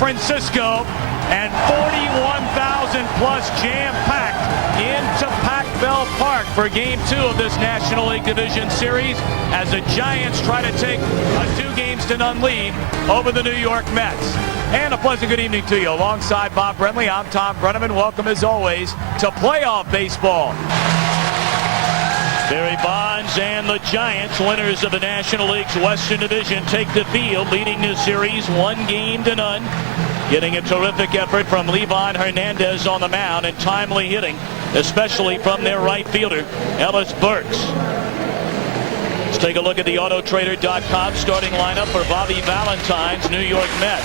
Francisco, and 41,000 plus jam-packed into Pac-Bell Park for Game 2 of this National League Division Series as the Giants try to take a 2-0 lead over the New York Mets. And a pleasant good evening to you. Alongside Bob Brentley, I'm Tom Brenneman. Welcome, as always, to playoff baseball. Barry Bonds and the Giants, winners of the National League's Western Division, take the field, leading this series 1-0. Getting a terrific effort from Livan Hernandez on the mound and timely hitting, especially from their right fielder, Ellis Burks. Let's take a look at the Autotrader.com starting lineup for Bobby Valentine's New York Mets.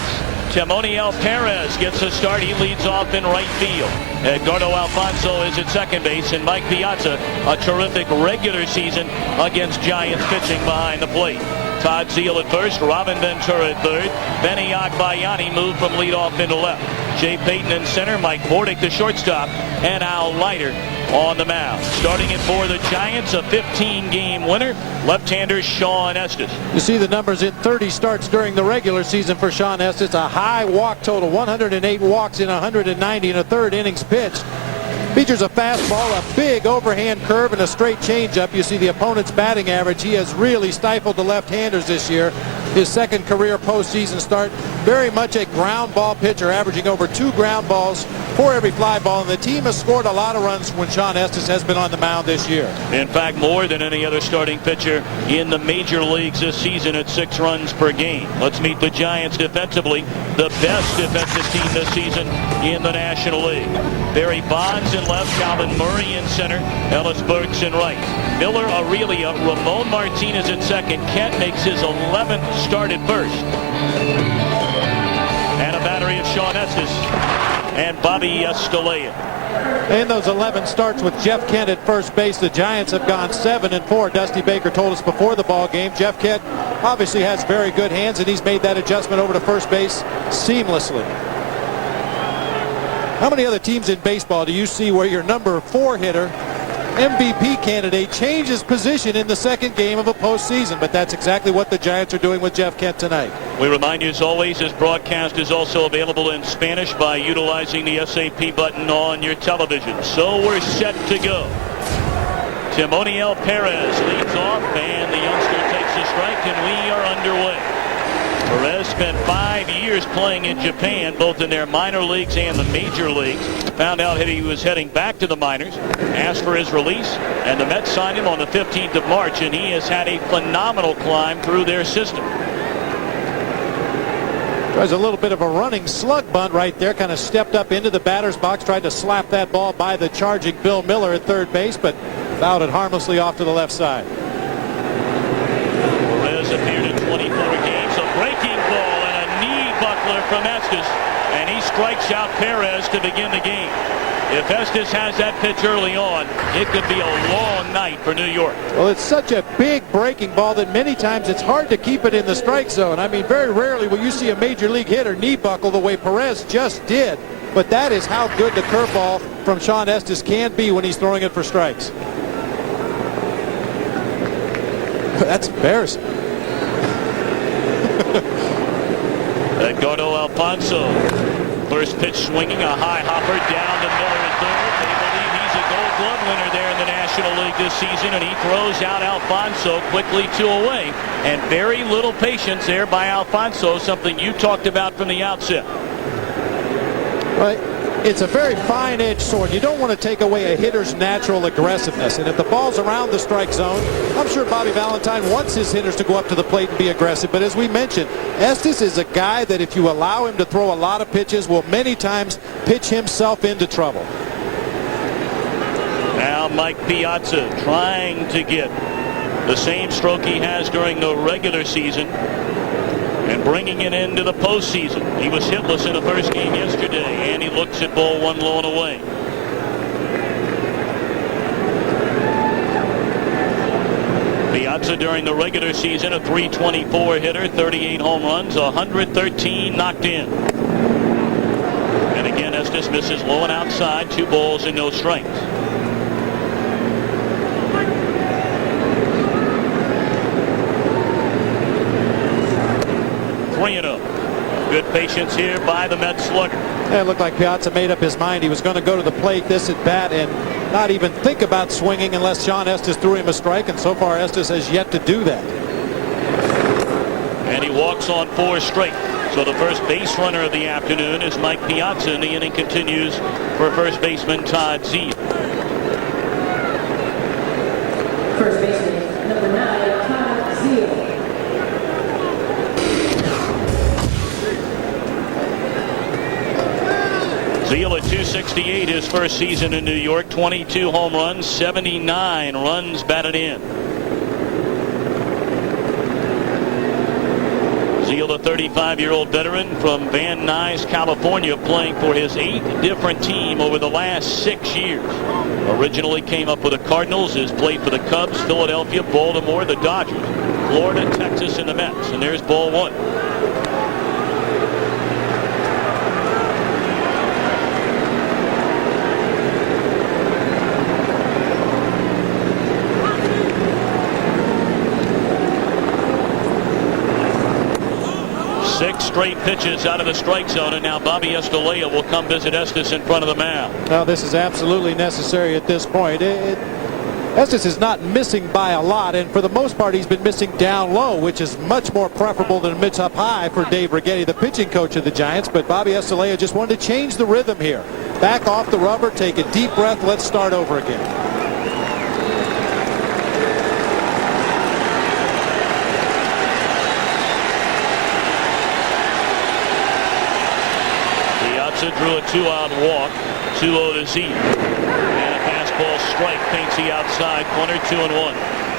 Timoniel Perez gets a start. He leads off in right field. Edgardo Alfonso is at second base, and Mike Piazza, a terrific regular season against Giants pitching behind the plate. Todd Zeile at first, Robin Ventura at third. Benny Agbayani moved from leadoff into left. Jay Payton in center, Mike Bordick the shortstop, and Al Leiter on the mound. Starting it for the Giants, a 15-game winner, left-hander Shawn Estes. You see the numbers in 30 starts during the regular season for Shawn Estes. A high walk total, 108 walks in 190 and a third innings pitched. Features a fastball, a big overhand curve, and a straight changeup. You see the opponent's batting average. He has really stifled the left-handers this year. His second career postseason start. Very much a ground ball pitcher, averaging over 2 ground balls for every fly ball. And the team has scored a lot of runs when Shawn Estes has been on the mound this year. In fact, more than any other starting pitcher in the major leagues this season at 6 runs per game. Let's meet the Giants defensively, the best defensive team this season in the National League. Barry Bonds in left, Calvin Murray in center, Ellis Burks in right. Miller, Aurelia, Ramon Martinez at second. Kent makes his 11th start at first. And a battery of Shawn Estes and Bobby Escalera. In those 11 starts with Jeff Kent at first base, the Giants have gone 7-4. Dusty Baker told us before the ball game. Jeff Kent obviously has very good hands, and he's made that adjustment over to first base seamlessly. How many other teams in baseball do you see where your number 4 hitter, MVP candidate, changes position in the second game of a postseason? But that's exactly what the Giants are doing with Jeff Kent tonight. We remind you, as always, this broadcast is also available in Spanish by utilizing the SAP button on your television. So we're set to go. Timoniel Perez leads off, and the youngster takes a strike, and we are underway. Perez spent 5 years playing in Japan, both in their minor leagues and the major leagues. Found out that he was heading back to the minors, asked for his release, and the Mets signed him on the 15th of March, and he has had a phenomenal climb through their system. There's a little bit of a running slug bunt right there. Kind of stepped up into the batter's box, tried to slap that ball by the charging Bill Miller at third base, but fouled it harmlessly off to the left side. Perez appeared in 24 games. A breaking ball and a knee buckler from Estes, and he strikes out Perez to begin the game. If Estes has that pitch early on, it could be a long night for New York. Well, it's such a big breaking ball that many times it's hard to keep it in the strike zone. I mean, very rarely will you see a major league hitter knee buckle the way Perez just did. But that is how good the curveball from Shawn Estes can be when he's throwing it for strikes. That's embarrassing. Edgardo Alfonso. First pitch swinging, a high hopper down to Miller at third. They believe he's a Gold Glove winner there in the National League this season, and he throws out Alfonso quickly 2 away. And very little patience there by Alfonso, something you talked about from the outset. Right. It's a very fine-edged sword. You don't want to take away a hitter's natural aggressiveness. And if the ball's around the strike zone, I'm sure Bobby Valentine wants his hitters to go up to the plate and be aggressive. But as we mentioned, Estes is a guy that if you allow him to throw a lot of pitches, will many times pitch himself into trouble. Now Mike Piazza trying to get the same stroke he has during the regular season and bringing it into the postseason. He was hitless in the first game yesterday, and he looks at ball 1 low and away. Piazza during the regular season, a .324 hitter, 38 home runs, 113 knocked in. And again, Estes misses low and outside, 2 balls and no strikes. Good pace. patience here by the Mets slugger. It looked like Piazza made up his mind he was going to go to the plate this at bat and not even think about swinging unless Shawn Estes threw him a strike, and so far Estes has yet to do that. And he walks on 4 straight. So the first base runner of the afternoon is Mike Piazza, and the inning continues for first baseman Todd Zeile. First baseman, number 9, Todd Zeile. Zeile at 268 his first season in New York. 22 home runs, 79 runs batted in. Zeile, the 35-year-old veteran from Van Nuys, California, playing for his 8th different team over the last 6 years. Originally came up with the Cardinals, has played for the Cubs, Philadelphia, Baltimore, the Dodgers, Florida, Texas, and the Mets. And there's ball 1. Six straight pitches out of the strike zone, and now Bobby Estes will come visit Estes in front of the mound. Now this is absolutely necessary at this point. Estes is not missing by a lot, and for the most part he's been missing down low, which is much more preferable than mid up high for Dave Righetti, the pitching coach of the Giants. But Bobby Estes just wanted to change the rhythm here. Back off the rubber, take a deep breath, let's start over again. Drew a 2-out walk, 2-0 to Zeile. And a fastball strike paints the outside corner, 2-1.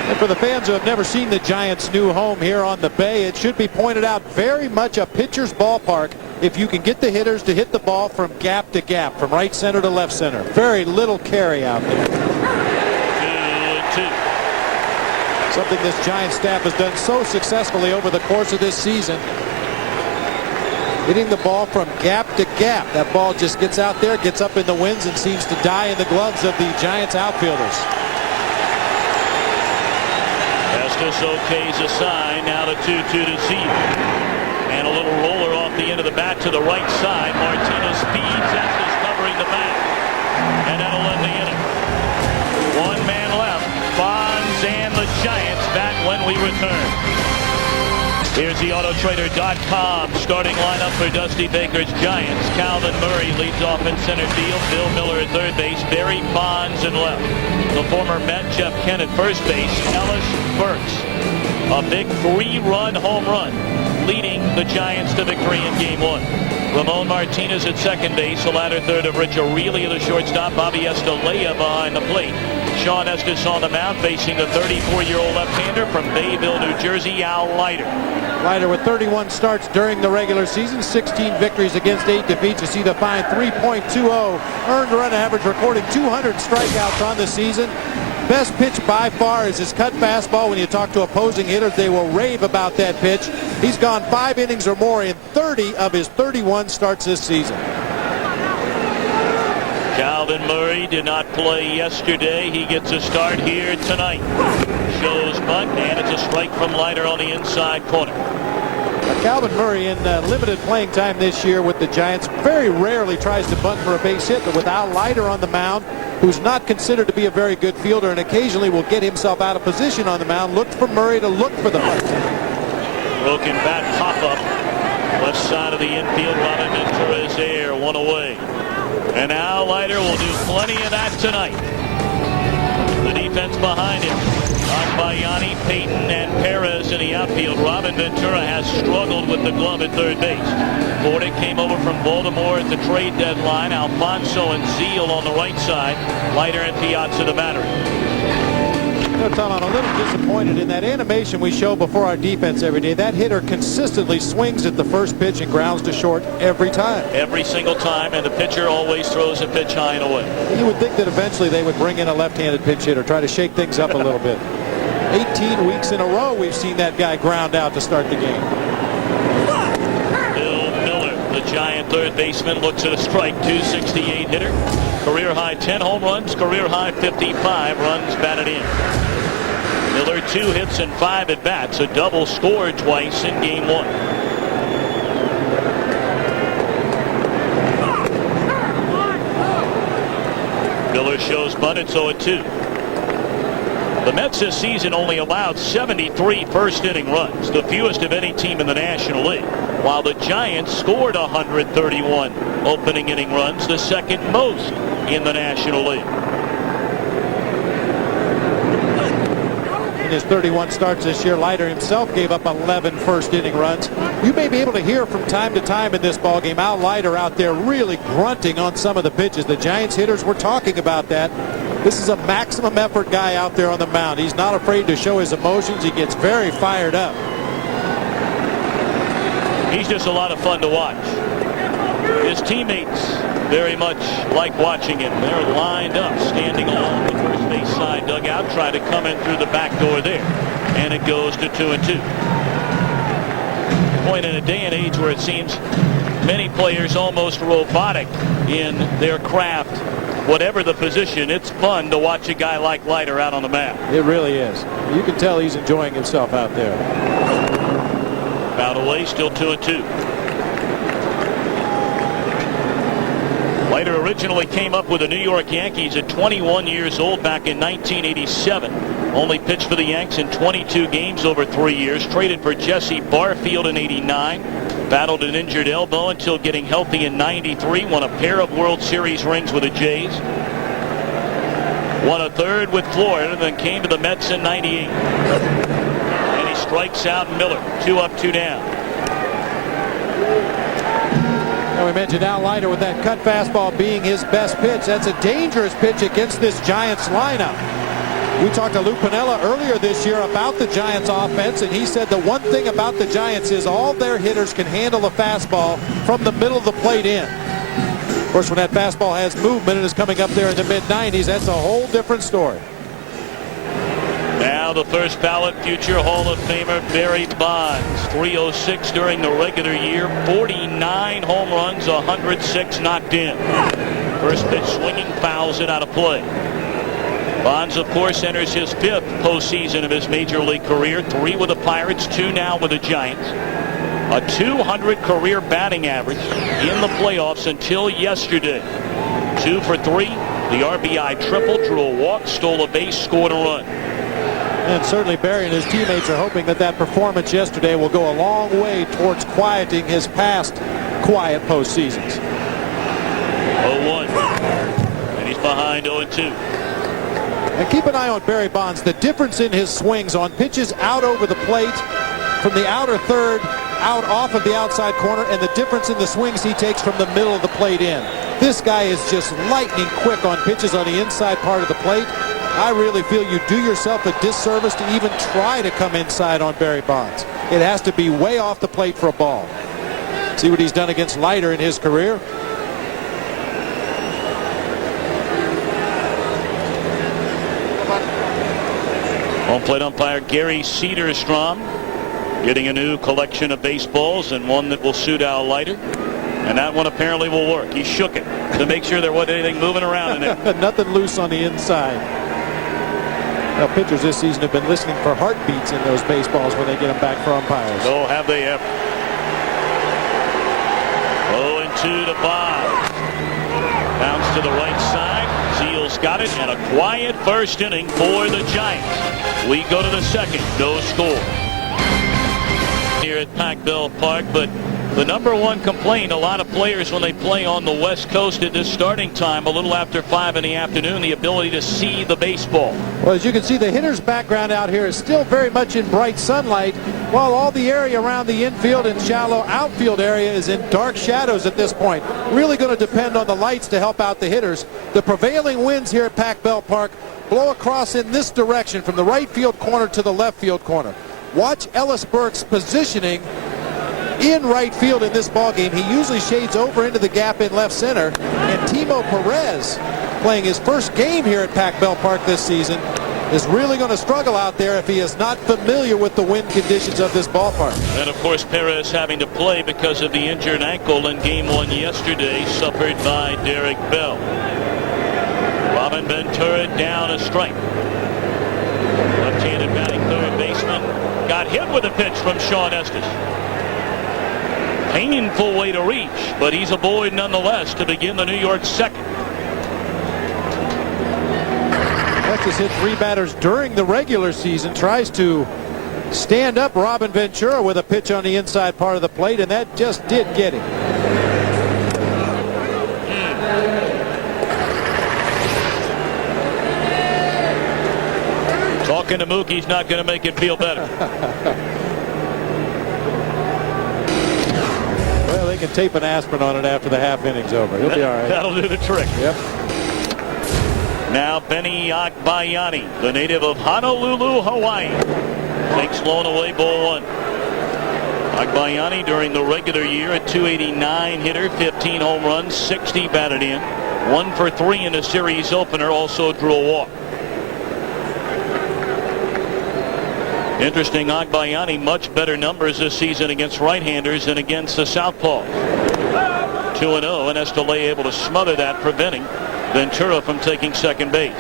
And for the fans who have never seen the Giants' new home here on the Bay, it should be pointed out, very much a pitcher's ballpark if you can get the hitters to hit the ball from gap to gap, from right center to left center. Very little carry out there. 2-2. Something this Giants staff has done so successfully over the course of this season. Hitting the ball from gap to gap. That ball just gets out there, gets up in the winds, and seems to die in the gloves of the Giants outfielders. Estes okays a sign. Now the 2-2 to Zeile. And a little roller off the end of the bat to the right side. Martinez speeds. Estes covering the bat. And that'll end the inning. 1 man left. Bonds and the Giants bat when we return. Here's the Autotrader.com starting lineup for Dusty Baker's Giants. Calvin Murray leads off in center field. Bill Miller at third base. Barry Bonds in left. The former Met Jeff Kent at first base. Ellis Burks. A big 3-run home run leading the Giants to victory in Game 1. Ramon Martinez at second base. The latter third of Rich Aureli, the shortstop. Bobby Estes behind the plate. Shawn Estes on the mound facing the 34-year-old left-hander from Bayville, New Jersey, Al Leiter. Leiter with 31 starts during the regular season, 16 victories against 8 defeats. You see the fine 3.20 earned run average, recording 200 strikeouts on the season. Best pitch by far is his cut fastball. When you talk to opposing hitters, they will rave about that pitch. He's gone 5 innings or more in 30 of his 31 starts this season. Calvin Murray did not play yesterday. He gets a start here tonight. Shows bunt, and it's a strike from Leiter on the inside corner. Calvin Murray in limited playing time this year with the Giants very rarely tries to bunt for a base hit, but without Leiter on the mound, who's not considered to be a very good fielder and occasionally will get himself out of position on the mound, looked for Murray to look for the bunt. Broken bat pop-up. Left side of the infield. Robin Ventura is there, 1 away. And now Leiter will do plenty of that tonight. The defense behind him. On by Yanni, Payton, and Perez in the outfield. Robin Ventura has struggled with the glove at third base. Fordick came over from Baltimore at the trade deadline. Alfonso and Zeile on the right side. Leiter and Piazza the battery. You know, Tom, I'm a little disappointed in that animation we show before our defense every day. That hitter consistently swings at the first pitch and grounds to short every time. Every single time, and the pitcher always throws a pitch high and away. You would think that eventually they would bring in a left-handed pitch hitter, try to shake things up a little bit. 18 weeks in a row we've seen that guy ground out to start the game. Bill Miller, the Giant third baseman, looks at a strike. 268 hitter. Career high 10 home runs, career high 55 runs batted in. Miller 2 hits and 5 at bats, a double scored twice in Game 1. shows bunt. It's 0-2. The Mets this season only allowed 73 first inning runs, the fewest of any team in the National League, while the Giants scored 131 opening inning runs, the second most in the National League. In his 31 starts this year, Leiter himself gave up 11 first inning runs. You may be able to hear from time to time in this ballgame Al Leiter out there really grunting on some of the pitches. The Giants hitters were talking about that. This is a maximum effort guy out there on the mound. He's not afraid to show his emotions. He gets very fired up. He's just a lot of fun to watch. His teammates very much like watching him. They're lined up, standing along the first base side dugout, try to come in through the back door there. And it goes to 2-2. Point in a day and age where it seems many players almost robotic in their craft. Whatever the position, it's fun to watch a guy like Leiter out on the mound. It really is. You can tell he's enjoying himself out there. Fouled away, still 2-2. Leiter originally came up with the New York Yankees at 21 years old back in 1987. Only pitched for the Yanks in 22 games over 3 years. Traded for Jesse Barfield in '89. Battled an injured elbow until getting healthy in '93. Won a pair of World Series rings with the Jays. Won a third with Florida, and then came to the Mets in '98. And he strikes out Miller. 2 up, 2 down. Now we mentioned Al Leiter with that cut fastball being his best pitch. That's a dangerous pitch against this Giants lineup. We talked to Lou Piniella earlier this year about the Giants offense, and he said the one thing about the Giants is all their hitters can handle the fastball from the middle of the plate in. Of course, when that fastball has movement and is coming up there in the mid-90s, that's a whole different story. Now the first ballot future Hall of Famer Barry Bonds. 306 during the regular year, 49 home runs, 106 knocked in. First pitch swinging, fouls it out of play. Bonds, of course, enters his 5th postseason of his major league career. 3 with the Pirates, 2 now with the Giants. A 200 career batting average in the playoffs until yesterday. 2 for 3. The RBI triple, drew a walk, stole a base, scored a run. And certainly Barry and his teammates are hoping that that performance yesterday will go a long way towards quieting his past quiet postseasons. 0-1. And he's behind 0-2. And keep an eye on Barry Bonds. The difference in his swings on pitches out over the plate from the outer third out off of the outside corner, and the difference in the swings he takes from the middle of the plate in. This guy is just lightning quick on pitches on the inside part of the plate. I really feel you do yourself a disservice to even try to come inside on Barry Bonds. It has to be way off the plate for a ball. See what he's done against Leiter in his career. Home plate umpire Gary Cederstrom getting a new collection of baseballs, and one that will suit Al Leiter. And that one apparently will work. He shook it to make sure there wasn't anything moving around in there. Nothing loose on the inside. Now, pitchers this season have been listening for heartbeats in those baseballs when they get them back for umpires. Oh, have they ever. 0-2 to Bonds. Bounce to the right side. Seals got it, and a quiet first inning for the Giants. We go to the second. No score. Here at Pac Bell Park, but the number one complaint a lot of players when they play on the West Coast at this starting time, a little after 5 in the afternoon, the ability to see the baseball. Well, as you can see, the hitter's background out here is still very much in bright sunlight, while all the area around the infield and shallow outfield area is in dark shadows at this point. Really going to depend on the lights to help out the hitters. The prevailing winds here at Pac Bell Park blow across in this direction from the right field corner to the left field corner. Watch Ellis Burke's positioning in right field in this ballgame. He usually shades over into the gap in left center. And Timo Perez, playing his first game here at Pac Bell Park this season, is really going to struggle out there if he is not familiar with the wind conditions of this ballpark. And of course Perez having to play because of the injured ankle in game 1 yesterday, suffered by Derek Bell. Robin Ventura down a strike. Left-handed batting third baseman got hit with a pitch from Shawn Estes. Painful way to reach, but he's aboard nonetheless to begin the New York second. Estes hit 3 batters during the regular season. Tries to stand up Robin Ventura with a pitch on the inside part of the plate, and that just did get him. Talking to Mookie's not going to make it feel better. Well, they can tape an aspirin on it after the half inning's over. He'll be all right. That'll do the trick. Yep. Now Benny Agbayani, the native of Honolulu, Hawaii, takes lone away ball 1. Agbayani during the regular year a .289 hitter, 15 home runs, 60 batted in, 1 for 3 in the series opener, also drew a walk. Interesting, Agbayani much better numbers this season against right-handers than against the southpaws. 2-0, and Estes able to smother that, preventing Ventura from taking second base.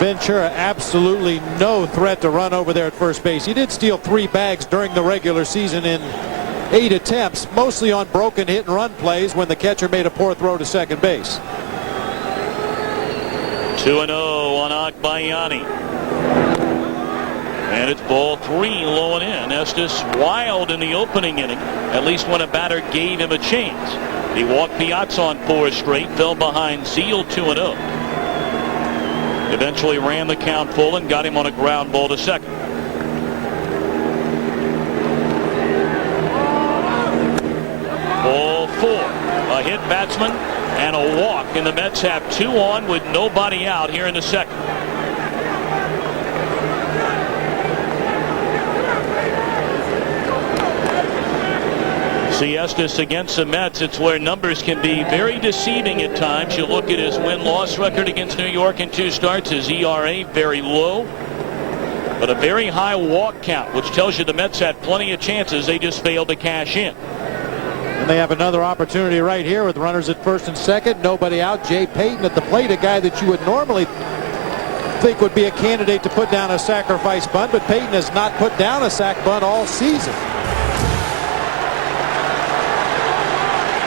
Ventura absolutely no threat to run over there at first base. He did steal 3 bags during the regular season in 8 attempts, mostly on broken hit and run plays when the catcher made a poor throw to second base. 2-0 on Agbayani. And it's ball 3, low and in. Estes wild in the opening inning, at least when a batter gave him a chance. He walked Piazza on 4 straight, fell behind Zeal 2-0. Eventually ran the count full and got him on a ground ball to second. Ball 4. A hit batsman and a walk, and the Mets have 2 on with nobody out here in the second. See, Estes against the Mets, it's where numbers can be very deceiving at times. You look at his win-loss record against New York in 2 starts, his ERA very low, but a very high walk count, which tells you the Mets had plenty of chances. They just failed to cash in. And they have another opportunity right here with runners at first and second, nobody out. Jay Payton at the plate, a guy that you would normally think would be a candidate to put down a sacrifice bunt, but Payton has not put down a sac bunt all season.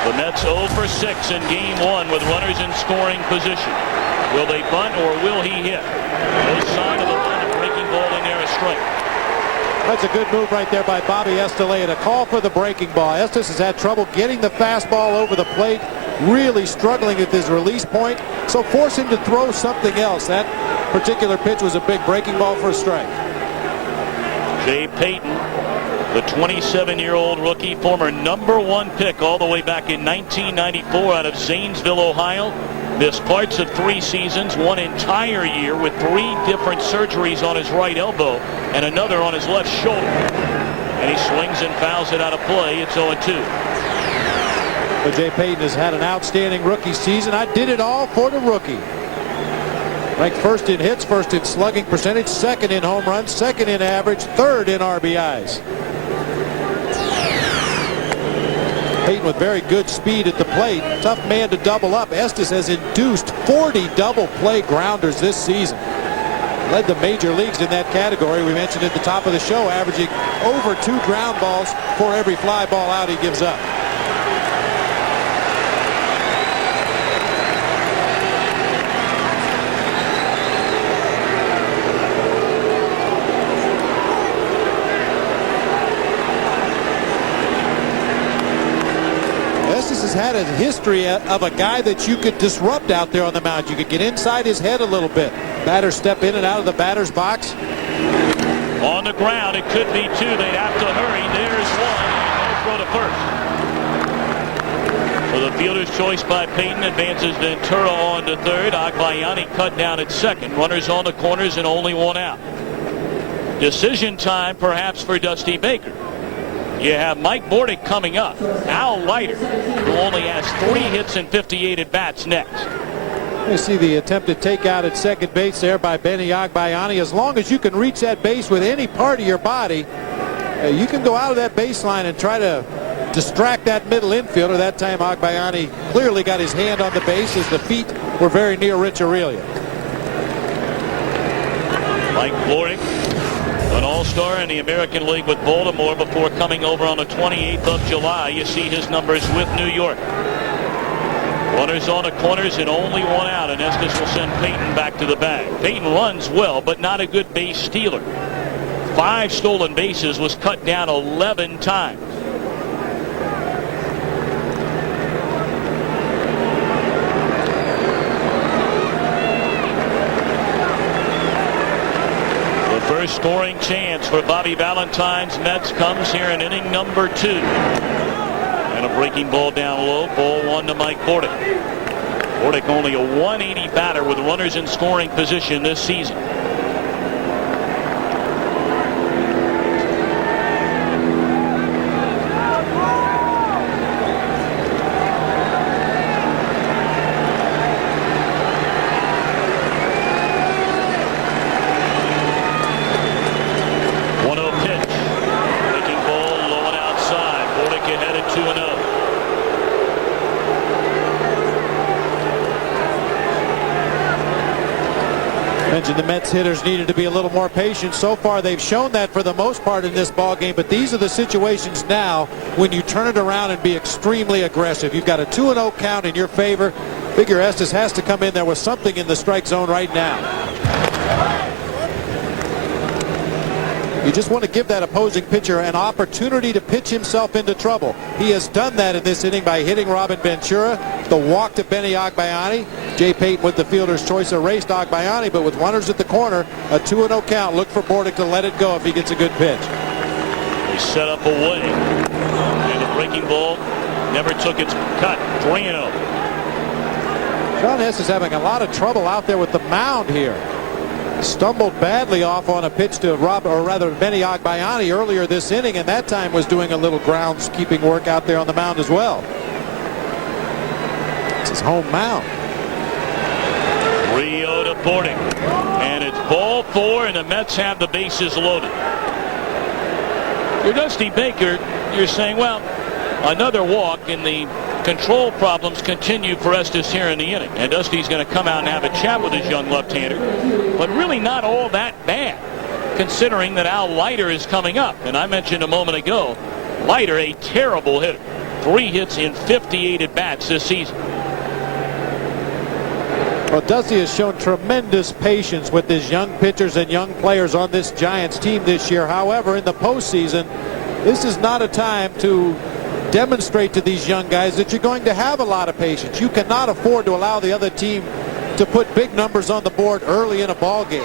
The Mets 0 for 6 in game 1 with runners in scoring position. Will they bunt or will he hit? No sign of a bunt. A breaking ball in there, a strike. That's a good move right there by Bobby Estes, and a call for the breaking ball. Estes has had trouble getting the fastball over the plate, really struggling at his release point, so force him to throw something else. That particular pitch was a big breaking ball for a strike. Jay Payton, the 27-year-old rookie, former #1 pick all the way back in 1994 out of Zanesville, Ohio. Missed parts of 3 seasons, 1 entire year with 3 different surgeries on his right elbow and another on his left shoulder. And he swings and fouls it out of play. It's 0-2. But Jay Payton has had an outstanding rookie season. I did it all for the rookie. Ranked first in hits, first in slugging percentage, second in home runs, second in average, third in RBIs. Payton with very good speed at the plate. Tough man to double up. Estes has induced 40 double play grounders this season. Led the major leagues in that category. We mentioned at the top of the show, averaging over 2 ground balls for every fly ball out he gives up. Has had a history of a guy that you could disrupt out there on the mound. You could get inside his head a little bit. Batters step in and out of the batter's box. On the ground, it could be 2. They'd have to hurry. There's 1. No throw to first. So the fielder's choice by Payton advances Ventura on to third. Agbayani cut down at second. Runners on the corners and only 1 out. Decision time perhaps for Dusty Baker. You have Mike Bordick coming up. Al Leiter, who only has 3 hits and 58 at-bats next. You see the attempted takeout at second base there by Benny Agbayani. As long as you can reach that base with any part of your body, you can go out of that baseline and try to distract that middle infielder. That time Agbayani clearly got his hand on the base as the feet were very near Rich Aurelio. Mike Bordick, an all-star in the American League with Baltimore before coming over on the 28th of July. You see his numbers with New York. Runners on the corners and only one out, and Estes will send Peyton back to the bag. Peyton runs well, but not a good base stealer. 5 stolen bases, was cut down 11 times. The first scoring chance for Bobby Valentine's Mets comes here in inning number 2. And a breaking ball down low. Ball 1 to Mike Bordick. Bordick only a 180 batter with runners in scoring position this season. The Mets hitters needed to be a little more patient. So far they've shown that for the most part in this ball game, but these are the situations now when you turn it around and be extremely aggressive. You've got a 2-0 count in your favor. Figure Estes has to come in there with something in the strike zone right now. You just want to give that opposing pitcher an opportunity to pitch himself into trouble. He has done that in this inning by hitting Robin Ventura, the walk to Benny Agbayani. Jay Payton with the fielder's choice erased Agbayani, but with runners at the corner, a 2-0 count. Look for Bordick to let it go if he gets a good pitch. He set up away. And the breaking ball never took its cut. 3-0. Shawn Estes is having a lot of trouble out there with the mound here. Stumbled badly off on a pitch to Benny Agbayani earlier this inning, and that time was doing a little groundskeeping work out there on the mound as well. It's his home mound. 3-0 to Bordick, and it's ball 4, and the Mets have the bases loaded. You're Dusty Baker. You're saying, well, another walk, and the control problems continue for Estes here in the inning. And Dusty's going to come out and have a chat with his young left-hander, but really not all that bad, considering that Leiter is coming up. And I mentioned a moment ago, Leiter, a terrible hitter. 3 hits in 58 at-bats this season. Well, Dusty has shown tremendous patience with his young pitchers and young players on this Giants team this year. However, in the postseason, this is not a time to demonstrate to these young guys that you're going to have a lot of patience. You cannot afford to allow the other team to put big numbers on the board early in a ball game.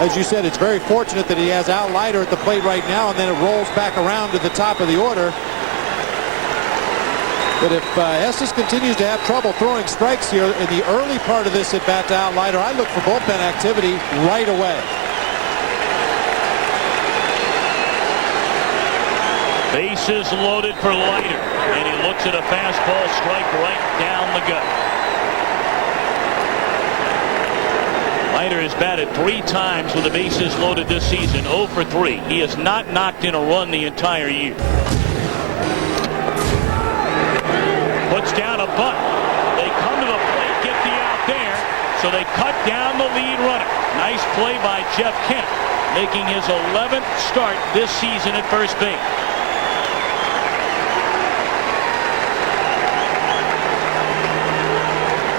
As you said, it's very fortunate that he has Leiter at the plate right now, and then it rolls back around to the top of the order. But if Estes continues to have trouble throwing strikes here in the early part of this at bat to Leiter, I look for bullpen activity right away. Bases loaded for Leiter, and he looks at a fastball strike right down the gut. Leiter has batted 3 times with the bases loaded this season, 0 for 3. He has not knocked in a run the entire year. Puts down a bunt. They come to the plate, get the out there, so they cut down the lead runner. Nice play by Jeff Kent, making his 11th start this season at first base.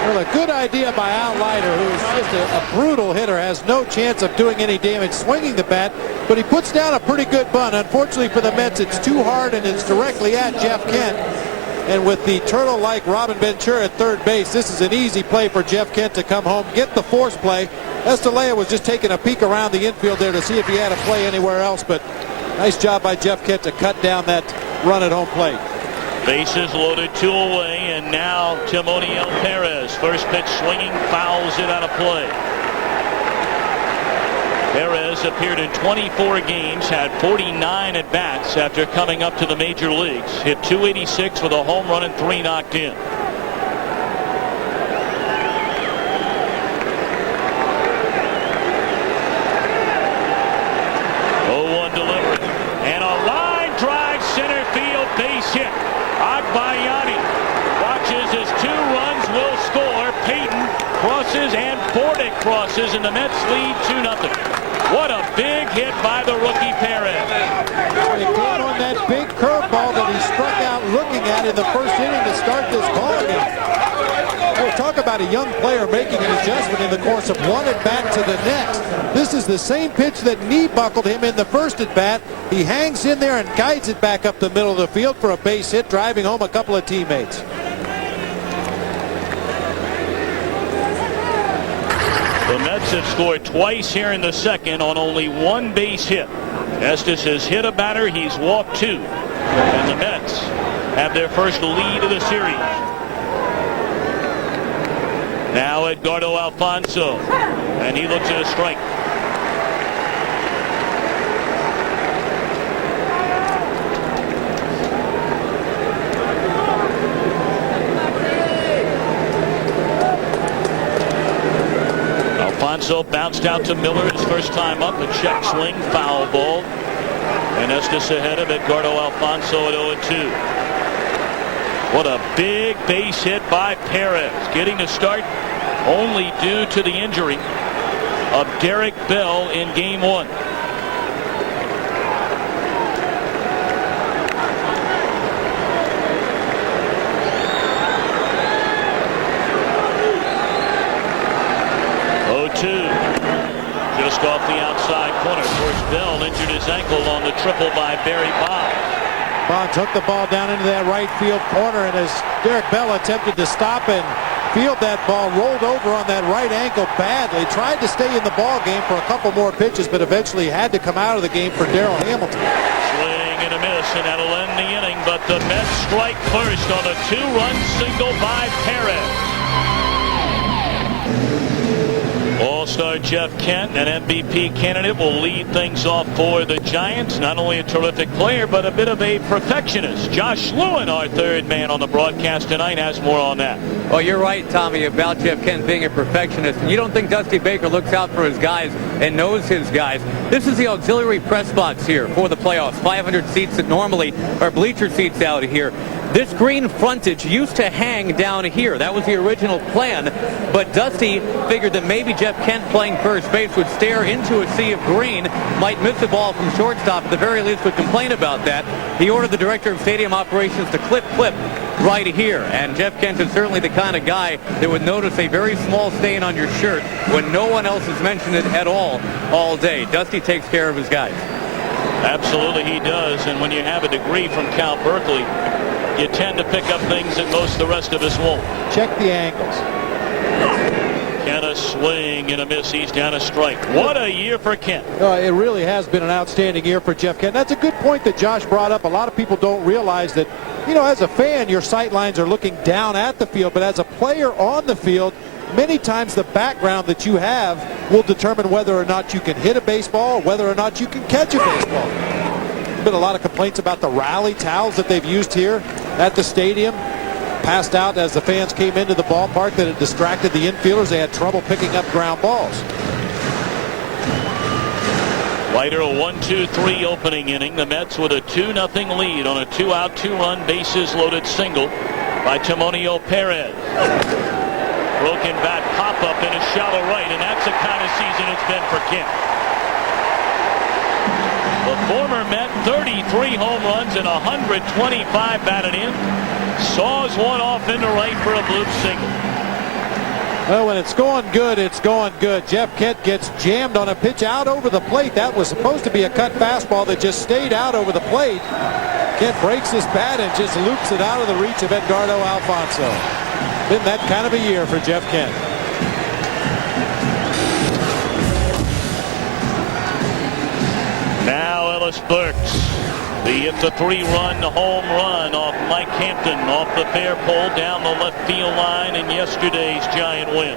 Well, a good idea by Leiter, who is just a brutal hitter, has no chance of doing any damage swinging the bat, but he puts down a pretty good bunt. Unfortunately for the Mets, it's too hard, and it's directly at Jeff Kent. And with the turtle-like Robin Ventura at third base, this is an easy play for Jeff Kent to come home, get the force play. Estes was just taking a peek around the infield there to see if he had a play anywhere else, but nice job by Jeff Kent to cut down that run at home plate. Bases loaded, 2 away, and now Timoniel Perez. First pitch swinging, fouls it out of play. Perez appeared in 24 games, had 49 at-bats after coming up to the major leagues. Hit .286 with a home run and 3 knocked in. Delivery, and a line drive center field, base hit. Agbayani watches as 2 runs will score. Peyton crosses and Bordick crosses, and the Mets lead 2-0. What a big hit by the rookie Perez. It came on that big curveball that he struck out looking at in the first inning to start up this ball game. We'll talk about a young player making an adjustment in the course of one at-bat to the next. This is the same pitch that knee buckled him in the first at-bat. He hangs in there and guides it back up the middle of the field for a base hit, driving home a couple of teammates. The Mets have scored twice here in the second on only one base hit. Estes has hit a batter. He's walked two. And the Mets have their first lead of the series. Now Edgardo Alfonso. And he looks at a strike. Alfonso bounced out to Miller his first time up. A check swing, foul ball. And Estes ahead of Edgardo Alfonso at 0-2. What a big base hit by Perez. Getting to start only due to the injury of Derek Bell in game one. Just off the outside corner. Of course, Bell injured his ankle on the triple by Barry Bonds. Bonds hooked the ball down into that right field corner, and as Derek Bell attempted to stop and field that ball, rolled over on that right ankle badly. Tried to stay in the ball game for a couple more pitches, but eventually had to come out of the game for Darrell Hamilton. Swing and a miss, and that'll end the inning, but the Mets strike first on a two-run single by Perez. All-star Jeff Kent, an MVP candidate, will lead things off for the Giants. Not only a terrific player, but a bit of a perfectionist. Josh Lewin, our third man on the broadcast tonight, has more on that. Oh, you're right, Tommy, about Jeff Kent being a perfectionist. You don't think Dusty Baker looks out for his guys and knows his guys. This is the auxiliary press box here for the playoffs. 500 seats that normally are bleacher seats out here. This green frontage used to hang down here. That was the original plan, but Dusty figured that maybe Jeff Kent playing first base would stare into a sea of green, might miss a ball from shortstop, at the very least would complain about that. He ordered the director of stadium operations to clip right here, and Jeff Kent is certainly the kind of guy that would notice a very small stain on your shirt when no one else has mentioned it at all day. Dusty takes care of his guys. Absolutely he does, and when you have a degree from Cal Berkeley, you tend to pick up things that most of the rest of us won't. Check the angles. Kent a swing and a miss. He's down a strike. What a year for Kent. It really has been an outstanding year for Jeff Kent. That's a good point that Josh brought up. A lot of people don't realize that, you know, as a fan, your sight lines are looking down at the field, but as a player on the field, many times the background that you have will determine whether or not you can hit a baseball or whether or not you can catch a baseball. Been a lot of complaints about the rally towels that they've used here at the stadium. Passed out as the fans came into the ballpark, that it distracted the infielders. They had trouble picking up ground balls. Leiter, a 1-2-3 opening inning. The Mets with a 2-0 lead on a 2-out, 2-run bases loaded single by Timonio Perez. Broken bat pop up in a shallow right, and that's the kind of season it's been for Kent. The former Met, 33 home runs and 125 batted in. Saws one off into right for a bloop single. Well, when it's going good, it's going good. Jeff Kent gets jammed on a pitch out over the plate. That was supposed to be a cut fastball that just stayed out over the plate. Kent breaks his bat and just loops it out of the reach of Edgardo Alfonso. Been that kind of a year for Jeff Kent. Now Ellis Burks. He hits a 3-run home run off Mike Hampton off the fair pole down the left field line in yesterday's Giant win.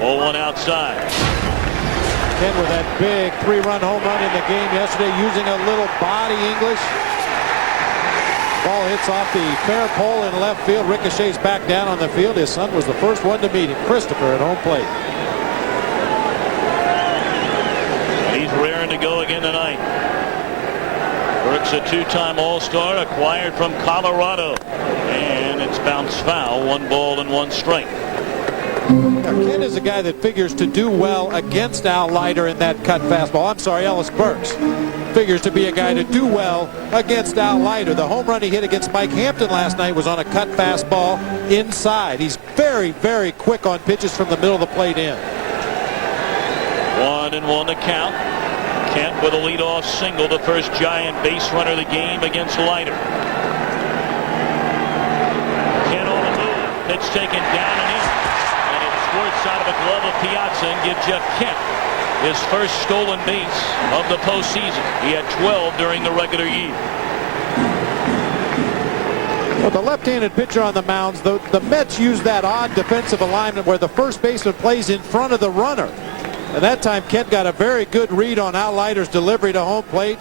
One outside. Kent with that big 3-run home run in the game yesterday, using a little body English. Ball hits off the fair pole in left field, ricochets back down on the field. His son was the first one to meet him, Christopher, at home plate. He's raring to go again tonight. Burks, a two-time All-Star, acquired from Colorado, and it's bounced foul. 1 ball and 1 strike. Now, Kent is a guy that figures to do well against Al Leiter in that cut fastball. I'm sorry, Ellis Burks figures to be a guy to do well against Al Leiter. The home run he hit against Mike Hampton last night was on a cut fastball inside. He's very, very quick on pitches from the middle of the plate in. 1-1 to count. Kent with a leadoff single, the first Giant base runner of the game against Leiter. Kent on the move. Pitch taken down and in. And it squirts out of a glove of Piazza and gives Jeff Kent his first stolen base of the postseason. He had 12 during the regular year. Well, the left-handed pitcher on the mounds, the Mets use that odd defensive alignment where the first baseman plays in front of the runner. And that time Kent got a very good read on Al Leiter's delivery to home plate.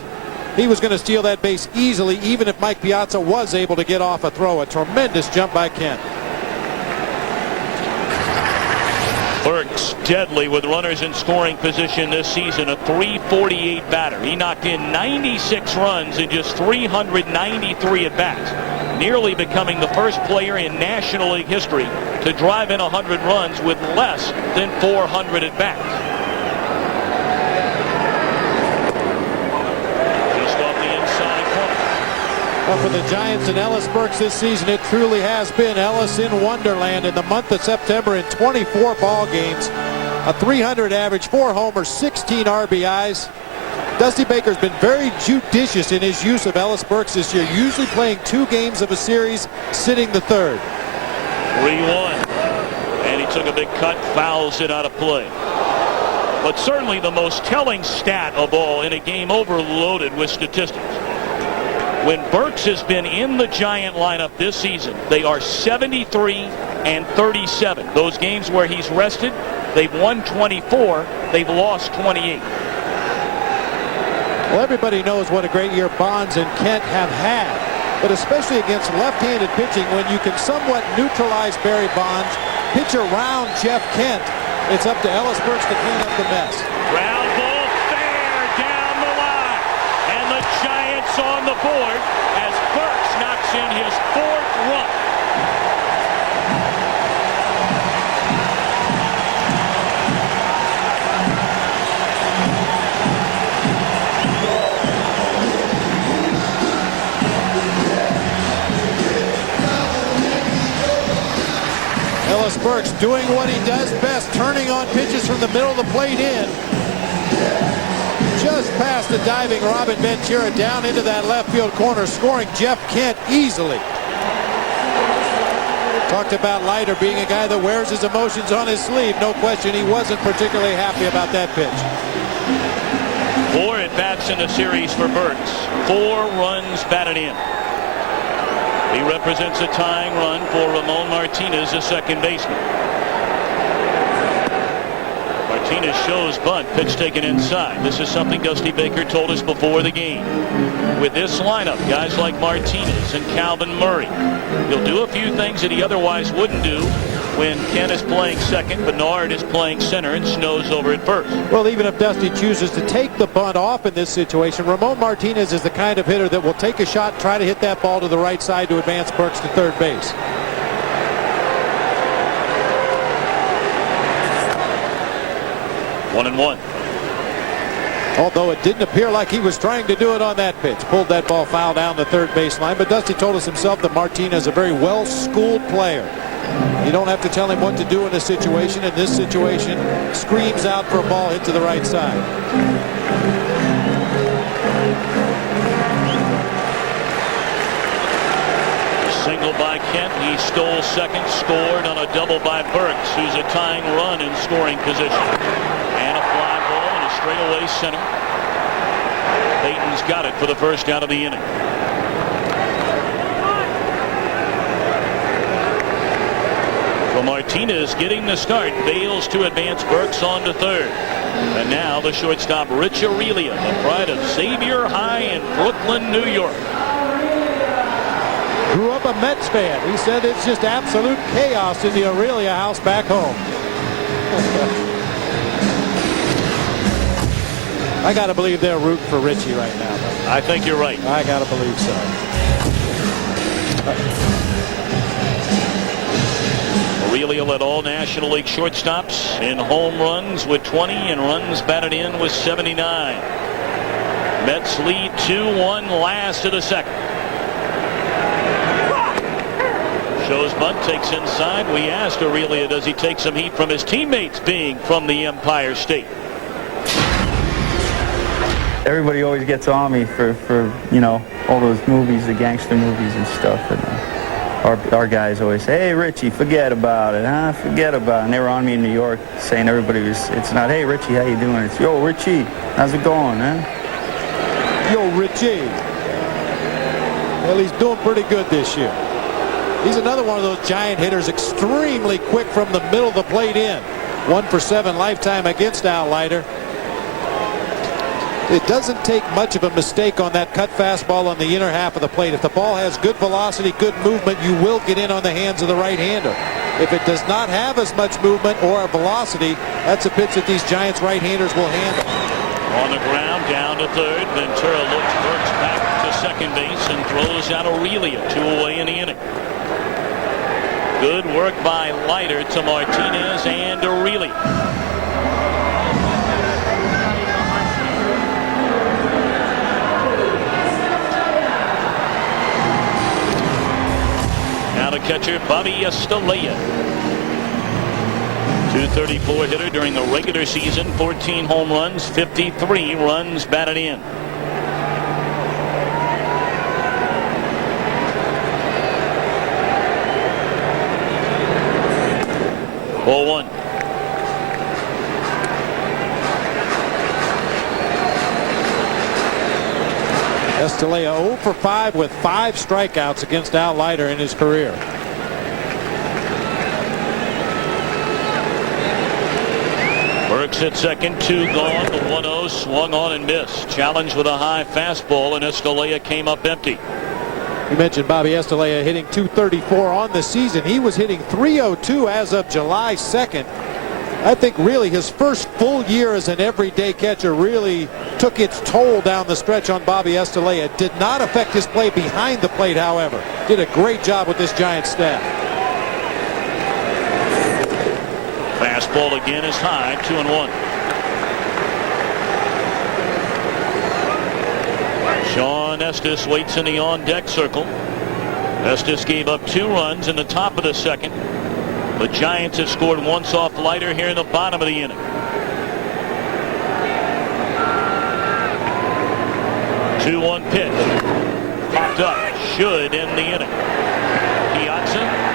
He was going to steal that base easily, even if Mike Piazza was able to get off a throw. A tremendous jump by Kent. Burks deadly with runners in scoring position this season, a .348 batter. He knocked in 96 runs in just 393 at-bats, nearly becoming the first player in National League history to drive in 100 runs with less than 400 at-bats. Just off the inside corner. Well, for the Giants and Ellis Burks this season, it truly has been Ellis in Wonderland. In the month of September, in 24 ball games, a .300 average, 4 homers, 16 RBIs. Dusty Baker's been very judicious in his use of Ellis Burks this year, usually playing 2 games of a series, sitting the third. 3-1. And he took a big cut, fouls it out of play. But certainly the most telling stat of all in a game overloaded with statistics. When Burks has been in the Giant lineup this season, they are 73 and 37. Those games where he's rested, they've won 24, they've lost 28. Well, everybody knows what a great year Bonds and Kent have had, but especially against left-handed pitching, when you can somewhat neutralize Barry Bonds, pitch around Jeff Kent, it's up to Ellis Burks to clean up the mess. Ground ball fair down the line, and the Giants on the board as Burks knocks in his 4th run. Ellis Burks doing what he does best, turning on pitches from the middle of the plate in. Just past the diving Robin Ventura down into that left field corner, scoring Jeff Kent easily. Talked about Leiter being a guy that wears his emotions on his sleeve. No question he wasn't particularly happy about that pitch. 4 at-bats in the series for Burks. 4 runs batted in. He represents a tying run for Ramon Martinez, the second baseman. Martinez shows bunt, pitch taken inside. This is something Dusty Baker told us before the game. With this lineup, guys like Martinez and Calvin Murray, he'll do a few things that he otherwise wouldn't do when Kent is playing second, Bernard is playing center, and Snow's over at first. Well, even if Dusty chooses to take the bunt off in this situation, Ramon Martinez is the kind of hitter that will take a shot, try to hit that ball to the right side to advance Burks to third base. One and one. Although it didn't appear like he was trying to do it on that pitch. Pulled that ball foul down the third baseline. But Dusty told us himself that Martinez is a very well-schooled player. You don't have to tell him what to do in a situation. In this situation, screams out for a ball hit to the right side. Single by Kent. He stole second, scored on a double by Burks, who's a tying run in scoring position. And a fly ball in a straightaway center. Payton's got it for the first out of the inning. Well, Martinez getting the start, fails to advance Burks on to third. And now the shortstop Rich Aurelia, the pride of Xavier High in Brooklyn, New York. Grew up a Mets fan. He said it's just absolute chaos in the Aurelia house back home. I got to believe they're rooting for Richie right now. Though. I think you're right. I got to believe so. Aurelia led all National League shortstops in home runs with 20 and runs batted in with 79. Mets lead 2-1 last of the second. Shows bunt, takes inside. We asked Aurelia, does he take some heat from his teammates being from the Empire State? Everybody always gets on me for you know, all those movies, the gangster movies and stuff. And our guys always say, hey, Richie, forget about it, huh? Forget about it. And they were on me in New York saying it's not, hey, Richie, how you doing? It's, yo, Richie, how's it going, huh? Yo, Richie. Well, he's doing pretty good this year. He's another one of those giant hitters, extremely quick from the middle of the plate in. 1 for 7 lifetime against Al Leiter. It doesn't take much of a mistake on that cut fastball on the inner half of the plate. If the ball has good velocity, good movement, you will get in on the hands of the right-hander. If it does not have as much movement or velocity, that's a pitch that these Giants right-handers will handle. On the ground, down to third. Ventura works back to second base and throws out Aurelia. 2 away in the inning. Good work by Leiter to Martinez and Aurelia. Now the catcher, Bobby Estelea. 234 hitter during the regular season. 14 home runs, 53 runs batted in. Ball 1. Estelea 0 for 5 with 5 strikeouts against Al Leiter in his career. Burks at second, 2 gone. The 1-0 swung on and missed. Challenged with a high fastball, and Estelea came up empty. You mentioned Bobby Estelea hitting .234 on the season. He was hitting .302 as of July 2nd. I think really his first full year as an everyday catcher really took its toll down the stretch on Bobby Estelea. It did not affect his play behind the plate, however. Did a great job with this Giants staff. Fastball again is high, 2-1. Shawn Estes waits in the on-deck circle. Estes gave up 2 runs in the top of the second. The Giants have scored once off Leiter here in the bottom of the inning. 2-1 pitch. Popped up. Should end the inning. Piazza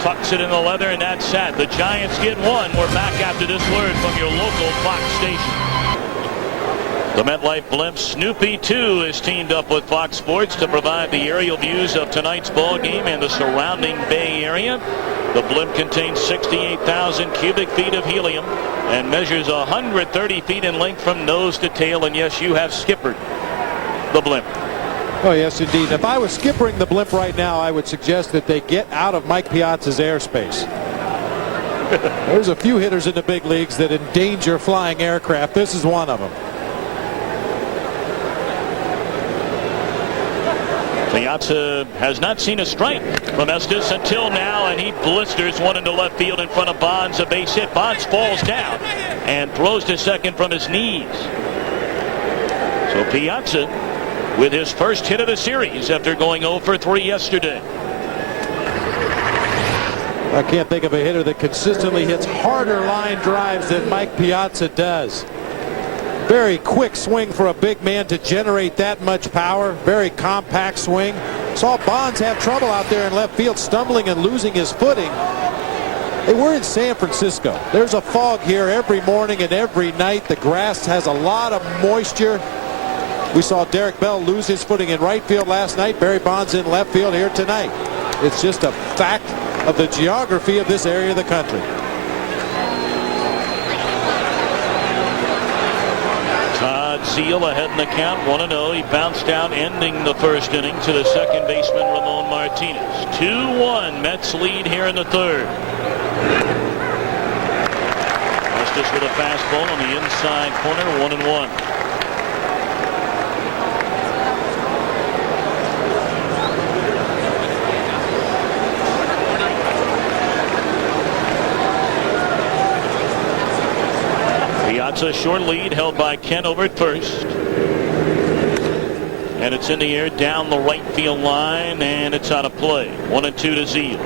tucks it in the leather, and that's set. The Giants get 1. We're back after this word from your local Fox station. The MetLife Blimp Snoopy 2 is teamed up with Fox Sports to provide the aerial views of tonight's ball game and the surrounding Bay Area. The blimp contains 68,000 cubic feet of helium and measures 130 feet in length from nose to tail. And yes, you have skippered the blimp. Oh, yes, indeed. If I was skippering the blimp right now, I would suggest that they get out of Mike Piazza's airspace. There's a few hitters in the big leagues that endanger flying aircraft. This is one of them. Piazza has not seen a strike from Estes until now, and he blisters one into left field in front of Bonds. A base hit. Bonds falls down and throws to second from his knees. So Piazza with his first hit of the series after going 0 for 3 yesterday. I can't think of a hitter that consistently hits harder line drives than Mike Piazza does. Very quick swing for a big man to generate that much power. Very compact swing. Saw Bonds have trouble out there in left field, stumbling and losing his footing. Hey, we're in San Francisco. There's a fog here every morning and every night. The grass has a lot of moisture. We saw Derek Bell lose his footing in right field last night. Barry Bonds in left field here tonight. It's just a fact of the geography of this area of the country. Seal ahead in the count, 1-0. He bounced out, ending the first inning to the second baseman, Ramon Martinez. 2-1. Mets lead here in the third. Estes with a fastball on the inside corner, 1-1. Piazza, short lead held by Ken over at first. And it's in the air down the right field line, and it's out of play. 1-2 to Zeal.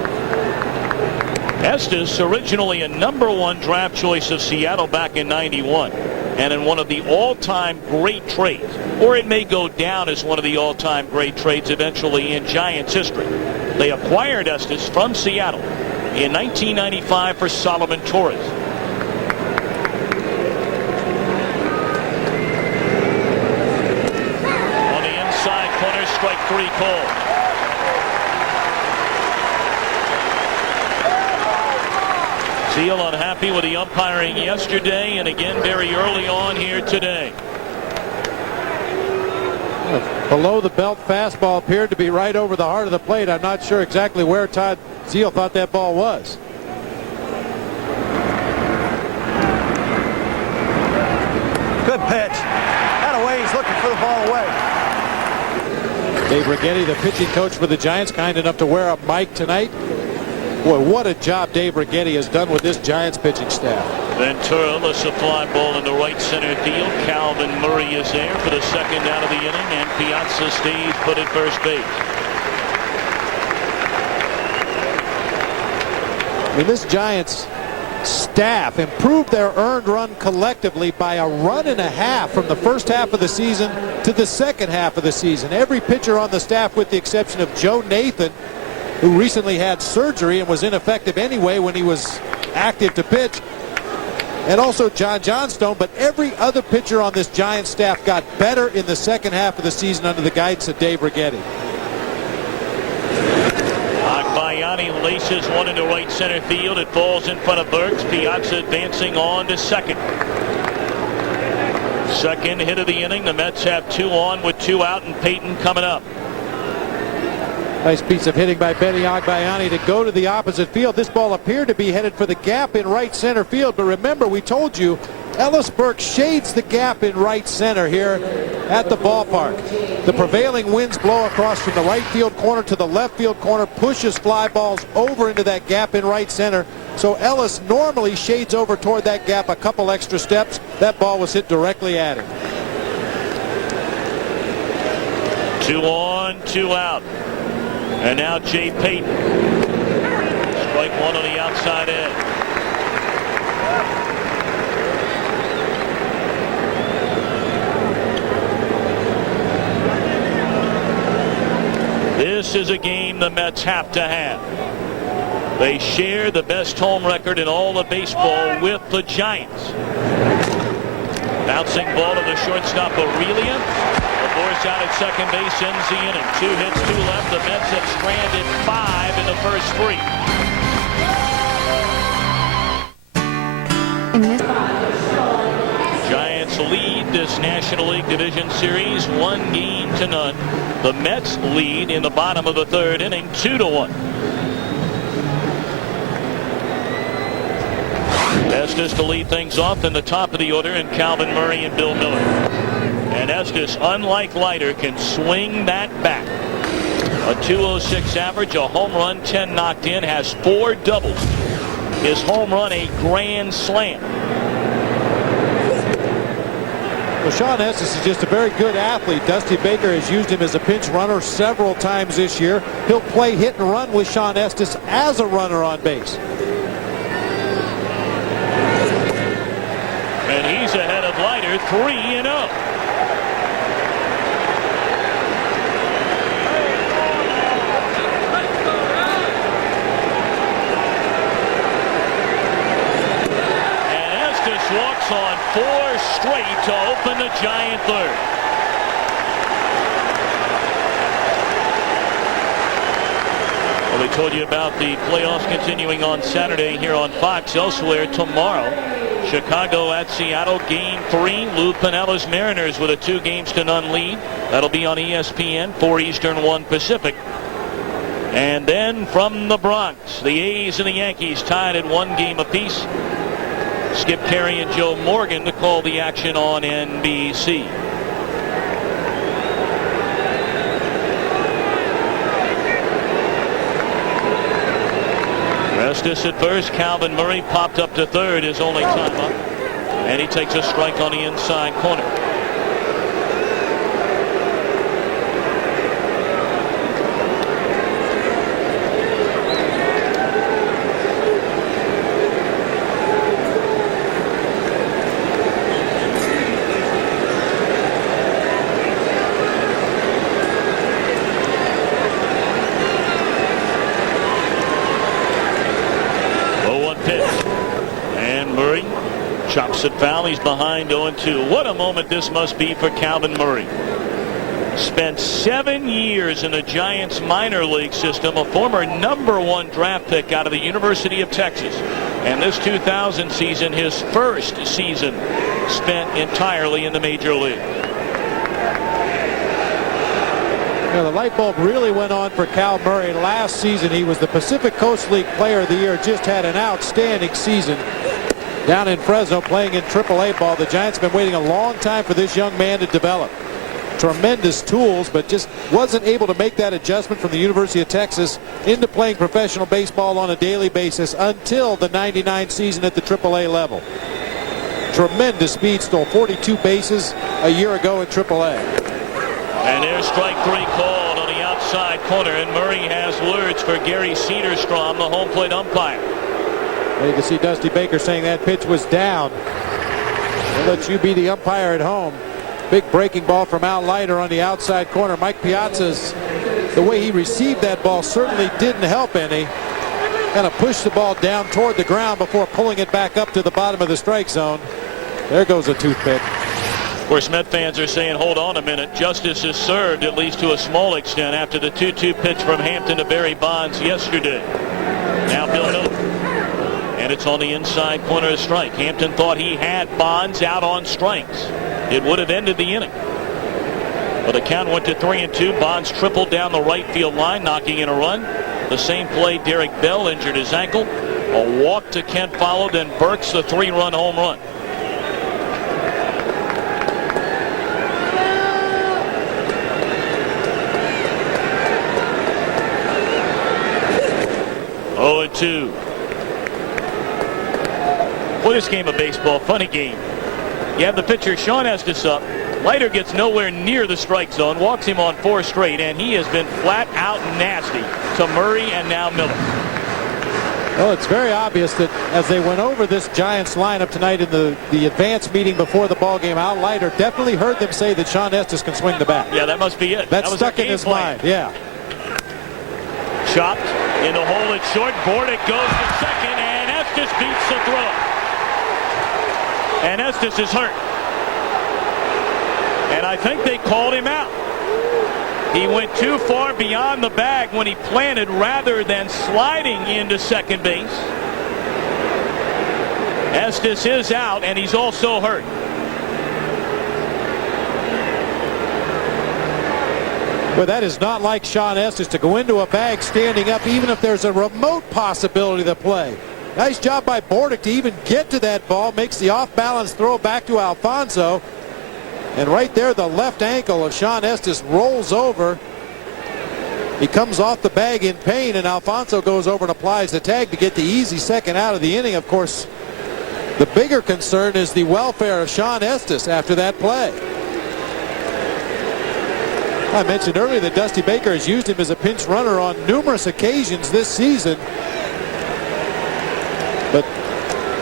Estes, originally a #1 draft choice of Seattle back in '91, and in one of the all-time great trades, or it may go down as one of the all-time great trades eventually in Giants history. They acquired Estes from Seattle in 1995 for Solomon Torres. On the inside corner, strike 3 called. Zeal unhappy with the umpiring yesterday, and again very early on here today. Below the belt fastball appeared to be right over the heart of the plate. I'm not sure exactly where Todd Zeal thought that ball was. Good pitch. That away, he's looking for the ball away. Dave Righetti, the pitching coach for the Giants, kind enough to wear a mic tonight. Boy, what a job Dave Righetti has done with this Giants pitching staff. Ventura, a supply ball in the right center field. Calvin Murray is there for the second out of the inning, and Piazza stays put at first base. I mean, this Giants staff improved their earned run collectively by a run and a half from the first half of the season to the second half of the season. Every pitcher on the staff, with the exception of Joe Nathan, who recently had surgery and was ineffective anyway when he was active to pitch, and also John Johnstone, but every other pitcher on this Giants staff got better in the second half of the season under the guidance of Dave Righetti. Agbayani laces one into right center field. It falls in front of Burks. Piazza advancing on to second. Second hit of the inning. The Mets have 2 on with 2 out, and Payton coming up. Nice piece of hitting by Benny Agbayani to go to the opposite field. This ball appeared to be headed for the gap in right center field, but remember, we told you Ellis Burke shades the gap in right center here at the ballpark. The prevailing winds blow across from the right field corner to the left field corner, pushes fly balls over into that gap in right center. So Ellis normally shades over toward that gap a couple extra steps. That ball was hit directly at him. 2 on, 2 out. And now Jay Payton. Strike 1 on the outside edge. This is a game the Mets have to have. They share the best home record in all of baseball with the Giants. Bouncing ball to the shortstop, Aurelia. Force out at second base, ends the inning. 2 hits, 2 left. The Mets have stranded 5 in the first 3. Giants lead this National League Division Series 1-0. The Mets lead in the bottom of the 3rd inning 2-1. Estes to lead things off in the top of the order, and Calvin Murray and Bill Miller. And Estes, unlike Leiter, can swing that back. A .206 average, a home run, 10 knocked in, has 4 doubles. His home run a grand slam. Well, Shawn Estes is just a very good athlete. Dusty Baker has used him as a pinch runner several times this year. He'll play hit and run with Shawn Estes as a runner on base. And he's ahead of Leiter, 3-0. Walks on 4 straight to open the Giant 3rd. Well, we told you about the playoffs continuing on Saturday here on Fox. Elsewhere tomorrow, Chicago at Seattle, Game 3. Lou Pinella's Mariners with a 2-0 lead. That'll be on ESPN, 4 Eastern, 1 Pacific. And then from the Bronx, the A's and the Yankees tied at 1 game apiece. Skip Carey and Joe Morgan to call the action on NBC. Estes at first. Calvin Murray popped up to third, his only time up. And he takes a strike on the inside corner. Chops it foul. He's behind 0-2. What a moment this must be for Calvin Murray. Spent 7 years in the Giants minor league system, a former #1 draft pick out of the University of Texas. And this 2000 season, his first season spent entirely in the major league. You know, the light bulb really went on for Cal Murray. Last season, he was the Pacific Coast League Player of the Year. Just had an outstanding season down in Fresno playing in AAA ball. The Giants have been waiting a long time for this young man to develop. Tremendous tools, but just wasn't able to make that adjustment from the University of Texas into playing professional baseball on a daily basis until the '99 season at the AAA level. Tremendous speed, stole 42 bases a year ago in AAA. And there's strike 3 called on the outside corner, and Murray has words for Gary Cederstrom, the home plate umpire. You can see Dusty Baker saying that pitch was down. We'll let you be the umpire at home. Big breaking ball from Al Leiter on the outside corner. Mike Piazza's, the way he received that ball certainly didn't help any. Kind of pushed the ball down toward the ground before pulling it back up to the bottom of the strike zone. There goes a toothpick. Of course, Met fans are saying, hold on a minute. Justice is served, at least to a small extent, after the 2-2 pitch from Hampton to Barry Bonds yesterday. Now Bill Miller. And it's on the inside corner of strike. Hampton thought he had Bonds out on strikes. It would have ended the inning. But the count went to 3-2. Bonds tripled down the right field line, knocking in a run. The same play, Derek Bell injured his ankle. A walk to Kent followed, and Burks the 3-run home run. Oh, and 2. Boy, this game of baseball, funny game. You have the pitcher, Shawn Estes, up. Leiter gets nowhere near the strike zone, walks him on 4 straight, and he has been flat out nasty to Murray and now Miller. Well, it's very obvious that as they went over this Giants lineup tonight in the advance meeting before the ball game, Al Leiter definitely heard them say that Shawn Estes can swing the bat. Yeah, that must be it. That stuck in his mind, yeah. Chopped in the hole at short. Bordick goes to second, and Estes beats the throw. And Estes is hurt. And I think they called him out. He went too far beyond the bag when he planted rather than sliding into second base. Estes is out, and he's also hurt. Well, that is not like Shawn Estes to go into a bag standing up, even if there's a remote possibility to play. Nice job by Bordick to even get to that ball. Makes the off-balance throw back to Alfonso. And right there, the left ankle of Shawn Estes rolls over. He comes off the bag in pain, and Alfonso goes over and applies the tag to get the easy second out of the inning. Of course, the bigger concern is the welfare of Shawn Estes after that play. I mentioned earlier that Dusty Baker has used him as a pinch runner on numerous occasions this season, but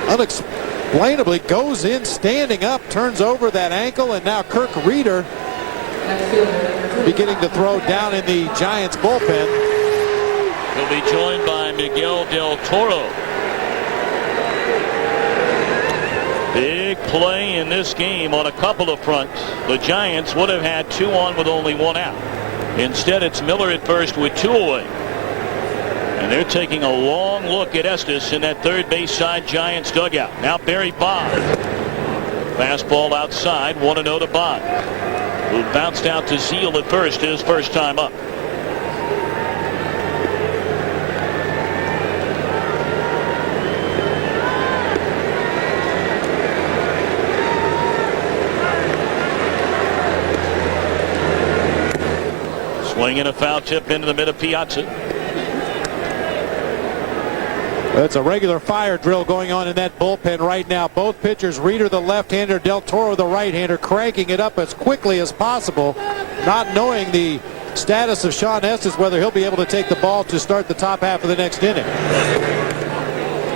unexplainably goes in standing up, turns over that ankle, and now Kirk Reeder beginning to throw down in the Giants bullpen. He'll be joined by Miguel Del Toro. Big play in this game on a couple of fronts. The Giants would have had 2 on with only 1 out. Instead, it's Miller at first with 2 away. And they're taking a long look at Estes in that third base side Giants dugout. Now Barry Bonds. Fastball outside, 1-0 to Bonds, who bounced out to Zeal at first his first time up. Swinging a foul tip into the mid of Piazza. It's a regular fire drill going on in that bullpen right now. Both pitchers, Reeder the left-hander, Del Toro the right-hander, cranking it up as quickly as possible, not knowing the status of Shawn Estes, whether he'll be able to take the ball to start the top half of the next inning.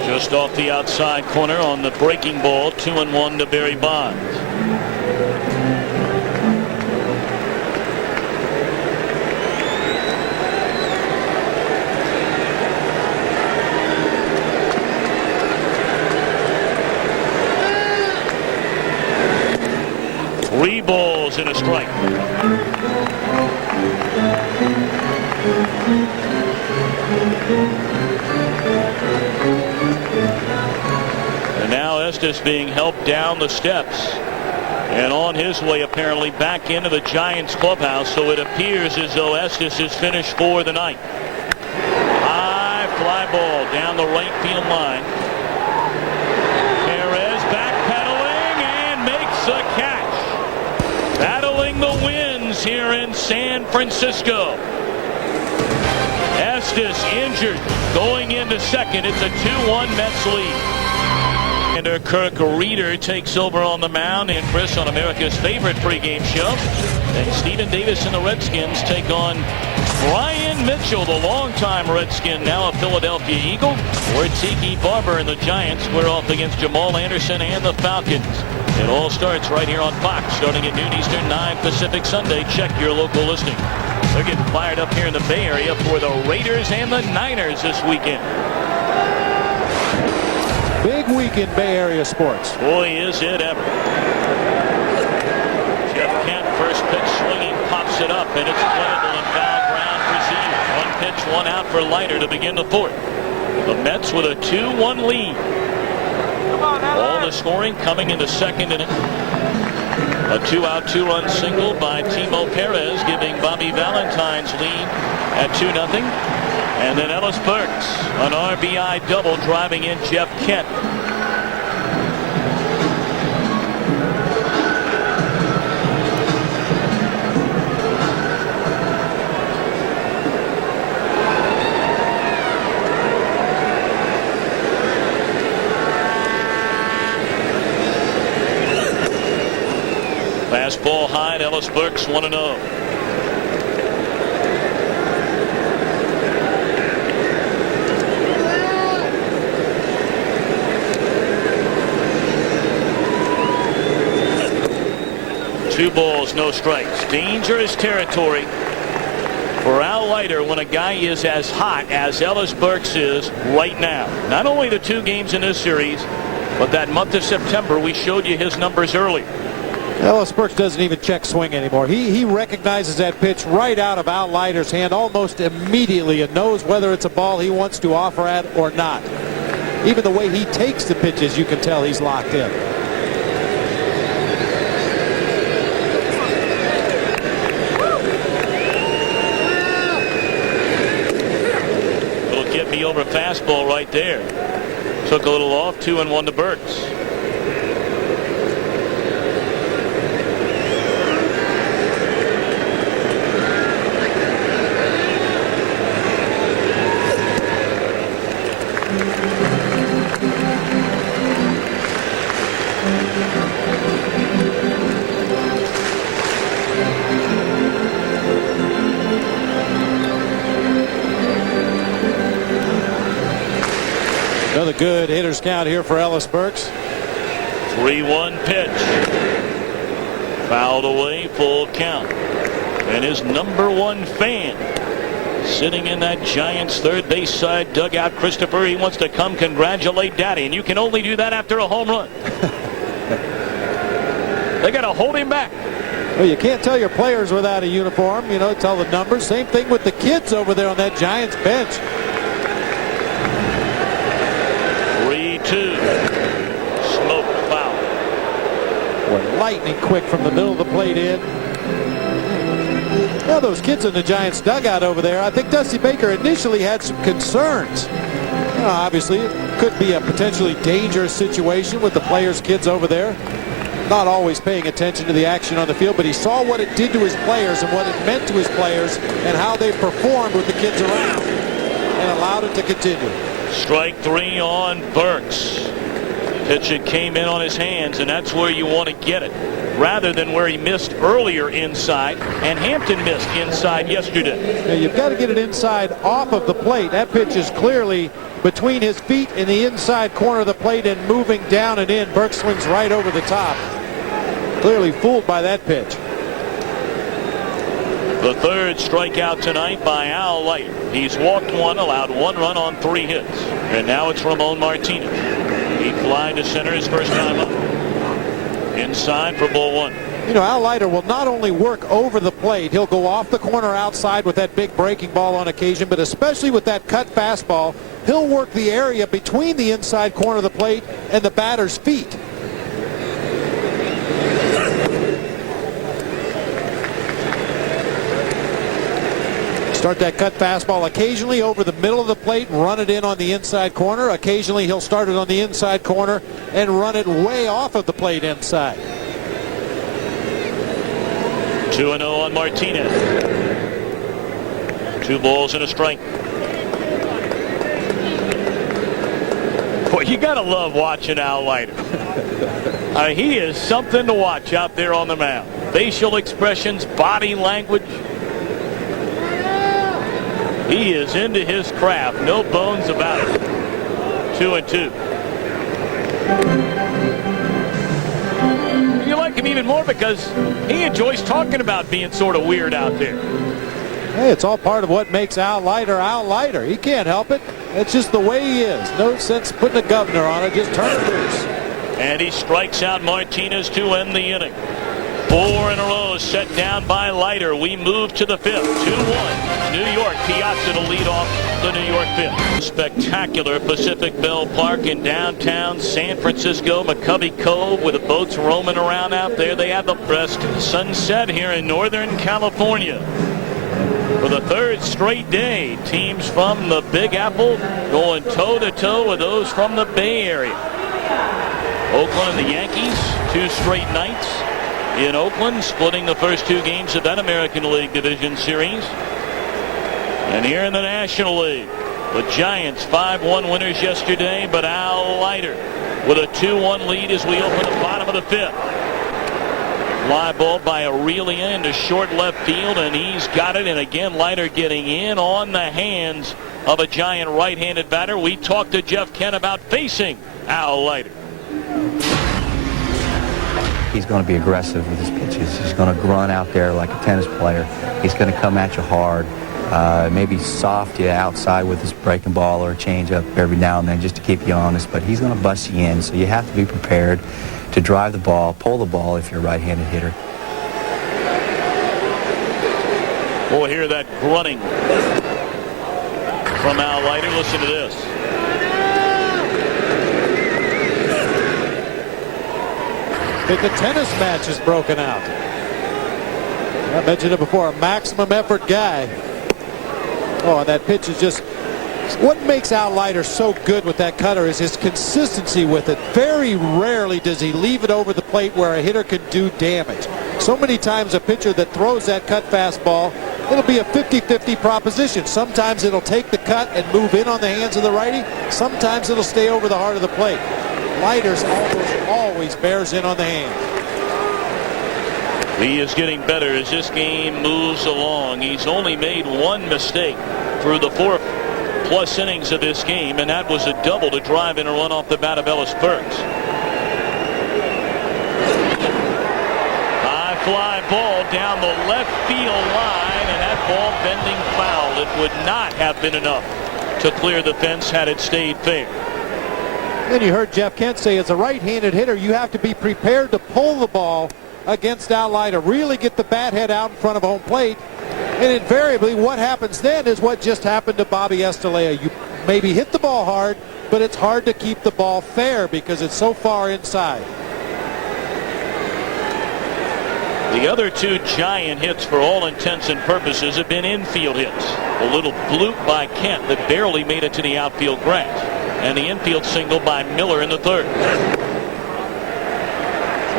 Just off the outside corner on the breaking ball, 2-1 to Barry Bonds. Three balls and a strike. And now Estes being helped down the steps and on his way apparently back into the Giants clubhouse. So it appears as though Estes is finished for the night. High fly ball down the right field line. Perez backpedaling and makes a catch. Battling the winds here in San Francisco. Estes injured going into second. It's a 2-1 Mets lead. And Kirk Reeder takes over on the mound. And Chris on America's favorite pregame show. And Stephen Davis and the Redskins take on Brian Mitchell, the longtime Redskin, now a Philadelphia Eagle. Or Tiki Barber and the Giants square off against Jamal Anderson and the Falcons. It all starts right here on Fox, starting at noon Eastern, 9 Pacific Sunday. Check your local listing. They're getting fired up here in the Bay Area for the Raiders and the Niners this weekend. Big week in Bay Area sports. Boy, is it ever. Jeff Kent, first pitch swinging, pops it up, and it's playable and foul ground for Zee. One pitch, one out for Leiter to begin the fourth. The Mets with a 2-1 lead. All the scoring coming in the second inning. A 2-out, 2-run single by Timo Perez, giving Bobby Valentine's lead at 2-0. And then Ellis Burks, an RBI double, driving in Jeff Kent. Fastball high at Ellis Burks, 1-0. Two balls, no strikes. Dangerous territory for Al Leiter when a guy is as hot as Ellis Burks is right now. Not only the 2 games in this series, but that month of September, we showed you his numbers earlier. Ellis Burks doesn't even check swing anymore. He recognizes that pitch right out of Al Leiter's hand almost immediately and knows whether it's a ball he wants to offer at or not. Even the way he takes the pitches, you can tell he's locked in. Little get me over fastball right there. Took a little off, 2-1 to Burks. Another good hitter's count here for Ellis Burks. 3-1 pitch. Fouled away, full count. And his #1 fan sitting in that Giants third base side dugout, Christopher, he wants to come congratulate Daddy, and you can only do that after a home run. They got to hold him back. Well, you can't tell your players without a uniform, you know, tell the numbers. Same thing with the kids over there on that Giants bench. 3-2. Smoke foul. Boy, lightning quick from the middle of the plate in. Now those kids in the Giants dugout over there, I think Dusty Baker initially had some concerns. Obviously, it could be a potentially dangerous situation with the players' kids over there. Not always paying attention to the action on the field, but he saw what it did to his players and what it meant to his players and how they performed with the kids around and allowed it to continue. Strike 3 on Burks. Pitch it came in on his hands, and that's where you want to get it, rather than where he missed earlier inside, and Hampton missed inside yesterday. Now you've got to get it inside off of the plate. That pitch is clearly between his feet in the inside corner of the plate and moving down and in. Burks swings right over the top. Clearly fooled by that pitch. The third strikeout tonight by Al Leiter. He's walked one, allowed 1 run on 3 hits. And now it's Ramon Martinez. He fly to center his first time up. Inside for ball 1. You know, Al Leiter will not only work over the plate, he'll go off the corner outside with that big breaking ball on occasion, but especially with that cut fastball, he'll work the area between the inside corner of the plate and the batter's feet. Start that cut fastball occasionally over the middle of the plate and run it in on the inside corner. Occasionally he'll start it on the inside corner and run it way off of the plate inside. 2-0 on Martinez. 2 balls and a strike. Boy, you gotta love watching Al Leiter. He is something to watch out there on the mound. Facial expressions, body language. He is into his craft, no bones about it. 2-2. You like him even more because he enjoys talking about being sort of weird out there. Hey, it's all part of what makes Al Leiter Al Leiter. He can't help it. It's just the way he is. No sense putting a governor on it. Just turn it loose. And he strikes out Martinez to end the inning. 4 in a row set down by Leiter. We move to the 5th. 2-1. New York. Piazza to lead off the New York 5th. Spectacular Pacific Bell Park in downtown San Francisco, McCovey Cove, with the boats roaming around out there. They have the best sunset here in Northern California. For the 3rd straight day, teams from the Big Apple going toe-to-toe with those from the Bay Area. Oakland and the Yankees, 2 straight nights in Oakland, splitting the first 2 games of that American League Division Series. And here in the National League, the Giants 5-1 winners yesterday, but Al Leiter with a 2-1 lead as we open the bottom of the 5th. Fly ball by Aurelia into short left field, and he's got it. And again, Leiter getting in on the hands of a Giant right-handed batter. We talked to Jeff Kent about facing Al Leiter. He's going to be aggressive with his pitches. He's going to run out there like a tennis player. He's going to come at you hard, maybe soft you outside with his breaking ball or change up every now and then just to keep you honest, but he's going to bust you in, so you have to be prepared to drive the ball, pull the ball if you're a right-handed hitter. We'll hear that grunting from Al Leiter. Listen to this. I think a tennis match is broken out. I mentioned it before, a maximum effort guy. Oh, and that pitch is just... What makes Al Leiter so good with that cutter is his consistency with it. Very rarely does he leave it over the plate where a hitter can do damage. So many times a pitcher that throws that cut fastball, it'll be a 50-50 proposition. Sometimes it'll take the cut and move in on the hands of the righty. Sometimes it'll stay over the heart of the plate. Leiter's almost always bears in on the hand. He is getting better as this game moves along. He's only made 1 mistake through the 4+ innings of this game, and that was a double to drive in a run off the bat of Ellis Burks. High fly ball down the left field line, and that ball bending foul. It would not have been enough to clear the fence had it stayed fair. Then you heard Jeff Kent say, as a right-handed hitter, you have to be prepared to pull the ball against Al Leiter, really get the bat head out in front of home plate. And invariably, what happens then is what just happened to Bobby Estelea. You maybe hit the ball hard, but it's hard to keep the ball fair because it's so far inside. The other 2 Giant hits, for all intents and purposes, have been infield hits. A little bloop by Kent that barely made it to the outfield grass, and the infield single by Miller in the 3rd.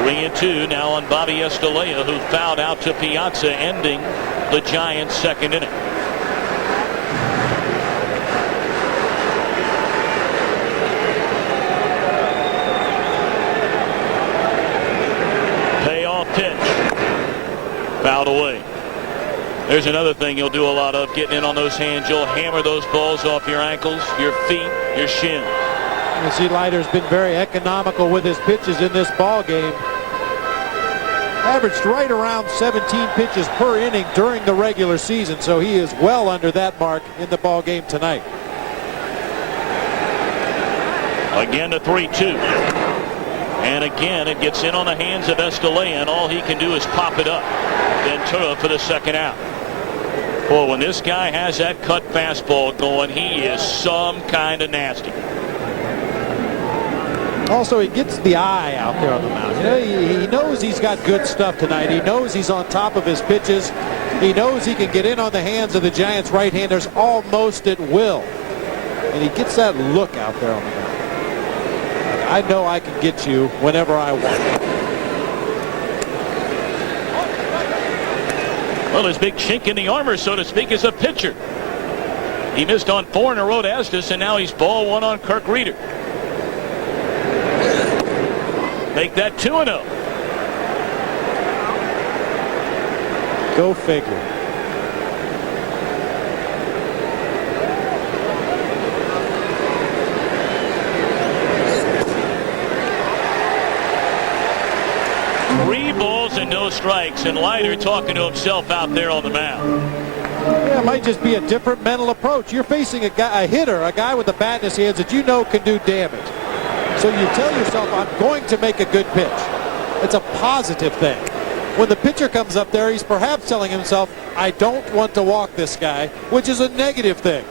3-2 now on Bobby Estelea, who fouled out to Piazza, ending the Giants' 2nd inning. fouled away. There's another thing you'll do a lot of, getting in on those hands. You'll hammer those balls off your ankles, your feet, your shins. You see Leiter's been very economical with his pitches in this ball game. Averaged right around 17 pitches per inning during the regular season, so he is well under that mark in the ball game tonight. Again the 3-2. And again it gets in on the hands of Estes, and all he can do is pop it up. Ventura for the second out. Boy, when this guy has that cut fastball going, he is some kind of nasty. Also, he gets the eye out there on the mound. You know, he knows he's got good stuff tonight. He knows he's on top of his pitches. He knows he can get in on the hands of the Giants right-handers almost at will. And he gets that look out there on the mound. I know I can get you whenever I want. Well, his big chink in the armor, so to speak, is a pitcher. He missed on 4 in a row to Estes, and now he's ball 1 on Kirk Reeder. Make that 2-0. Go figure. Three balls and no strikes, and Leiter talking to himself out there on the mound. Yeah, it might just be a different mental approach. You're facing a hitter, a guy with a bat in his hands that you know can do damage. So you tell yourself, I'm going to make a good pitch. It's a positive thing. When the pitcher comes up there, he's perhaps telling himself, I don't want to walk this guy, which is a negative thing.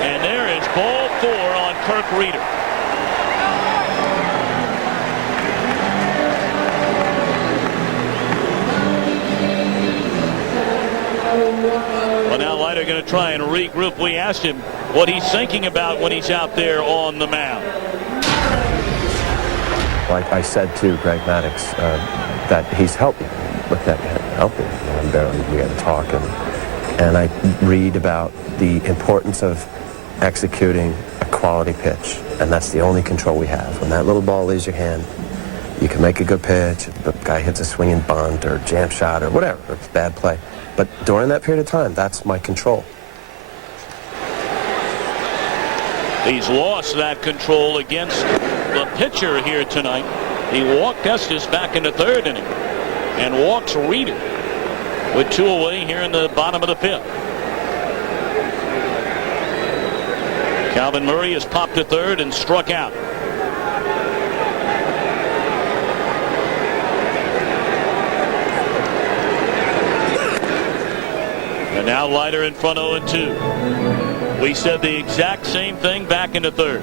And there is ball 4 on Kirk Reeder. Well, now Leiter going to try and regroup. We asked him what he's thinking about when he's out there on the mound. Like I said to Greg Maddux, that he's helping. Look at him helping. I'm barely beginning to talk, and I read about the importance of executing a quality pitch, and that's the only control we have. When that little ball leaves your hand, you can make a good pitch. The guy hits a swinging bunt or jam shot or whatever. It's bad play. But during that period of time, that's my control. He's lost that control against the pitcher here tonight. He walked Estes back in the 3rd inning and walks Reeder with 2 away here in the bottom of the 5th. Calvin Murray has popped to 3rd and struck out. And now Leiter in front 0-2. We said the exact same thing back in the 3rd.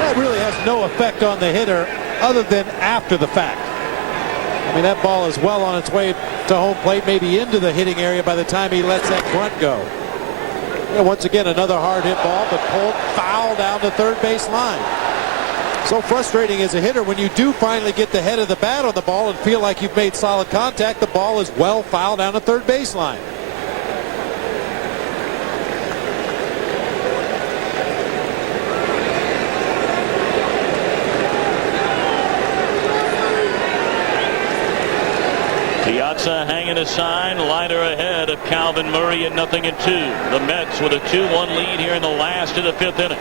That really has no effect on the hitter other than after the fact. I mean, that ball is well on its way to home plate, maybe into the hitting area by the time he lets that grunt go. And once again, another hard hit ball, but pulled foul down the 3rd base line. So frustrating as a hitter when you do finally get the head of the bat on the ball and feel like you've made solid contact. The ball is well fouled down the 3rd base line. Piazza hanging a sign. Leiter ahead of Calvin Murray at 0-2. The Mets with a 2-1 lead here in the last of the 5th inning.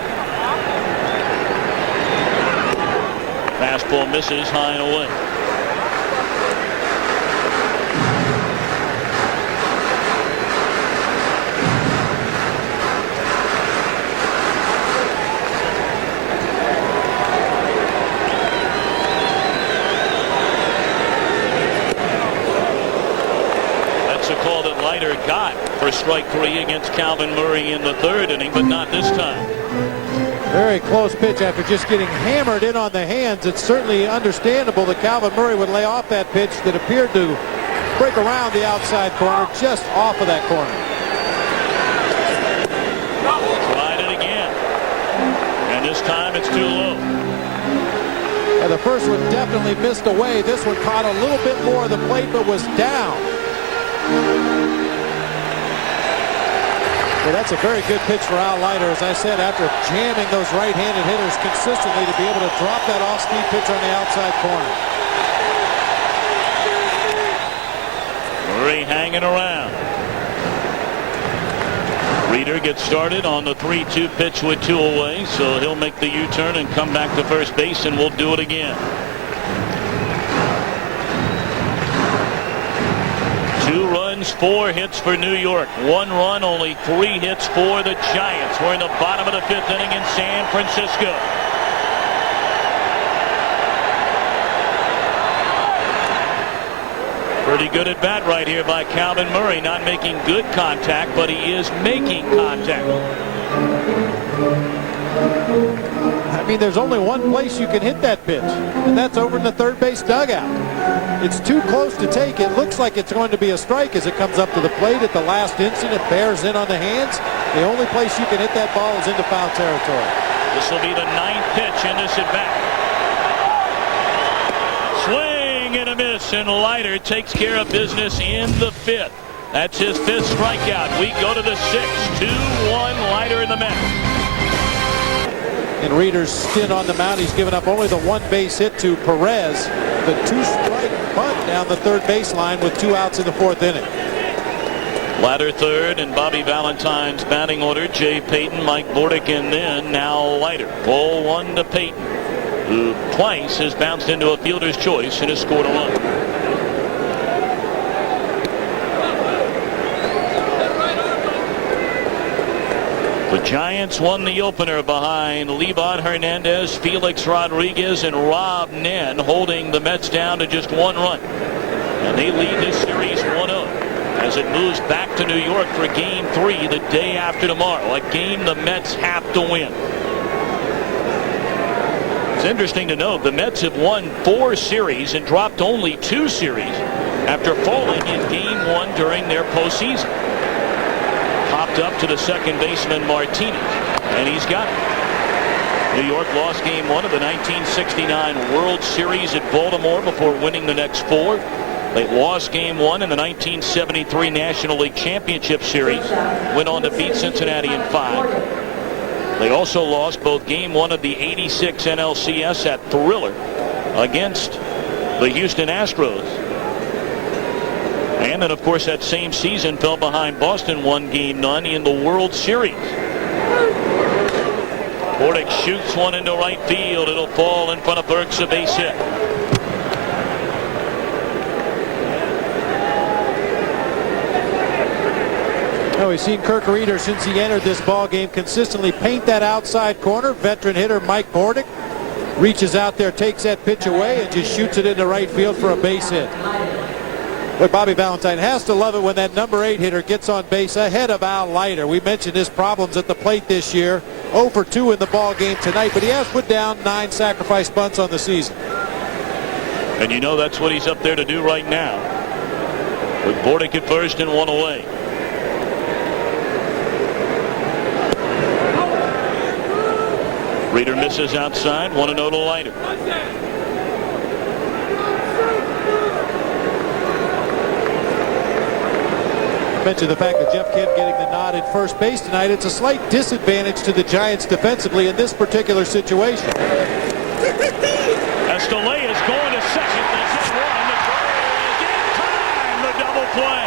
Fastball misses high and away. Call that Leiter got for strike 3 against Calvin Murray in the 3rd inning, but not this time. Very close pitch after just getting hammered in on the hands. It's certainly understandable that Calvin Murray would lay off that pitch that appeared to break around the outside corner, just off of that corner. Tried it again, and this time it's too low. Yeah, the first one definitely missed away. This one caught a little bit more of the plate, but was down. Well, that's a very good pitch for Al Leiter, as I said, after jamming those right-handed hitters consistently to be able to drop that off-speed pitch on the outside corner. Murray hanging around. Reeder gets started on the 3-2 pitch with 2 away, so he'll make the U-turn and come back to first base, and we'll do it again. 2 runs, 4 hits for New York. 1 run, only 3 hits for the Giants. We're in the bottom of the 5th inning in San Francisco. Pretty good at bat right here by Calvin Murray. Not making good contact, but he is making contact. I mean, there's only one place you can hit that pitch, and that's over in the third base dugout. It's too close to take. It looks like it's going to be a strike as it comes up to the plate at the last instant. It bears in on the hands. The only place you can hit that ball is into foul territory. This will be the 9th pitch in this at bat. Swing and a miss, and Leiter takes care of business in the 5th. That's his 5th strikeout. We go to the 6th. 2-1 Leiter in the Mets. In Reeder's stint on the mound, he's given up only the 1 base hit to Perez. The 2-strike bunt down the third baseline with 2 outs in the 4th inning. Leiter third, and Bobby Valentine's batting order. Jay Payton, Mike Bordick, and then now Leiter. Ball 1 to Payton, who twice has bounced into a fielder's choice and has scored a run. The Giants won the opener behind Levan Hernandez, Felix Rodriguez, and Rob Nen, holding the Mets down to just 1 run. And they lead this series 1-0 as it moves back to New York for Game 3 the day after tomorrow, a game the Mets have to win. It's interesting to note the Mets have won 4 series and dropped only 2 series after falling in Game 1 during their postseason. Popped up to the second baseman Martinez, and he's got it. New York lost Game 1 of the 1969 World Series at Baltimore before winning the next 4. They lost Game 1 in the 1973 National League Championship Series, went on to beat Cincinnati in 5. They also lost both Game 1 of the 86 NLCS at Thriller against the Houston Astros. And then, of course, that same season fell behind Boston 1 game none in the World Series. Bordick shoots one into right field. It'll fall in front of Burks, a base hit. Oh, we've seen Kirk Reeder since he entered this ball game consistently paint that outside corner. Veteran hitter Mike Bordick reaches out there, takes that pitch away, and just shoots it into right field for a base hit. But Bobby Valentine has to love it when that number 8 hitter gets on base ahead of Al Leiter. We mentioned his problems at the plate this year. 0 for 2 in the ball game tonight, but he has put down 9 sacrifice bunts on the season. And you know that's what he's up there to do right now, with Bordick at first and 1 away. Reeder misses outside. 1-0 to Leiter. Mentioned the fact that Jeff Kent getting the nod at first base tonight. It's a slight disadvantage to the Giants defensively in this particular situation. Estes is going to second. They get 1. The throw is in time. The double play.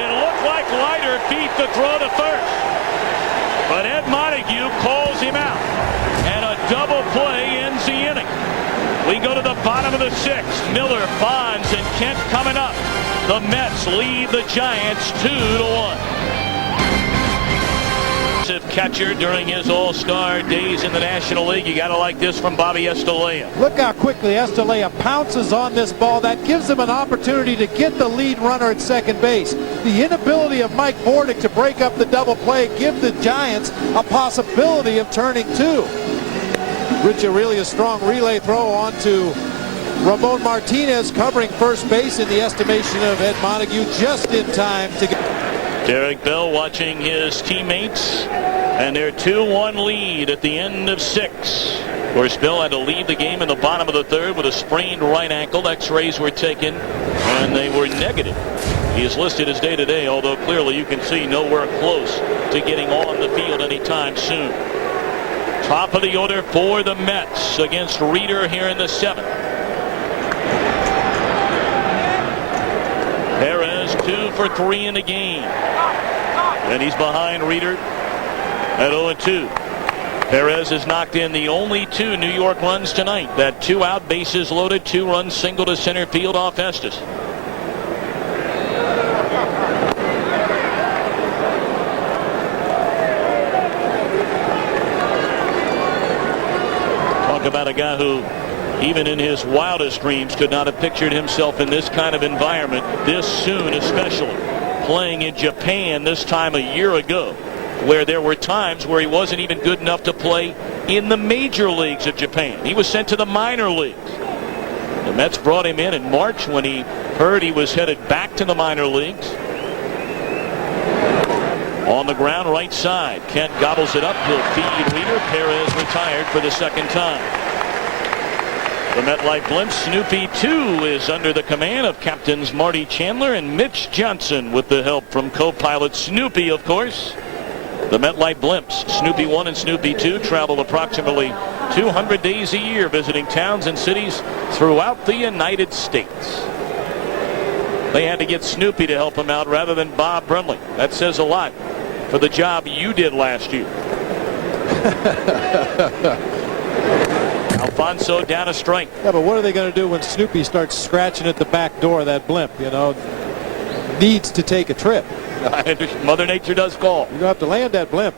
It looked like Leiter beat the throw to first, but Ed Montague calls him out, and a double play ends the inning. We go to the bottom of the 6th. Miller, Bonds, and Kent coming up. The Mets lead the Giants 2-1. Catcher during his all-star days in the National League. You got to like this from Bobby Estes. Look how quickly Estes pounces on this ball. That gives him an opportunity to get the lead runner at second base. The inability of Mike Bordick to break up the double play give the Giants a possibility of turning 2. Rich Aurelia's strong relay throw on to Ramon Martinez, covering first base in the estimation of Ed Montague, just in time to get. Derek Bell watching his teammates, and their 2-1 lead at the end of 6. Of course, Bell had to leave the game in the bottom of the 3rd with a sprained right ankle. X-rays were taken, and they were negative. He is listed as day-to-day, although clearly you can see nowhere close to getting on the field anytime soon. Top of the order for the Mets against Reeder here in the 7th. Perez 2 for 3 in the game. And he's behind Reeder at 0-2. Perez has knocked in the only 2 New York runs tonight. That 2-out, bases loaded, 2-run single to center field off Estes. Talk about a guy who, even in his wildest dreams, could not have pictured himself in this kind of environment this soon, especially playing in Japan this time a year ago, where there were times where he wasn't even good enough to play in the major leagues of Japan. He was sent to the minor leagues. The Mets brought him in March when he heard he was headed back to the minor leagues. On the ground, right side. Kent gobbles it up. He'll feed Reeder. Perez retired for the 2nd time. The MetLife Blimps, Snoopy 2 is under the command of captains Marty Chandler and Mitch Johnson, with the help from co-pilot Snoopy, of course. The MetLife Blimps, Snoopy 1 and Snoopy 2, travel approximately 200 days a year, visiting towns and cities throughout the United States. They had to get Snoopy to help him out rather than Bob Brumley. That says a lot for the job you did last year. Alfonso down a strike. Yeah, but what are they going to do when Snoopy starts scratching at the back door of that blimp? You know, needs to take a trip. Mother Nature does call. You have to land that blimp.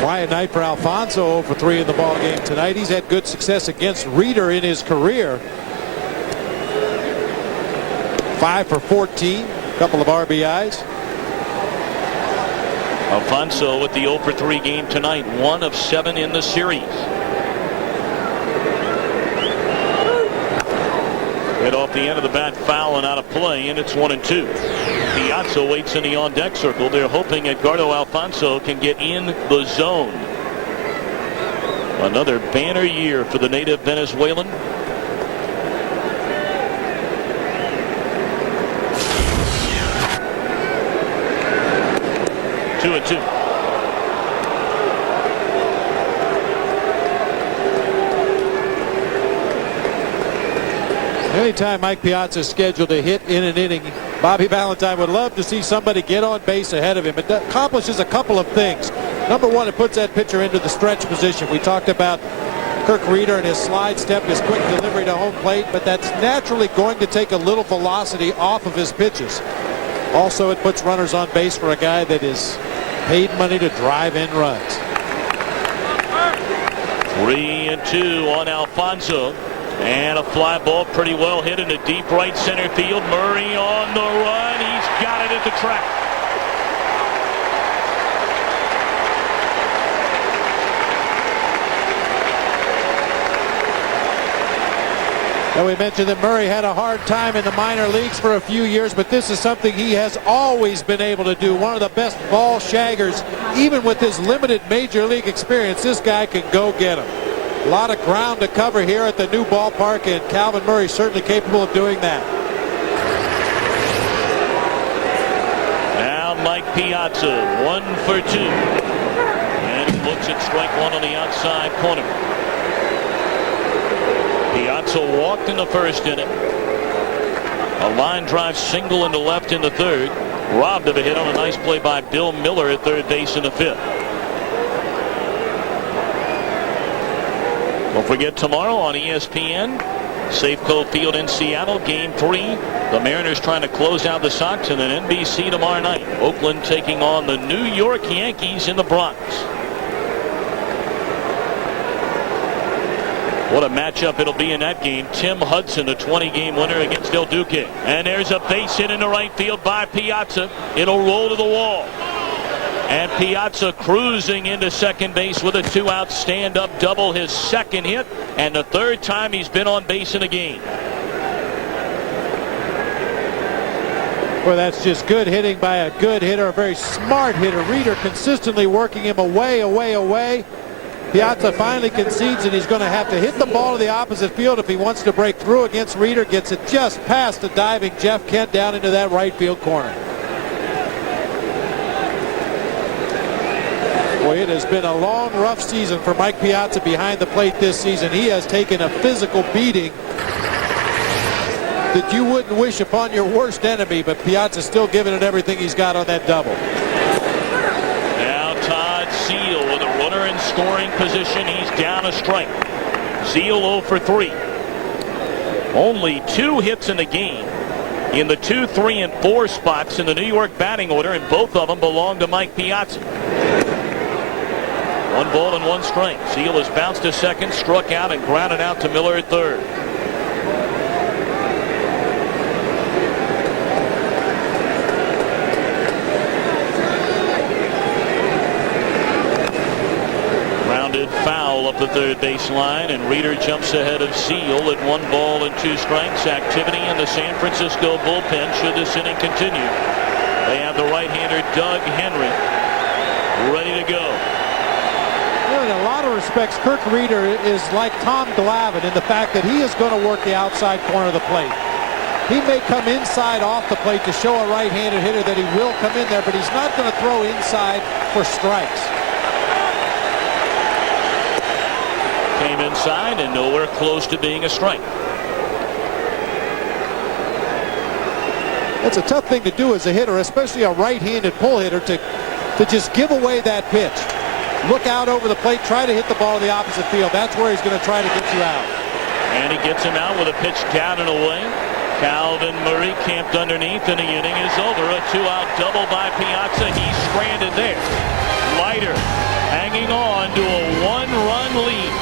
Quiet night for Alfonso, 0 for 3 in the ball game tonight. He's had good success against Reeder in his career. 5 for 14, a couple of RBIs. Alfonso with the 0 for 3 game tonight, 1 of 7 in the series. Hit off the end of the bat, foul and out of play, and it's 1-2. Piazza waits in the on-deck circle. They're hoping Edgardo Alfonso can get in the zone. Another banner year for the native Venezuelan. Two and 2. Anytime Mike Piazza is scheduled to hit in an inning, Bobby Valentine would love to see somebody get on base ahead of him. It accomplishes a couple of things. Number one, it puts that pitcher into the stretch position. We talked about Kirk Reeder and his slide step, his quick delivery to home plate, but that's naturally going to take a little velocity off of his pitches. Also, it puts runners on base for a guy that is paid money to drive in runs. 3-2 on Alfonso. And a fly ball pretty well hit into deep right center field. Murray on the run. He's got it at the track. And we mentioned that Murray had a hard time in the minor leagues for a few years, but this is something he has always been able to do. One of the best ball shaggers, even with his limited major league experience. This guy can go get him. A lot of ground to cover here at the new ballpark, and Calvin Murray certainly capable of doing that. Now Mike Piazza, 1 for 2. And he looks at strike 1 on the outside corner. Piazza walked in the first inning. A line drive single into left in the third. Robbed of a hit on a nice play by Bill Miller at third base in the 5th. Don't forget, tomorrow on ESPN, Safeco Field in Seattle, Game 3. The Mariners trying to close out the Sox, and then NBC tomorrow night. Oakland taking on the New York Yankees in the Bronx. What a matchup it'll be in that game. Tim Hudson, a 20-game winner against Del Duque. And there's a base hit into right field by Piazza. It'll roll to the wall. And Piazza cruising into second base with a 2-out stand-up double, his second hit, and the 3rd time he's been on base in a game. Well, that's just good hitting by a good hitter, a very smart hitter. Reeder consistently working him away. Piazza finally concedes, and he's going to have to hit the ball to the opposite field if he wants to break through against Reeder. Gets it just past the diving Jeff Kent down into that right field corner. Boy, it has been a long, rough season for Mike Piazza behind the plate this season. He has taken a physical beating that you wouldn't wish upon your worst enemy, but Piazza's still giving it everything he's got on that double. Now Todd Seal with a runner in scoring position. He's down a strike. Seal 0 for 3. Only 2 hits in the game in the 2, 3, and 4 spots in the New York batting order, and both of them belong to Mike Piazza. 1 ball and 1 strike. Seal has bounced to second, struck out, and grounded out to Miller at third. Grounded foul up the third baseline, and Reeder jumps ahead of Seal at 1 ball and 2 strikes. Activity in the San Francisco bullpen should this inning continue. They have the right-hander Doug Henry ready to go. In a lot of respects, Kirk Reeder is like Tom Glavine in the fact that he is going to work the outside corner of the plate. He may come inside off the plate to show a right-handed hitter that he will come in there, but he's not going to throw inside for strikes. Came inside and nowhere close to being a strike. That's a tough thing to do as a hitter, especially a right-handed pull hitter, to just give away that pitch. Look out over the plate, try to hit the ball to the opposite field. That's where he's going to try to get you out. And he gets him out with a pitch down and away. Calvin Murray camped underneath, and the inning is over. A 2-out double by Piazza. He's stranded there. Leiter hanging on to a 1-run lead.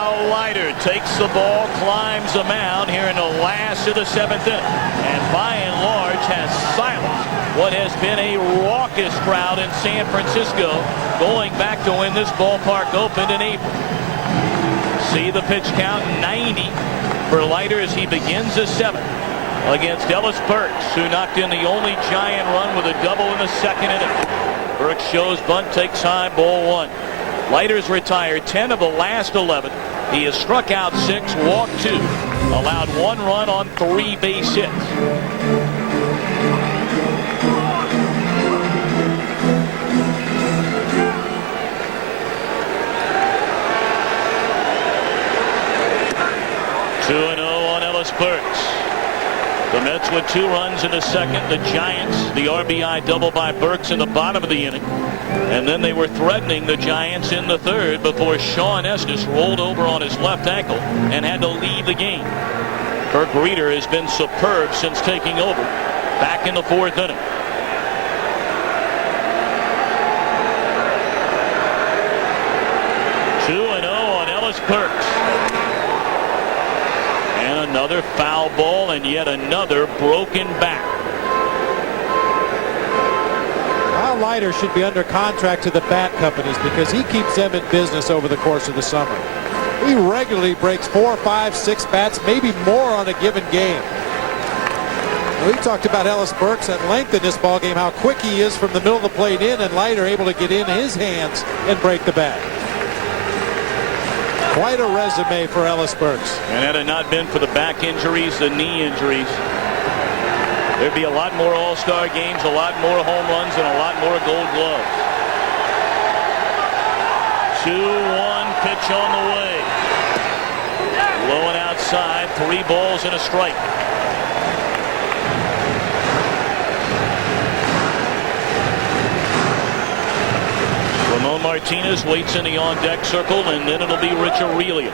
Now Leiter takes the ball, climbs the mound here in the last of the 7th inning, and by and large has silenced what has been a raucous crowd in San Francisco, going back to when this ballpark opened in April. See the pitch count, 90 for Leiter as he begins the 7th against Ellis Burks, who knocked in the only Giant run with a double in the 2nd inning. Burks shows bunt, takes high, ball 1. Leiter's retired 10 of the last 11. He has struck out 6, walked 2, allowed 1 run on 3 base hits. Burks. The Mets with 2 runs in the 2nd. The Giants, the RBI double by Burks in the bottom of the inning. And then they were threatening the Giants in the 3rd before Shawn Estes rolled over on his left ankle and had to leave the game. Kirk Reeder has been superb since taking over back in the 4th inning. On Ellis Burks. Another foul ball and yet another broken back. Well, Leiter should be under contract to the bat companies because he keeps them in business over the course of the summer. He regularly breaks 4, 5, 6 bats, maybe more on a given game. We talked about Ellis Burks at length in this ballgame, how quick he is from the middle of the plate in, and Leiter able to get in his hands and break the bat. Quite a resume for Ellis Burks. And had it not been for the back injuries, the knee injuries, there'd be a lot more all-star games, a lot more home runs, and a lot more gold gloves. 2-1 pitch on the way. Low and outside, 3 balls and a strike. Ramon Martinez waits in the on-deck circle, and then it'll be Rich Aurelio.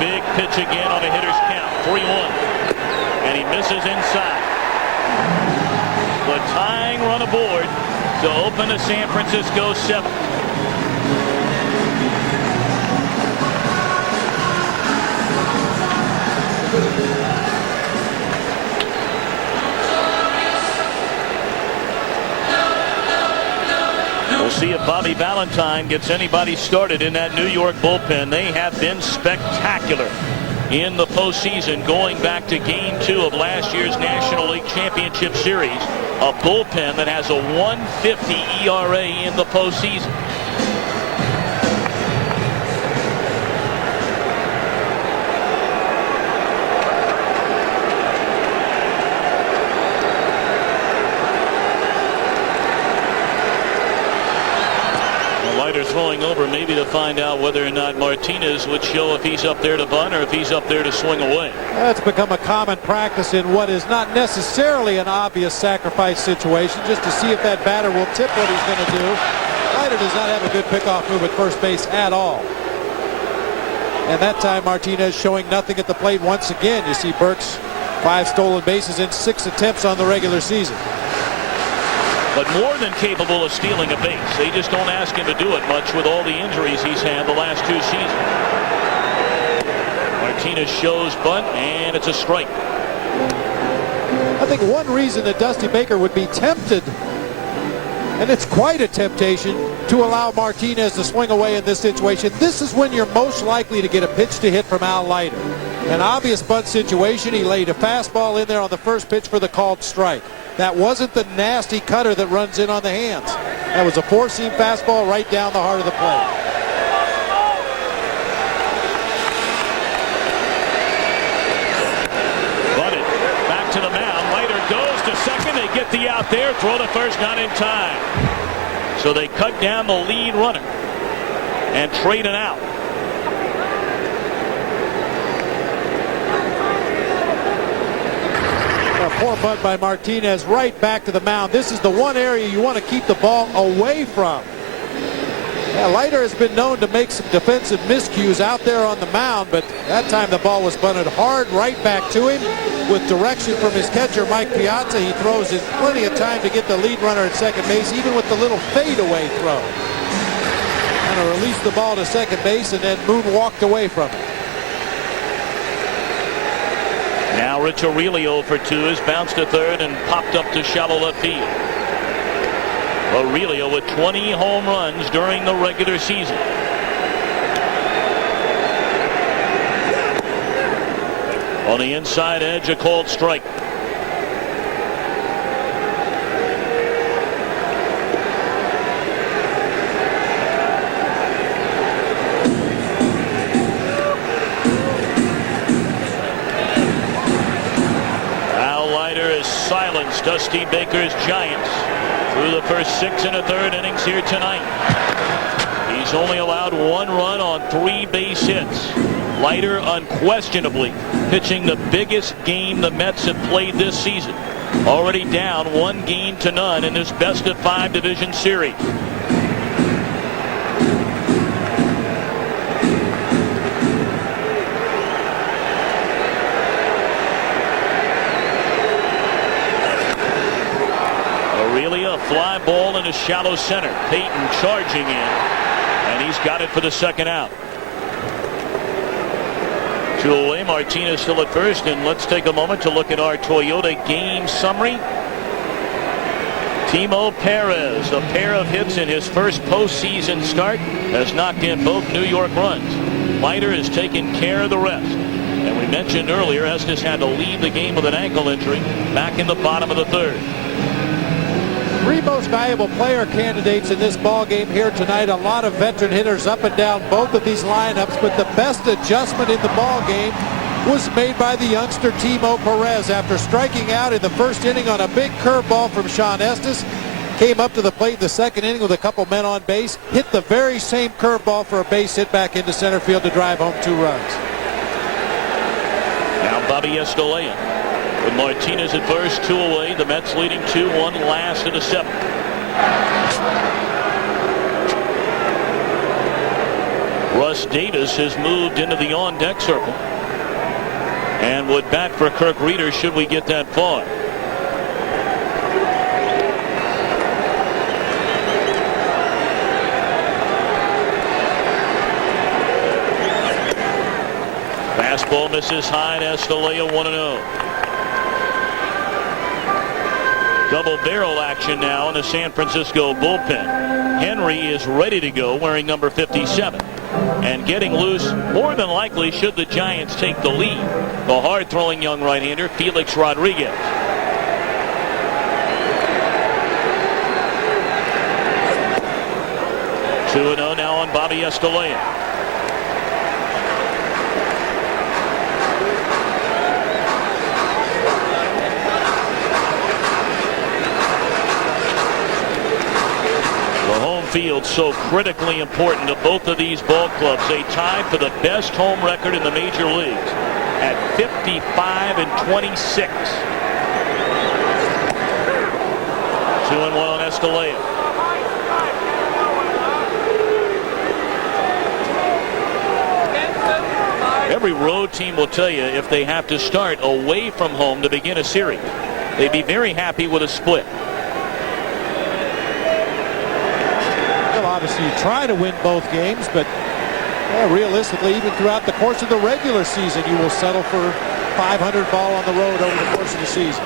Big pitch again on a hitter's count. 3-1. And he misses inside. The tying run aboard to open the San Francisco 7th. We'll see if Bobby Valentine gets anybody started in that New York bullpen. They have been spectacular in the postseason, going back to Game 2 of last year's National League Championship Series. A bullpen that has a 1.50 ERA in the postseason. Leiter throwing over maybe to find out whether or not Martinez would show if he's up there to bunt or if he's up there to swing away. That's become a common practice in what is not necessarily an obvious sacrifice situation, just to see if that batter will tip what he's going to do. Leiter does not have a good pickoff move at first base at all. And that time Martinez showing nothing at the plate once again. You see Burke's 5 stolen bases in 6 attempts on the regular season. But more than capable of stealing a base. They just don't ask him to do it much with all the injuries he's had the last 2 seasons. Martinez shows bunt, and it's a strike. I think one reason that Dusty Baker would be tempted, and it's quite a temptation, to allow Martinez to swing away in this situation. This is when you're most likely to get a pitch to hit from Al Leiter. An obvious bunt situation. He laid a fastball in there on the first pitch for the called strike. That wasn't the nasty cutter that runs in on the hands. That was a 4-seam fastball right down the heart of the plate. Bunted back to the mound. Leiter goes to second. They get the out there. Throw to first, not in time. So they cut down the lead runner and trade it out. Poor bunt by Martinez right back to the mound. This is the one area you want to keep the ball away from. Yeah, Leiter has been known to make some defensive miscues out there on the mound, but that time the ball was bunted hard right back to him with direction from his catcher, Mike Piazza. He throws in plenty of time to get the lead runner at second base, even with the little fadeaway throw. Kind of released the ball to second base and then moonwalked away from it. Now Rich Aurelio for 2 has bounced to third and popped up to shallow left field. Aurelio with 20 home runs during the regular season. On the inside edge, a called strike. Silenced Dusty Baker's Giants through the first 6 1/3 innings here tonight. He's only allowed 1 run on 3 base hits. Leiter unquestionably pitching the biggest game the Mets have played this season. Already down 1-0 in this best-of-5 division series. Fly ball into shallow center. Payton charging in, and he's got it for the second out. 2 away. Martinez still at first, and let's take a moment to look at our Toyota game summary. Timo Perez, a pair of hits in his first postseason start, has knocked in both New York runs. Leiter has taken care of the rest. And we mentioned earlier, Estes had to leave the game with an ankle injury back in the bottom of the 3rd. 3 most valuable player candidates in this ball game here tonight. A lot of veteran hitters up and down both of these lineups, but the best adjustment in the ball game was made by the youngster Timo Perez after striking out in the first inning on a big curveball from Shawn Estes. Came up to the plate in the second inning with a couple men on base, hit the very same curveball for a base hit back into center field to drive home 2 runs. Now Bobby Estelea. With Martinez at first, 2 away. The Mets leading 2-1 last of the 7th. Russ Davis has moved into the on-deck circle and would bat for Kirk Reeder should we get that far. Fastball misses high to Estelea, 1-0. Double barrel action now in the San Francisco bullpen. Henry is ready to go wearing number 57 and getting loose more than likely should the Giants take the lead. The hard throwing young right-hander Felix Rodriguez. 2-0 now on Bobby Estes. Field so critically important to both of these ball clubs. They tied for the best home record in the major leagues at 55-26. 2-1 on Estes. Every road team will tell you if they have to start away from home to begin a series, they'd be very happy with a split. Obviously, you try to win both games, but realistically, even throughout the course of the regular season, you will settle for 500 ball on the road over the course of the season.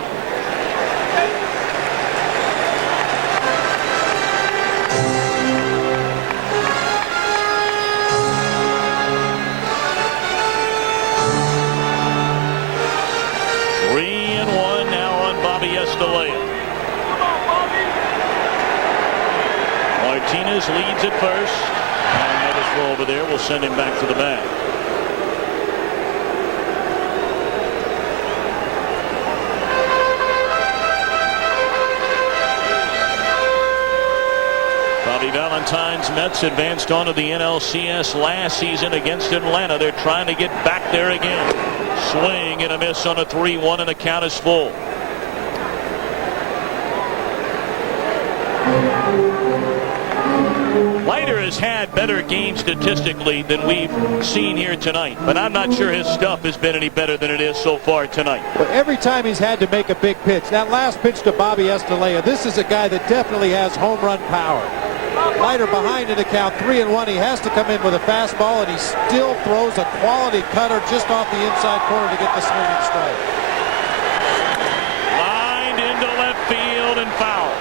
Leads at first, and another throw over there will send him back to the bag. Bobby Valentine's Mets advanced on to the NLCS last season against Atlanta. They're trying to get back there again. Swing and a miss on a 3-1, and the count is full. Leiter has had better games statistically than we've seen here tonight, but I'm not sure his stuff has been any better than it is so far tonight. Well, every time he's had to make a big pitch, that last pitch to Bobby Estes, this is a guy that definitely has home run power. Leiter behind in the count, 3-1. He has to come in with a fastball, and he still throws a quality cutter just off the inside corner to get the swinging strike. Lined into left field and foul.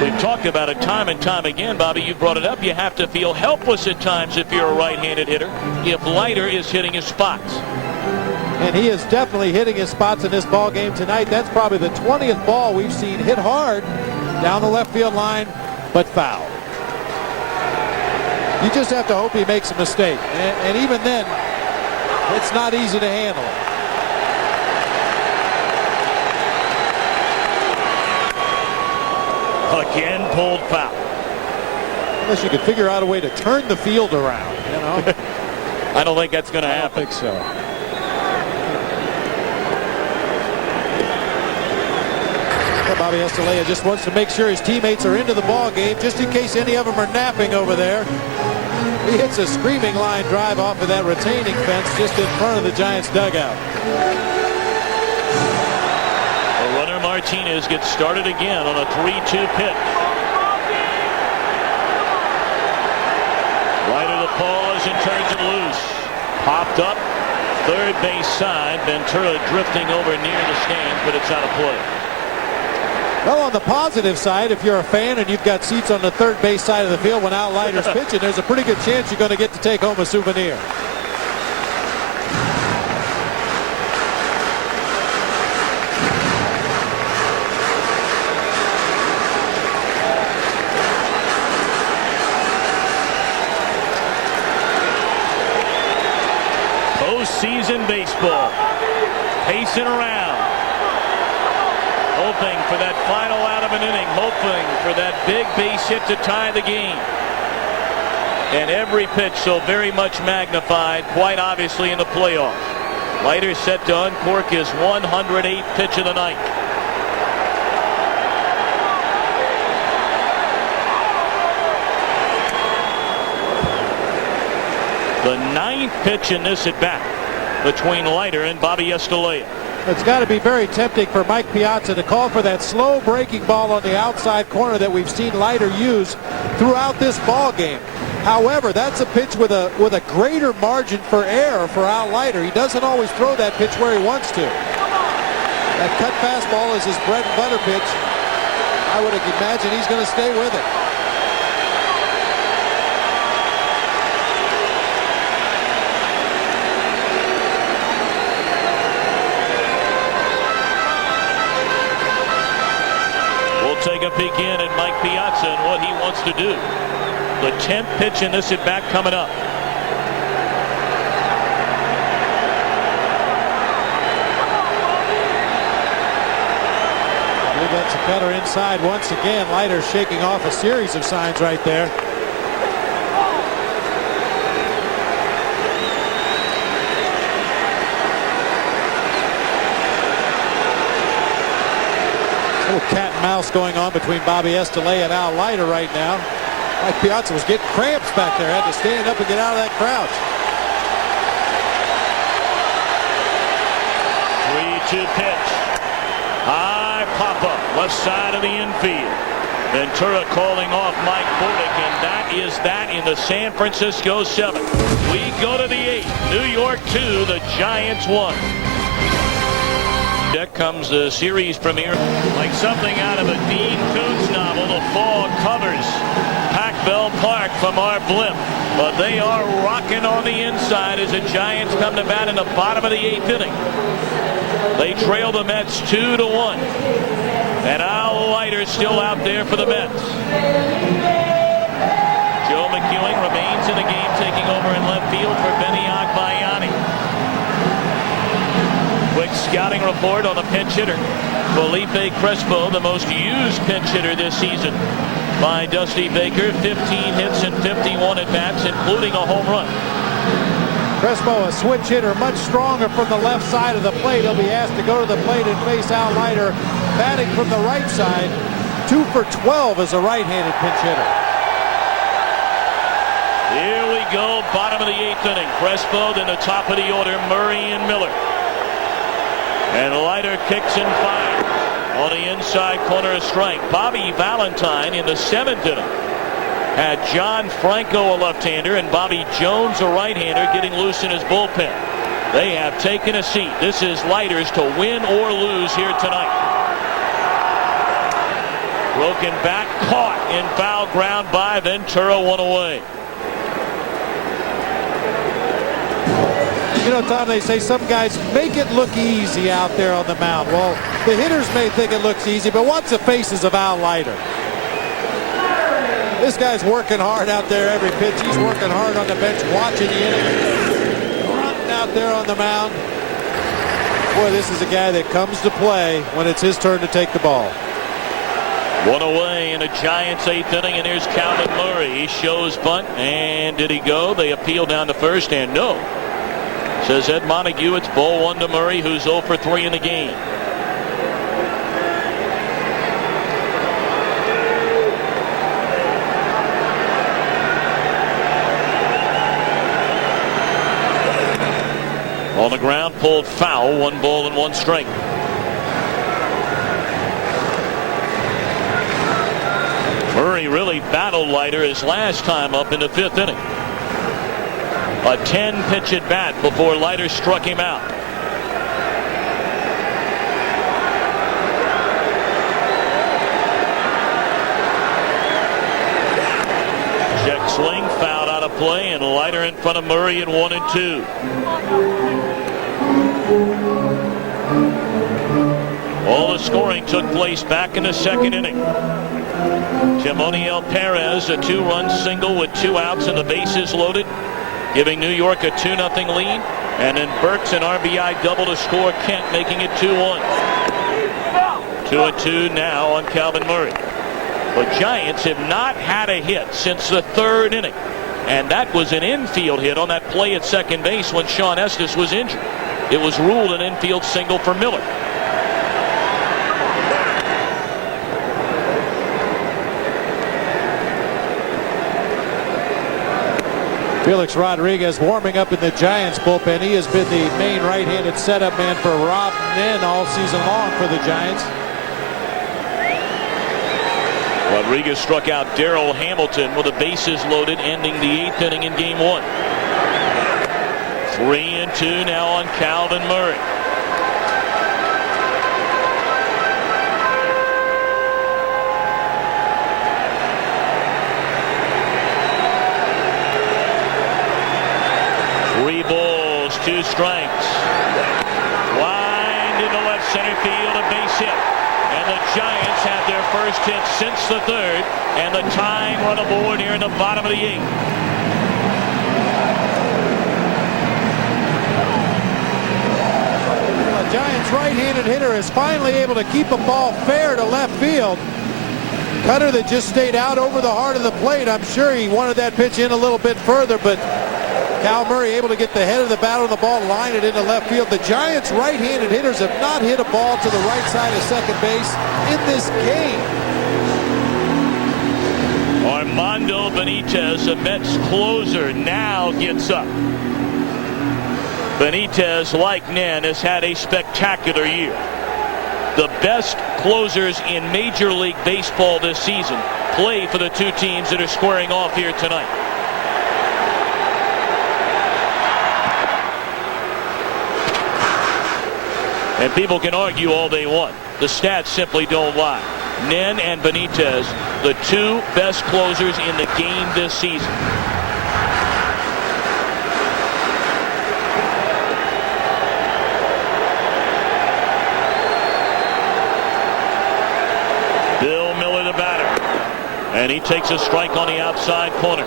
We've talked about it time and time again, Bobby. You brought it up. You have to feel helpless at times if you're a right-handed hitter, if Leiter is hitting his spots. And he is definitely hitting his spots in this ball game tonight. That's probably the 20th ball we've seen hit hard down the left field line, but foul. You just have to hope he makes a mistake. And even then, it's not easy to handle. Again pulled foul. Unless you could figure out a way to turn the field around, you know. I don't think that's going to happen. I don't think so. Well, Bobby Estes just wants to make sure his teammates are into the ball game, just in case any of them are napping over there. He hits a screaming line drive off of that retaining fence just in front of the Giants dugout. Martinez gets started again on a 3-2 pitch. Leiter the pause and turns it loose. Popped up, third base side. Ventura drifting over near the stands, but it's out of play. Well, on the positive side, if you're a fan and you've got seats on the third base side of the field when Al Leiter's pitching, there's a pretty good chance you're going to get to take home a souvenir. Postseason baseball. Pacing around. Hoping for that final out of an inning. Hoping for that big base hit to tie the game. And every pitch so very much magnified, quite obviously, in the playoffs. Leiter set to uncork his 108th pitch of the night. The 9th pitch in this at bat between Leiter and Bobby Estes. It's got to be very tempting for Mike Piazza to call for that slow breaking ball on the outside corner that we've seen Leiter use throughout this ball game. However, that's a pitch with a greater margin for error for Al Leiter. He doesn't always throw that pitch where he wants to. That cut fastball is his bread and butter pitch. I would imagine he's going to stay with it. take a peek in at Mike Piazza and what he wants to do. The 10th pitch in this at bat coming up. That's a cutter inside once again. Leiter shaking off a series of signs right there. A little cat and mouse going on between Bobby Estes and Al Leiter right now. Mike Piazza was getting cramps back there. Had to stand up and get out of that crouch. 3-2 pitch. High pop-up, left side of the infield. Ventura calling off Mike Bordick, and that is that in the San Francisco 7th. We go to the 8th. New York 2, the Giants 1. Deck comes the series premiere. Like something out of a Dean Koontz novel, the fog covers Pac Bell Park from our blimp. But they are rocking on the inside as the Giants come to bat in the bottom of the 8th inning. They trail the Mets 2-1. And Al Leiter still out there for the Mets. Joe McEwing remains in the game, taking over in left field for Benny Agbayani. Quick scouting report on the pinch hitter. Felipe Crespo, the most used pinch hitter this season by Dusty Baker. 15 hits and 51 at-bats, including a home run. Crespo, a switch hitter, much stronger from the left side of the plate. He'll be asked to go to the plate and face Al Leiter, batting from the right side. 2 for 12 as a right-handed pinch hitter. Here we go, bottom of the 8th inning. Crespo, then the top of the order, Murray and Miller. And Leiter kicks and fires on the inside corner, a strike. Bobby Valentine in the 7th inning had John Franco, a left-hander, and Bobby Jones, a right-hander, getting loose in his bullpen. They have taken a seat. This is Leiter's to win or lose here tonight. Broken back, caught in foul ground by Ventura, 1 away. You know, Tom, they say some guys make it look easy out there on the mound. Well, the hitters may think it looks easy, but watch the faces of Al Leiter. This guy's working hard out there every pitch. He's working hard on the bench, watching the inning, running out there on the mound. Boy, this is a guy that comes to play when it's his turn to take the ball. 1 away in a Giants 8th inning, and here's Calvin Murray. He shows bunt, and did he go? They appeal down to first, and no. Says Ed Montague, it's ball 1 to Murray, who's 0 for 3 in the game. On the ground, pulled foul, 1 ball and 1 strike. Murray really battled Leiter his last time up in the 5th inning. A 10-pitch at bat before Leiter struck him out. Check swing, fouled out of play, and Leiter in front of Murray in 1 and 2. All the scoring took place back in the 2nd inning. Timoniel Perez, a 2-run single with 2 outs and the bases loaded, giving New York a 2-0 lead. And then Burks an RBI double to score Kent, making it 2-1. 2-2 now on Calvin Murray. The Giants have not had a hit since the 3rd inning. And that was an infield hit on that play at second base when Shawn Estes was injured. It was ruled an infield single for Miller. Felix Rodriguez warming up in the Giants bullpen. He has been the main right-handed setup man for Rob Nen all season long for the Giants. Rodriguez struck out Darrell Hamilton with the bases loaded, ending the 8th inning in game 1. 3-2 now on Calvin Murray. Balls, 2 strikes. Wind into left center field, a base hit. And the Giants have their first hit since the third, and the tying run aboard here in the bottom of the eighth. The Giants' right-handed hitter is finally able to keep a ball fair to left field. Cutter that just stayed out over the heart of the plate. I'm sure he wanted that pitch in a little bit further, but Cal Murray able to get the head of the bat on the ball, line it into left field. The Giants' right-handed hitters have not hit a ball to the right side of second base in this game. Armando Benitez, the Mets closer, now gets up. Benitez, like Nen, has had a spectacular year. The best closers in Major League Baseball this season play for the two teams that are squaring off here tonight. And people can argue all they want. The stats simply don't lie. Nen and Benitez, the two best closers in the game this season. Bill Miller, the batter. And he takes a strike on the outside corner.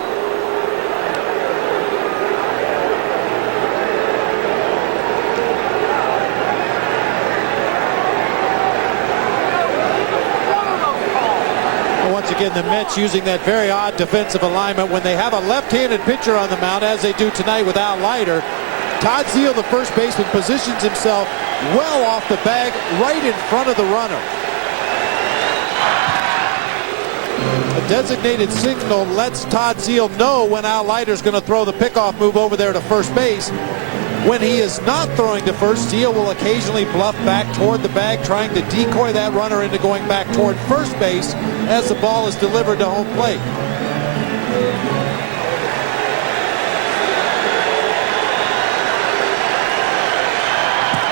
Once again, the Mets using that very odd defensive alignment when they have a left-handed pitcher on the mound, as they do tonight without Leiter. Todd Zeile, the first baseman, positions himself well off the bag, right in front of the runner. A designated signal lets Todd Zeile know when Al Leiter's going to throw the pickoff move over there to first base. When he is not throwing to first, Zeile will occasionally bluff back toward the bag, trying to decoy that runner into going back toward first base as the ball is delivered to home plate.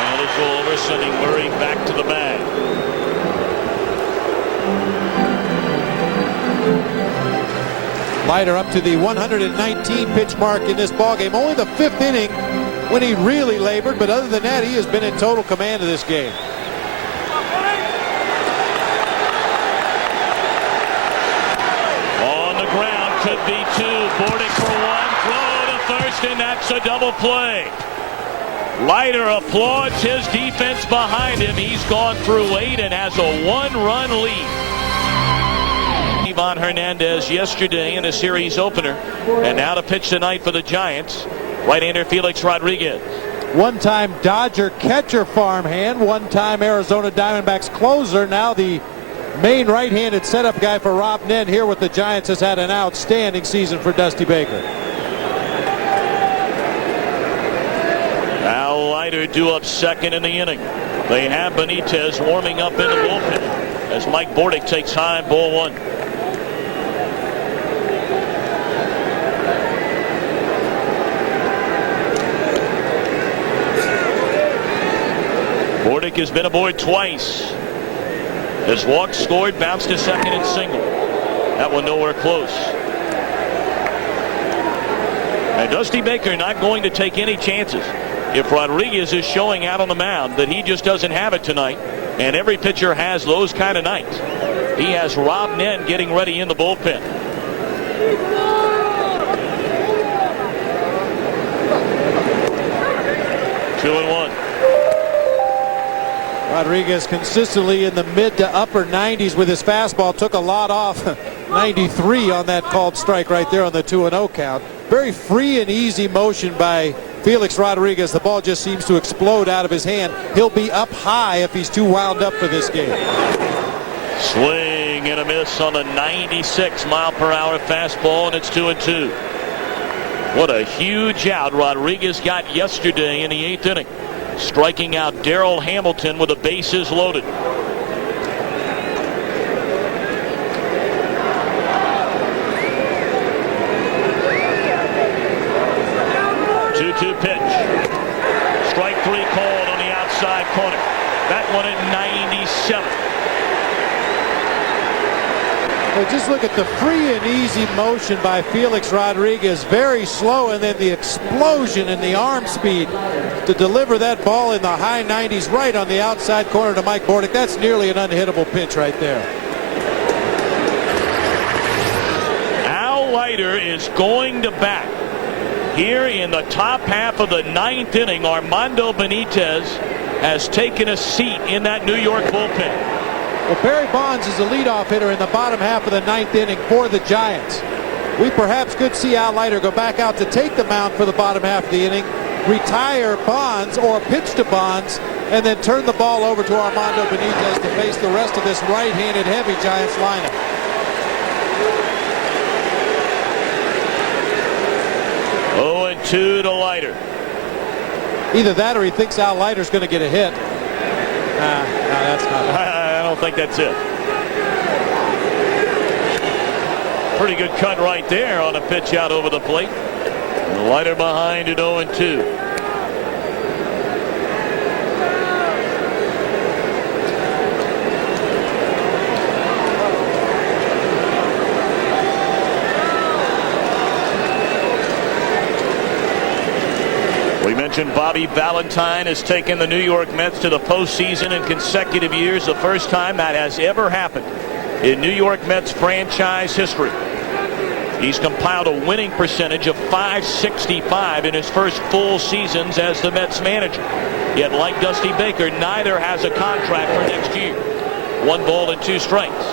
Another throw over, sending Murray back to the bag. Leiter up to the 119 pitch mark in this ballgame. Only the fifth inning when he really labored, but other than that, he has been in total command of this game. On the ground, could be two. Bordick for one. Throw to first, and that's a double play. Leiter applauds his defense behind him. He's gone through 8 and has a 1-run lead. Ivan Hernandez yesterday in a series opener, and now to pitch tonight for the Giants, right-hander Felix Rodriguez. One-time Dodger catcher farmhand, one-time Arizona Diamondbacks closer. Now the main right-handed setup guy for Rob Nen here with the Giants has had an outstanding season for Dusty Baker. Al Leiter due up second in the inning. They have Benitez warming up in the bullpen as Mike Bordick takes high, ball one. Bordick has been aboard twice. Has walked, scored, bounced to second and single. That one nowhere close. And Dusty Baker not going to take any chances. If Rodriguez is showing out on the mound that he just doesn't have it tonight, and every pitcher has those kind of nights. He has Rob Nen getting ready in the bullpen. Two and one. Rodriguez consistently in the mid to upper 90s with his fastball. Took a lot off. 93 on that called strike right there on the 2-0 count. Very free and easy motion by Felix Rodriguez. The ball just seems to explode out of his hand. He'll be up high if he's too wound up for this game. Swing and a miss on the 96-mile-per-hour fastball, and it's 2-2. What a huge out Rodriguez got yesterday in the 8th inning, striking out Darrell Hamilton with the bases loaded. 2-2 pitch. Strike 3 called on the outside corner. That one at 97. Well, just look at the free and easy motion by Felix Rodriguez. Very slow, and then the explosion in the arm speed to deliver that ball in the high 90s right on the outside corner to Mike Bordick. That's nearly an unhittable pitch right there. Al Leiter is going to bat. Here in the top half of the 9th inning, Armando Benitez has taken a seat in that New York bullpen. Well, Barry Bonds is the leadoff hitter in the bottom half of the 9th inning for the Giants. We perhaps could see Al Leiter go back out to take the mound for the bottom half of the inning, retire Bonds or pitch to Bonds, and then turn the ball over to Armando Benitez to face the rest of this right-handed heavy Giants lineup. Oh, and 2 to Leiter. Either that or he thinks Al Leiter's going to get a hit. No, that's not it. I don't think that's it. Pretty good cut right there on a pitch out over the plate. Leiter behind at 0-2. We mentioned Bobby Valentine has taken the New York Mets to the postseason in consecutive years, the first time that has ever happened in New York Mets franchise history. He's compiled a winning percentage of .565 in his first full seasons as the Mets manager. Yet, like Dusty Baker, neither has a contract for next year. 1 ball and 2 strikes.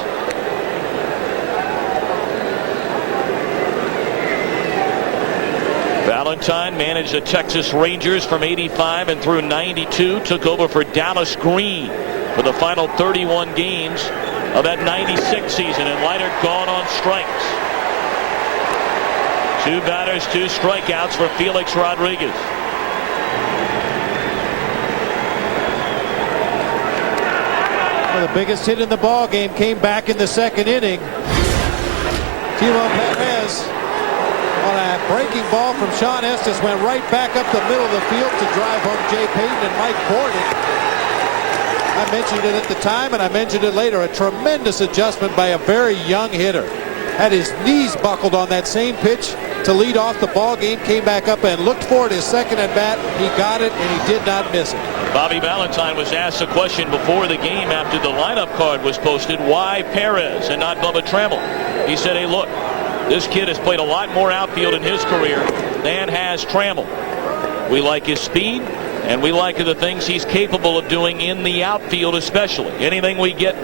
Valentine managed the Texas Rangers from '85 and through '92. Took over for Dallas Green for the final 31 games of that '96 season. And Leiter gone on strikes. 2 batters, 2 strikeouts for Felix Rodriguez. Well, the biggest hit in the ball game came back in the 2nd inning. Timo Perez on a breaking ball from Shawn Estes went right back up the middle of the field to drive home Jay Payton and Mike Bordick. I mentioned it at the time, and I mentioned it later. A tremendous adjustment by a very young hitter. Had his knees buckled on that same pitch to lead off the ball game. Came back up and looked for it his second at bat. He got it, and he did not miss it. Bobby Valentine was asked a question before the game after the lineup card was posted. Why Perez and not Bubba Trammell? He said, hey, look, this kid has played a lot more outfield in his career than has Trammell. We like his speed, and we like the things he's capable of doing in the outfield especially. Anything we get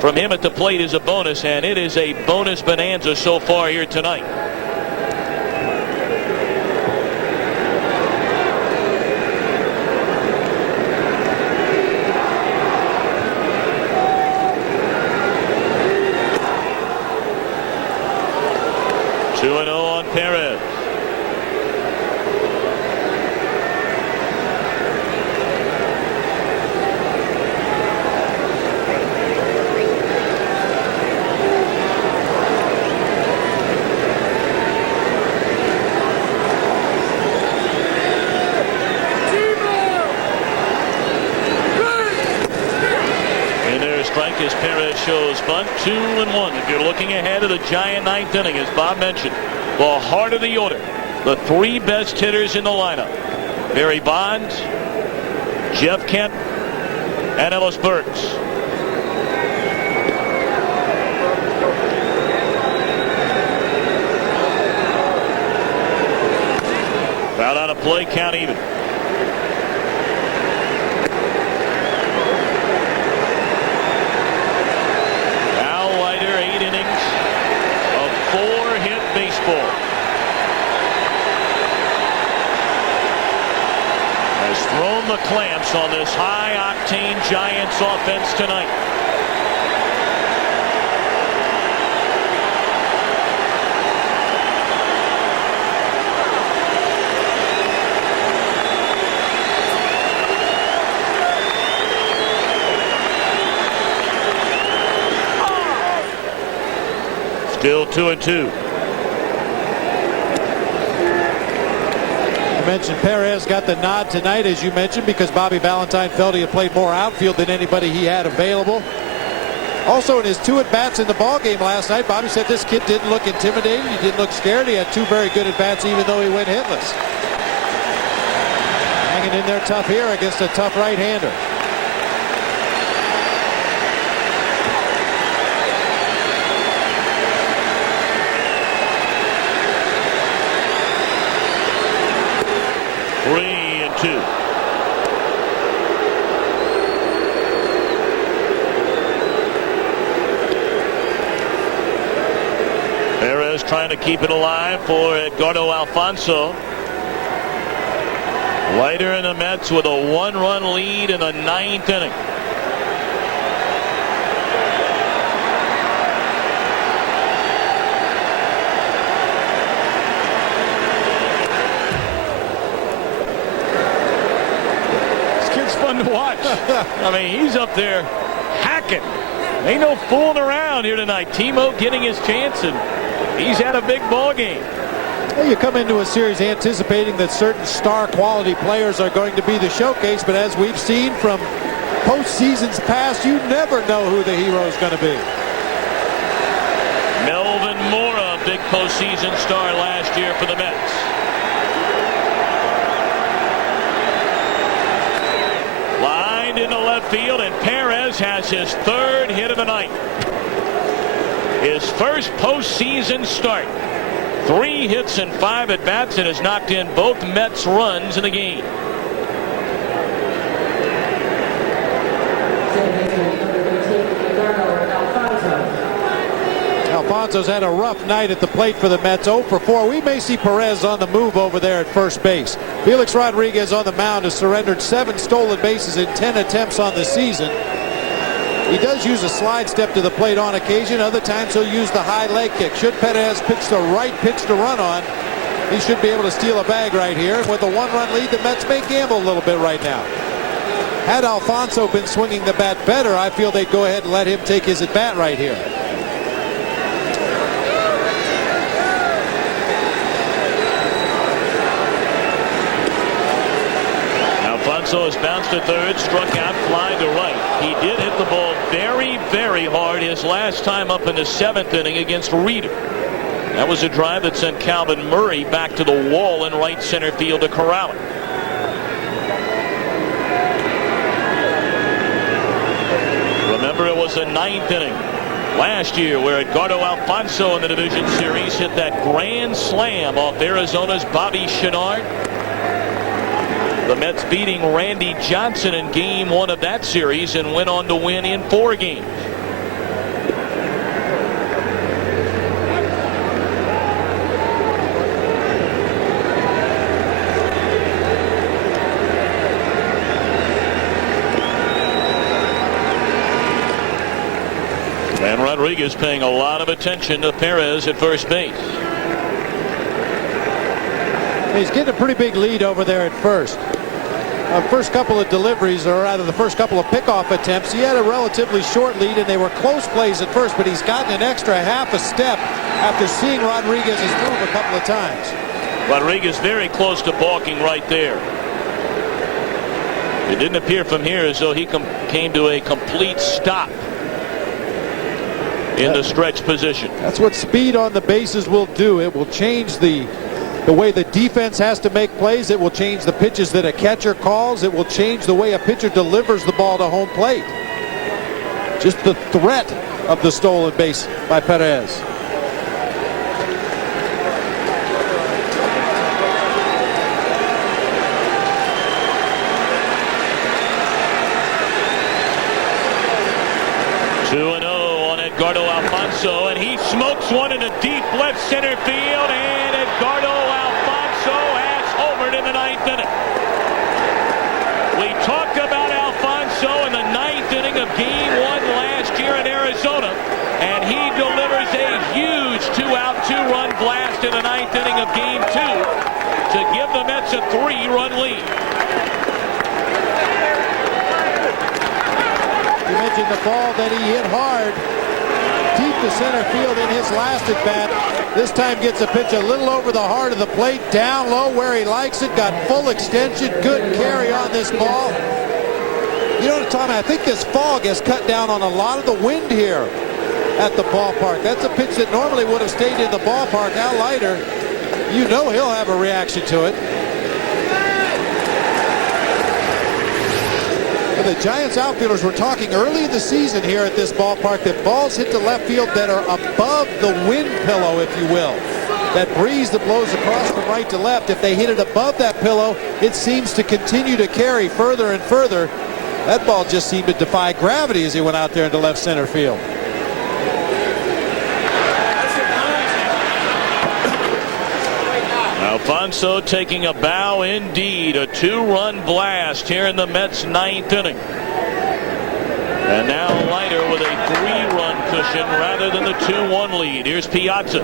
from him at the plate is a bonus, and it is a bonus bonanza so far here tonight. Perez. And there's strike as Perez shows bunt. 2-1. If you're looking ahead of the Giant 9th inning, as Bob mentioned, the heart of the order, the 3 best hitters in the lineup: Barry Bonds, Jeff Kent, and Ellis Burks. Foul out of play, count even. Al Leiter, 8 innings of 4-hit baseball. Has thrown the clamps on this high-octane Giants offense tonight. Still 2-2. You mentioned Perez got the nod tonight, as you mentioned, because Bobby Valentine felt he had played more outfield than anybody he had available. Also, in his 2 at-bats in the ballgame last night, Bobby said this kid didn't look intimidated. He didn't look scared. He had 2 very good at-bats, even though he went hitless. Hanging in there tough here against a tough right-hander. Three and 2. Perez trying to keep it alive for Edgardo Alfonso. Leiter and the Mets with a 1-run lead in the 9th inning. This kid's fun to watch. I mean, he's up there hacking. Ain't no fooling around here tonight. Timo getting his chance, and he's had a big ball game. Well, you come into a series anticipating that certain star quality players are going to be the showcase, but as we've seen from postseasons past, you never know who the hero is going to be. Melvin Mora, big postseason star last year for the Mets. Lined into left field, and Perez has his 3rd hit of the night. His first postseason start. 3 hits and 5 at-bats, and has knocked in both Mets runs in the game. Alfonso's had a rough night at the plate for the Mets. 0 for 4. We may see Perez on the move over there at first base. Felix Rodriguez on the mound has surrendered 7 stolen bases in 10 attempts on the season. He does use a slide step to the plate on occasion. Other times he'll use the high leg kick. Should Perez pitch the right pitch to run on, he should be able to steal a bag right here. With a 1-run lead, the Mets may gamble a little bit right now. Had Alfonso been swinging the bat better, I feel they'd go ahead and let him take his at bat right here. Alfonso has bounced to third, struck out, fly to right. He did hit the ball very, very hard his last time up in the 7th inning against Reeder. That was a drive that sent Calvin Murray back to the wall in right center field to corral it. Remember, it was the 9th inning last year where Edgardo Alfonso in the division series hit that grand slam off Arizona's Bobby Chenard. The Mets beating Randy Johnson in game 1 of that series and went on to win in 4 games. And Rodriguez paying a lot of attention to Perez at first base. He's getting a pretty big lead over there at first. First couple of deliveries, or rather the first couple of pickoff attempts, he had a relatively short lead, and they were close plays at first, but he's gotten an extra half a step after seeing Rodriguez's move a couple of times. Rodriguez very close to balking right there. It didn't appear from here as though he came to a complete stop in the stretch position. That's what speed on the bases will do. It will change the way the defense has to make plays. It will change the pitches that a catcher calls. It will change the way a pitcher delivers the ball to home plate. Just the threat of the stolen base by Perez. Edgardo Alfonso, and he smokes one into deep left center field, and Edgardo Alfonso has homered in the 9th inning. We talked about Alfonso in the 9th inning of game 1 last year in Arizona, and he delivers a huge 2-out, 2-run blast in the 9th inning of game 2 to give the Mets a 3-run lead. You mentioned the ball that he hit hard deep to center field in his last at bat. This time gets a pitch a little over the heart of the plate, down low where he likes it, got full extension, good carry on this ball. You know what, Tommy, I think this fog has cut down on a lot of the wind here at the ballpark. That's a pitch that normally would have stayed in the ballpark. Al Leiter, you know he'll have a reaction to it. And the Giants outfielders were talking early in the season here at this ballpark that balls hit to left field that are above the wind pillow, if you will. That breeze that blows across from right to left, if they hit it above that pillow, it seems to continue to carry further and further. That ball just seemed to defy gravity as he went out there into left center field. Alfonso taking a bow indeed. A 2-run blast here in the Mets' 9th inning. And now Leiter with a 3-run cushion rather than the 2-1 lead. Here's Piazza.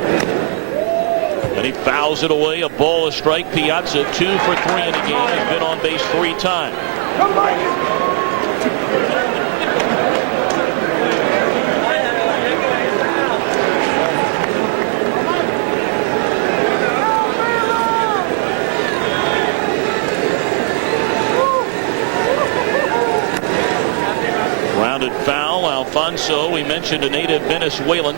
And he fouls it away. A ball, a strike. Piazza 2 for 3 in the game. He's been on base 3 times. Grounded foul. Alfonso, we mentioned a native Venezuelan.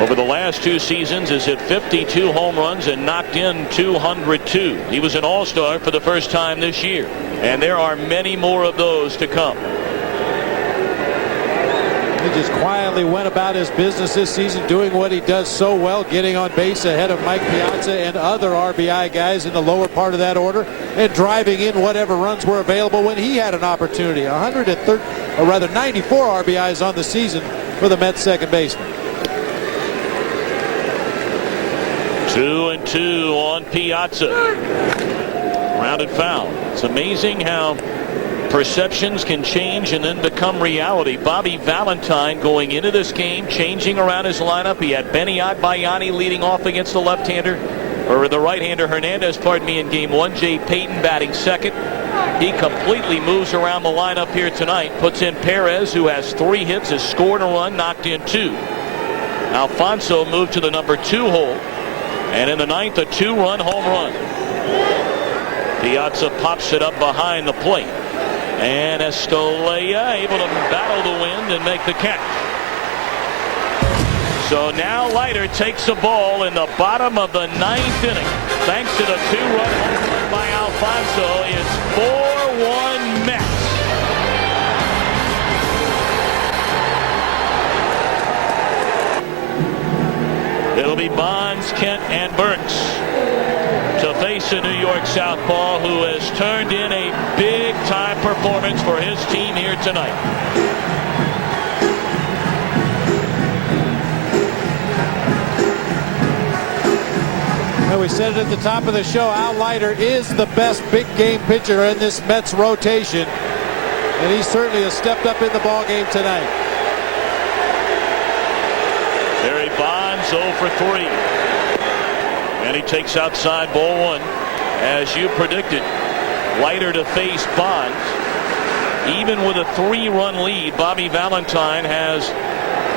Over the last 2 seasons has hit 52 home runs and knocked in 202. He was an all-star for the first time this year. And there are many more of those to come. He just quietly went about his business this season, doing what he does so well, getting on base ahead of Mike Piazza and other RBI guys in the lower part of that order, and driving in whatever runs were available when he had an opportunity. 94 RBIs on the season for the Mets second baseman. 2-2 on Piazza. Rounded foul. It's amazing how perceptions can change and then become reality. Bobby Valentine going into this game, changing around his lineup. He had Beniat Bayani leading off against the left-hander, or the right-hander Hernandez, pardon me, in game 1. Jay Payton batting second. He completely moves around the lineup here tonight. Puts in Perez, who has 3 hits, has scored a run, knocked in 2. Alfonso moved to the number 2 hole. And in the 9th, a 2-run home run. Piazza pops it up behind the plate. And Estrella able to battle the wind and make the catch. So now Leiter takes the ball in the bottom of the 9th inning. Thanks to the 2-run home run by Alfonso, it's 4-1 Mets. It'll be Bonds, Kent, and Burks to face a New York southpaw who has turned in a big-time performance for his team here tonight. Well, we said it at the top of the show, Al Leiter is the best big-game pitcher in this Mets rotation, and he certainly has stepped up in the ballgame tonight. Barry Bonds 0 for 3. And he takes outside ball 1. As you predicted, Leiter to face Bonds. Even with a 3-run lead, Bobby Valentine has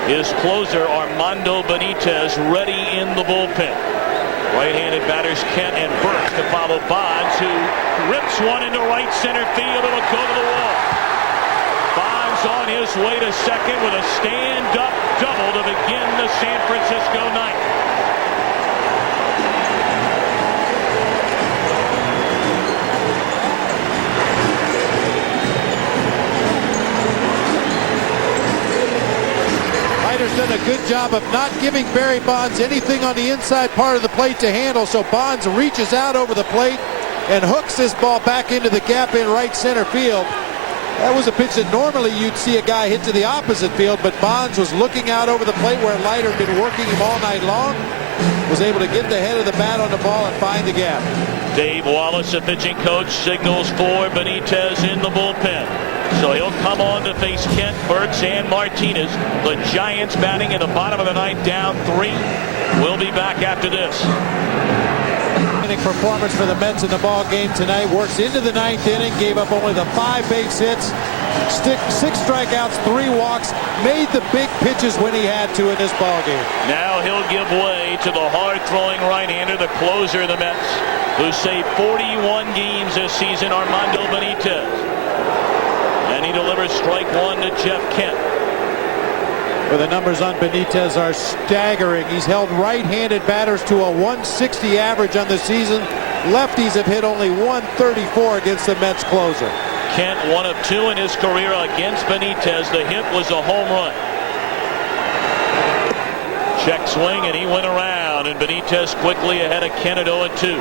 his closer Armando Benitez ready in the bullpen. Right-handed batters Kent and Burks to follow Bonds, who rips one into right center field. It'll go to the wall. Bonds on his way to second with a stand-up double to begin the San Francisco night. Leiter's done a good job of not giving Barry Bonds anything on the inside part of the plate to handle, so Bonds reaches out over the plate and hooks this ball back into the gap in right center field. That was a pitch that normally you'd see a guy hit to the opposite field, but Bonds was looking out over the plate where Leiter had been working him all night long, was able to get the head of the bat on the ball and find the gap. Dave Wallace, the pitching coach, signals for Benitez in the bullpen. So he'll come on to face Kent, Burks, and Martinez. The Giants batting in the bottom of the 9th, down 3. We'll be back after this. Performance for the Mets in the ball game tonight. Works into the 9th inning, gave up only the 5 base hits, 6 strikeouts, 3 walks, made the big pitches when he had to in this ball game. Now he'll give way to the hard-throwing right-hander, the closer of the Mets, who saved 41 games this season, Armando Benitez. delivers strike one to Jeff Kent. Well, the numbers on Benitez are staggering. He's held right-handed batters to a 160 average on the season. Lefties have hit only 134 against the Mets closer. Kent 1 of 2 in his career against Benitez. The hit was a home run. Check swing, and he went around, and Benitez quickly ahead of Kent at 0-2.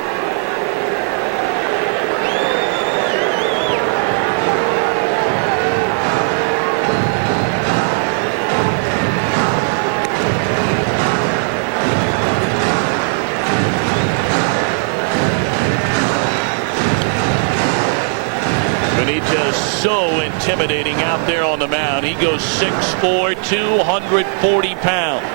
Benitez so intimidating out there on the mound. He goes 6'4", 240 pounds.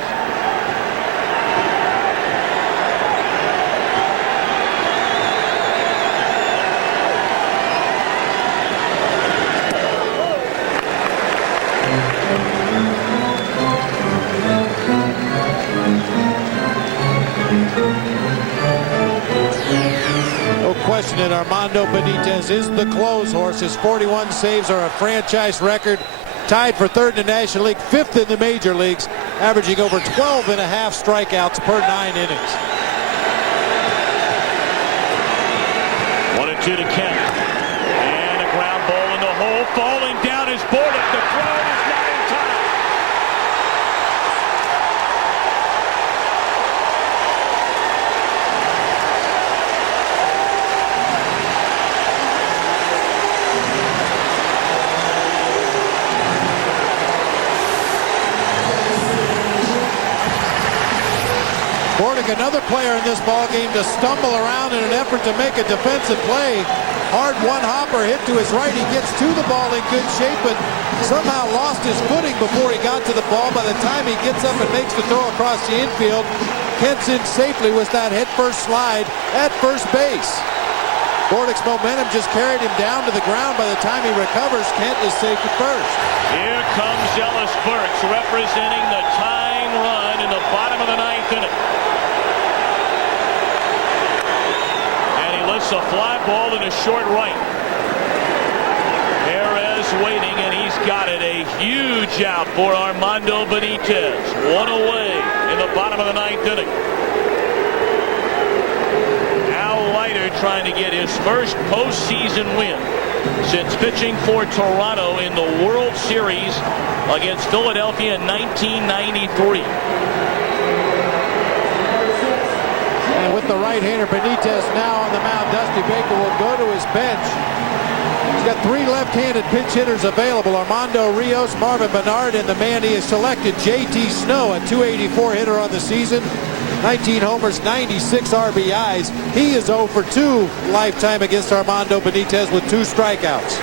That Armando Benitez is the close horse. His 41 saves are a franchise record, tied for third in the National League, fifth in the major leagues, averaging over 12 and a half strikeouts per 9 innings. 1-2 to Kent, and a ground ball in the hole. Falling down is Bordick. The throw is not in time. Bordick, another player in this ballgame to stumble around in an effort to make a defensive play. Hard one hopper hit to his right. He gets to the ball in good shape, but somehow lost his footing before he got to the ball. By the time he gets up and makes the throw across the infield, Kent's in safely with that head-first slide at first base. Bordick's momentum just carried him down to the ground. By the time he recovers, Kent is safe at first. Here comes Ellis Burks representing the tying run in the bottom of the 9th inning. A fly ball in a short right. Perez waiting, and he's got it. A huge out for Armando Benitez. One away in the bottom of the 9th inning. Now Leiter trying to get his first postseason win since pitching for Toronto in the World Series against Philadelphia in 1993. With the right-hander Benitez now on the mound, Dusty Baker will go to his bench. He's got 3 left-handed pinch hitters available: Armando Rios, Marvin Bernard, and the man he has selected, J.T. Snow, a 284 hitter on the season, 19 homers, 96 RBIs. He is 0 for 2 lifetime against Armando Benitez with 2 strikeouts.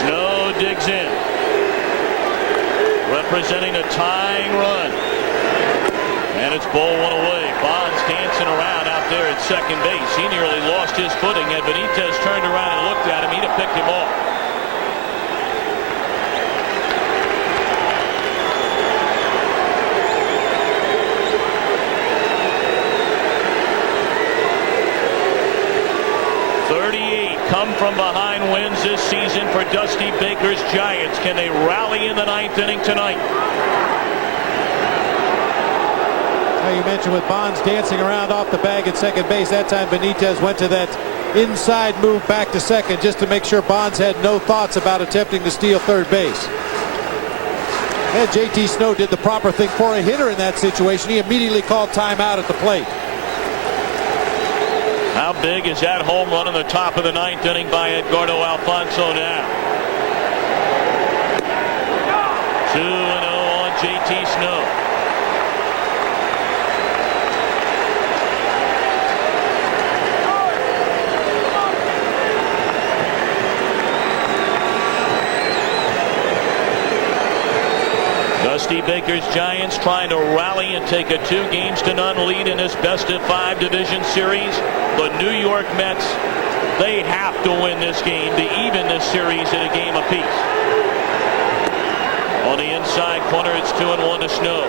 Snow digs in, representing a tying run. And it's ball 1 away. Bonds dancing around out there at second base. He nearly lost his footing. Had Benitez turned around and looked at him, he'd have picked him off. Come from behind wins this season for Dusty Baker's Giants. Can they rally in the 9th inning tonight? Now you mentioned with Bonds dancing around off the bag at second base. That time Benitez went to that inside move back to second just to make sure Bonds had no thoughts about attempting to steal third base. And J.T. Snow did the proper thing for a hitter in that situation. He immediately called timeout at the plate. How big is that home run in the top of the 9th inning by Edgardo Alfonso now? 2-0 on J.T. Snow. Dusty Baker's Giants trying to rally and take a 2-0 lead in this best-of-5 division series. The New York Mets, they have to win this game to even this series at a game apiece. On the inside corner, it's 2-1 to Snow.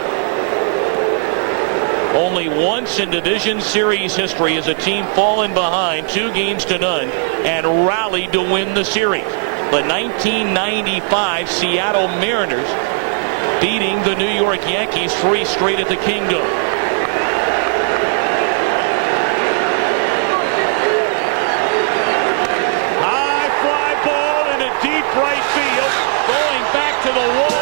Only once in division series history has a team fallen behind 2 games to none and rallied to win the series. The 1995 Seattle Mariners beating the New York Yankees 3 straight at the Kingdome. High fly ball in a deep right field, going back to the wall.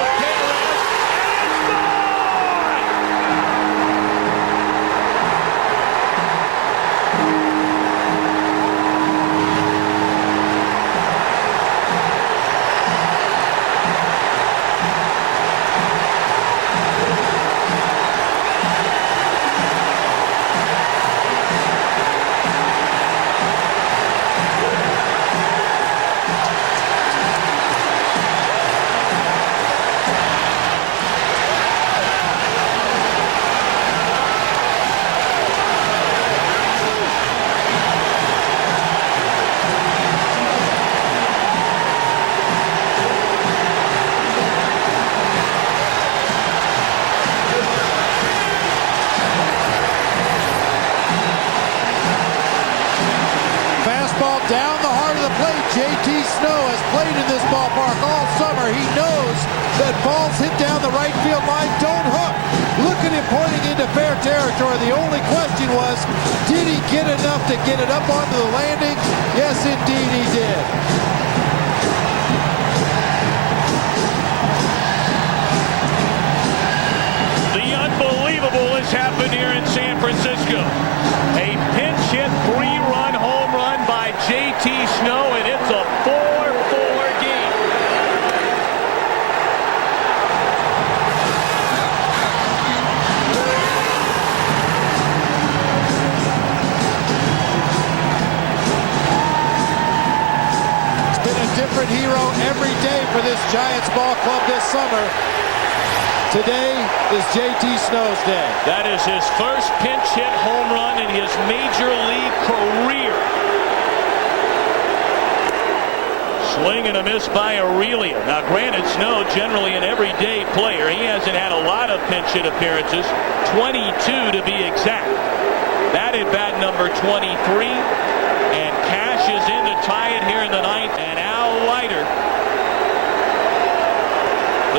Down the heart of the plate. J.T. Snow has played in this ballpark all summer. He knows that balls hit down the right field line don't hook. Look at him pointing into fair territory. The only question was, did he get enough to get it up onto the landing? Yes, indeed he did. The unbelievable has happened here in San Francisco. A pinch hit 3-run home run by J.T. Snow, and it's a 4-4 game. It's been a different hero every day for this Giants ball club this summer. Today is J.T. Snow's day. That is his first pinch hit home run in his major league career. Swing and a miss by Aurelia. Now, granted, Snow generally an everyday player. He hasn't had a lot of pinch hit appearances, 22 to be exact. That at bat number 23, and Cash is in to tie it here in the ninth. And Al Leiter,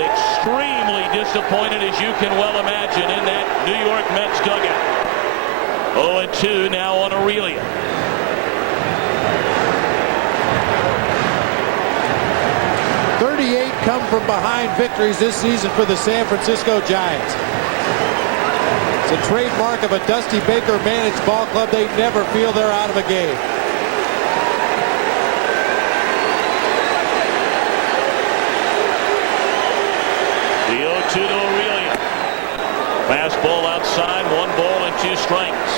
extremely disappointed, as you can well imagine, in that New York Mets dugout. 0-2 now on Aurelia. Come from behind victories this season for the San Francisco Giants. It's a trademark of a Dusty Baker managed ball club. They never feel they're out of a game. The 0-2 to Aurelia. Fastball outside, 1 ball and 2 strikes.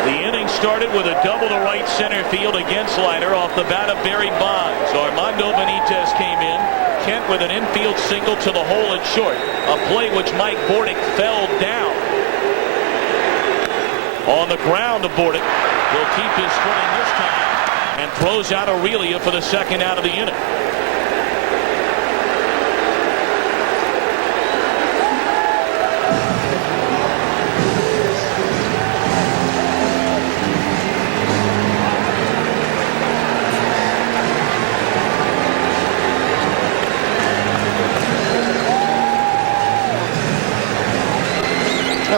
The inning started with a double to right center field against Leiter off the bat of Barry Bonds. Armando Benitez came in. Kent with an infield single to the hole at short. A play which Mike Bordick fell down. On the ground, Bordick will keep his footing this time and throws out Aurelia for the second out of the inning.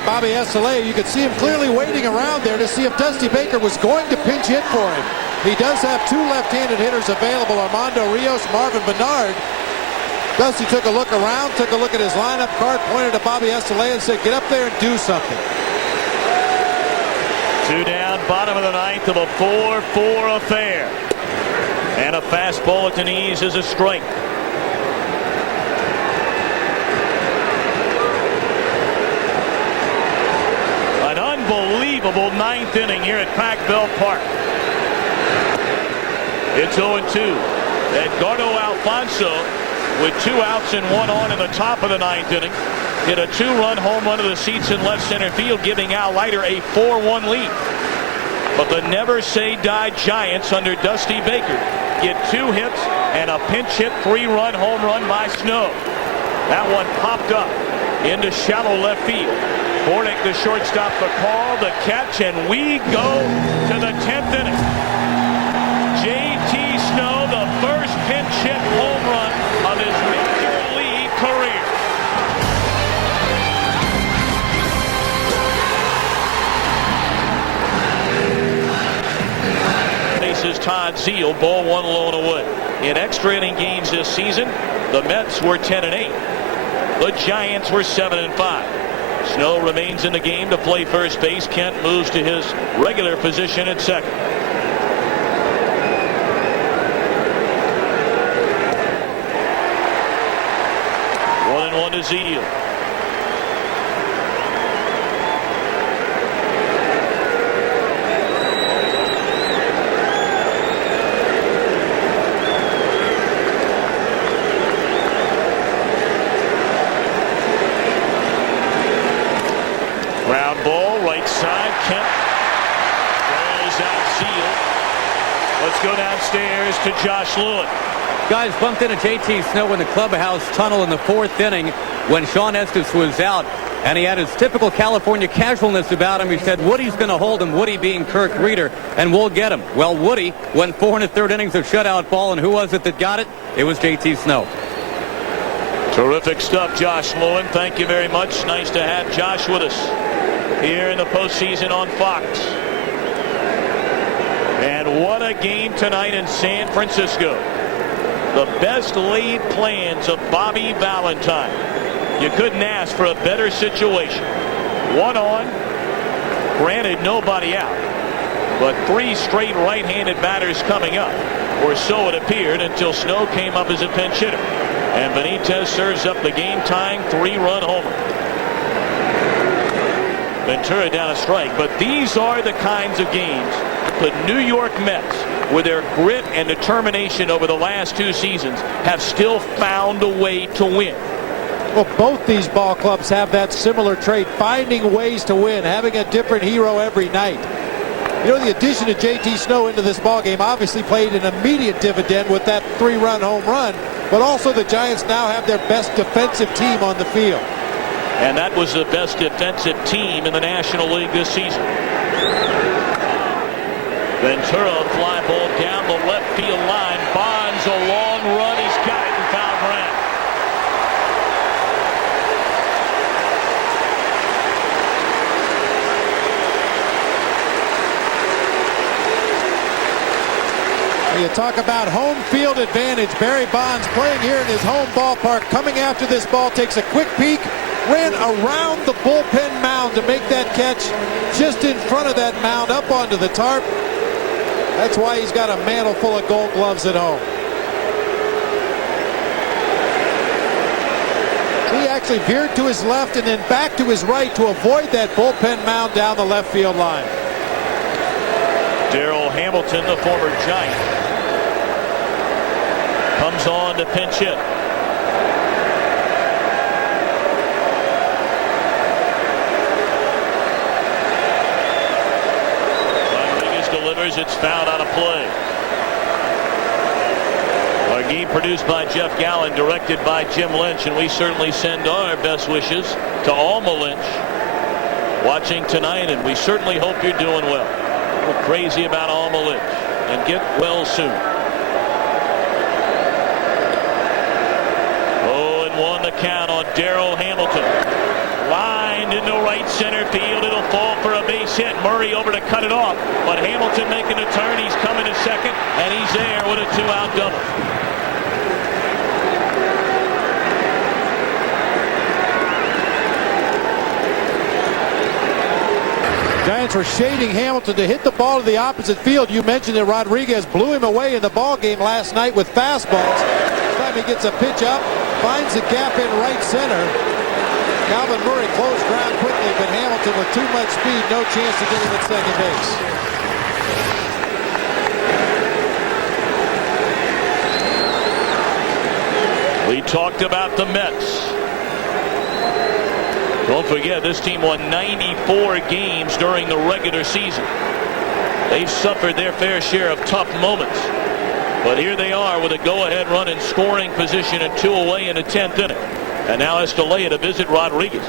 Bobby Estes, you could see him clearly waiting around there to see if Dusty Baker was going to pinch hit for him. He does have 2 left-handed hitters available, Armando Rios, Marvin Bernard. Dusty took a look around, took a look at his lineup card, pointed to Bobby Estes and said, get up there and do something. 2 down, bottom of the ninth of a 4-4 affair. And a fastball at the knees is a strike. Unbelievable ninth inning here at Pac-Bell Park. It's 0-2. Edgardo Alfonso with 2 outs and 1 on in the top of the ninth inning hit a 2-run home run to the seats in left center field, giving Al Leiter a 4-1 lead. But the never say die Giants under Dusty Baker get 2 hits and a pinch hit 3-run home run by Snow. That one popped up into shallow left field. Bornick, the shortstop, the call, the catch, and we go to the 10th inning. J.T. Snow, the first pinch hit home run of his major league career. Faces Todd Zeile, ball 1 low and away. In extra inning games this season, the Mets were 10-8. The Giants were 7-5. Snow remains in the game to play first base. Kent moves to his regular position at second. One and one to Zeile. Ground ball, right side. Kemp throws out Zeile. Let's go downstairs to Josh Lewin. Guys bumped into J.T. Snow in the clubhouse tunnel in the 4th inning when Shawn Estes was out, and he had his typical California casualness about him. He said Woody's going to hold him, Woody being Kirk Reeder, and we'll get him. Well, Woody went 4 1/3 innings of shutout ball, and who was it that got it? It was J.T. Snow. Terrific stuff, Josh Lewin. Thank you very much. Nice to have Josh with us here in the postseason on Fox. And what a game tonight in San Francisco. The best laid plans of Bobby Valentine. You couldn't ask for a better situation. 1 on, granted nobody out, but 3 straight right-handed batters coming up, or so it appeared until Snow came up as a pinch hitter. And Benitez serves up the game-tying 3-run homer. Ventura down a strike, but these are the kinds of games the New York Mets, with their grit and determination over the last 2 seasons, have still found a way to win. Well, both these ball clubs have that similar trait, finding ways to win, having a different hero every night. You know, the addition of J.T. Snow into this ball game obviously played an immediate dividend with that 3-run home run, but also the Giants now have their best defensive team on the field. And that was the best defensive team in the National League this season. Ventura, fly ball down the left field line. Bonds, a long run. He's got it in foul ground. You talk about home field advantage. Barry Bonds playing here in his home ballpark, coming after this ball, takes a quick peek, ran around the bullpen mound to make that catch just in front of that mound up onto the tarp. That's why he's got a mantle full of Gold Gloves at home. He actually veered to his left and then back to his right to avoid that bullpen mound down the left field line. Darrell Hamilton, the former Giant, comes on to pinch hit. Rodriguez delivers. It's fouled out of play. Our game produced by Jeff Gallen, directed by Jim Lynch, and we certainly send our best wishes to Alma Lynch watching tonight, and we certainly hope you're doing well. We're crazy about Alma Lynch, and get well soon. 0-1 the count on Darrell Hamilton. Lined into right center field. It'll fall for a base hit. Murray over to cut it off, but Hamilton making a turn. He's coming to second, and he's there with a 2-out double. Giants were shading Hamilton to hit the ball to the opposite field. You mentioned that Rodriguez blew him away in the ball game last night with fastballs. This time he gets a pitch up, finds the gap in right center. Calvin Murray closed ground quickly, but Hamilton with too much speed, no chance to get him at second base. We talked about the Mets. Don't forget, this team won 94 games during the regular season. They've suffered their fair share of tough moments. But here they are with a go-ahead run in scoring position and 2 away in the 10th inning. And now has to lay it to visit Rodriguez.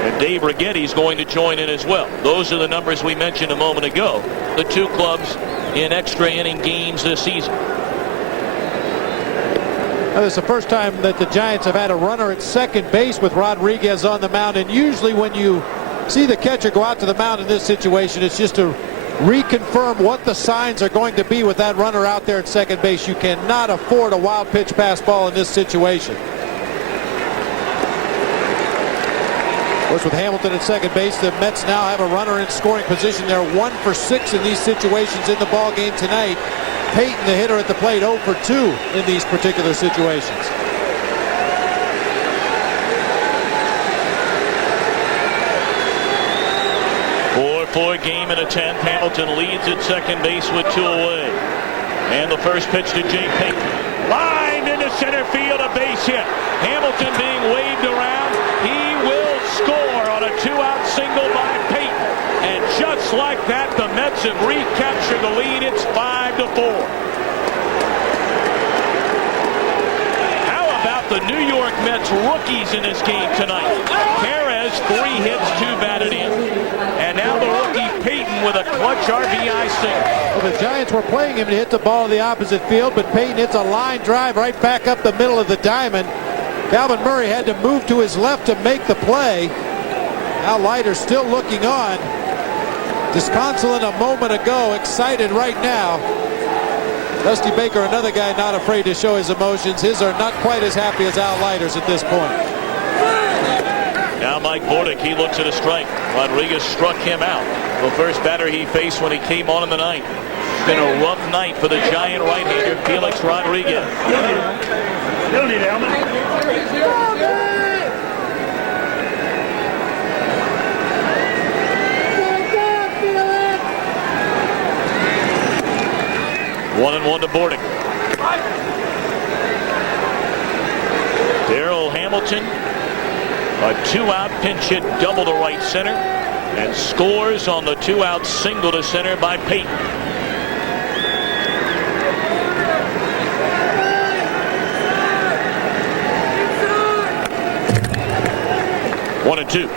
And Dave Righetti's going to join in as well. Those are the numbers we mentioned a moment ago. The two clubs in extra inning games this season. Now, this is the first time that the Giants have had a runner at second base with Rodriguez on the mound. And usually when you see the catcher go out to the mound in this situation, it's just to reconfirm what the signs are going to be with that runner out there at second base. You cannot afford a wild pitch pass ball in this situation. Of course, with Hamilton at second base, the Mets now have a runner in scoring position. They're 1 for 6 in these situations in the ball game tonight. Payton, the hitter at the plate, 0 for 2 in these particular situations. Four game in a 10th. Hamilton leads at second base with 2 away. And the first pitch to Jay Payton. Lined into center field, a base hit. Hamilton being waved around. He will score on a 2-out single by Payton. And just like that, the Mets have recaptured the lead. It's 5-4. How about the New York Mets rookies in this game tonight? Perez, 3 hits, 2 batted in. And now the rookie Payton with a clutch RBI single. Well, the Giants were playing him to hit the ball in the opposite field, but Payton hits a line drive right back up the middle of the diamond. Calvin Murray had to move to his left to make the play. Now Leiter still looking on. Disconsolate a moment ago, excited right now. Dusty Baker, another guy not afraid to show his emotions. His are not quite as happy as Al Leiter's at this point. Now Mike Bordick, he looks at a strike. Rodriguez struck him out. The first batter he faced when he came on in the ninth. It's been a rough night for the Giant right-hander, Felix Rodriguez. You don't need a helmet. 1-1 to Bordick. Darrell Hamilton, a 2-out pinch hit double to right center, and scores on the 2-out single to center by Payton. One and 2.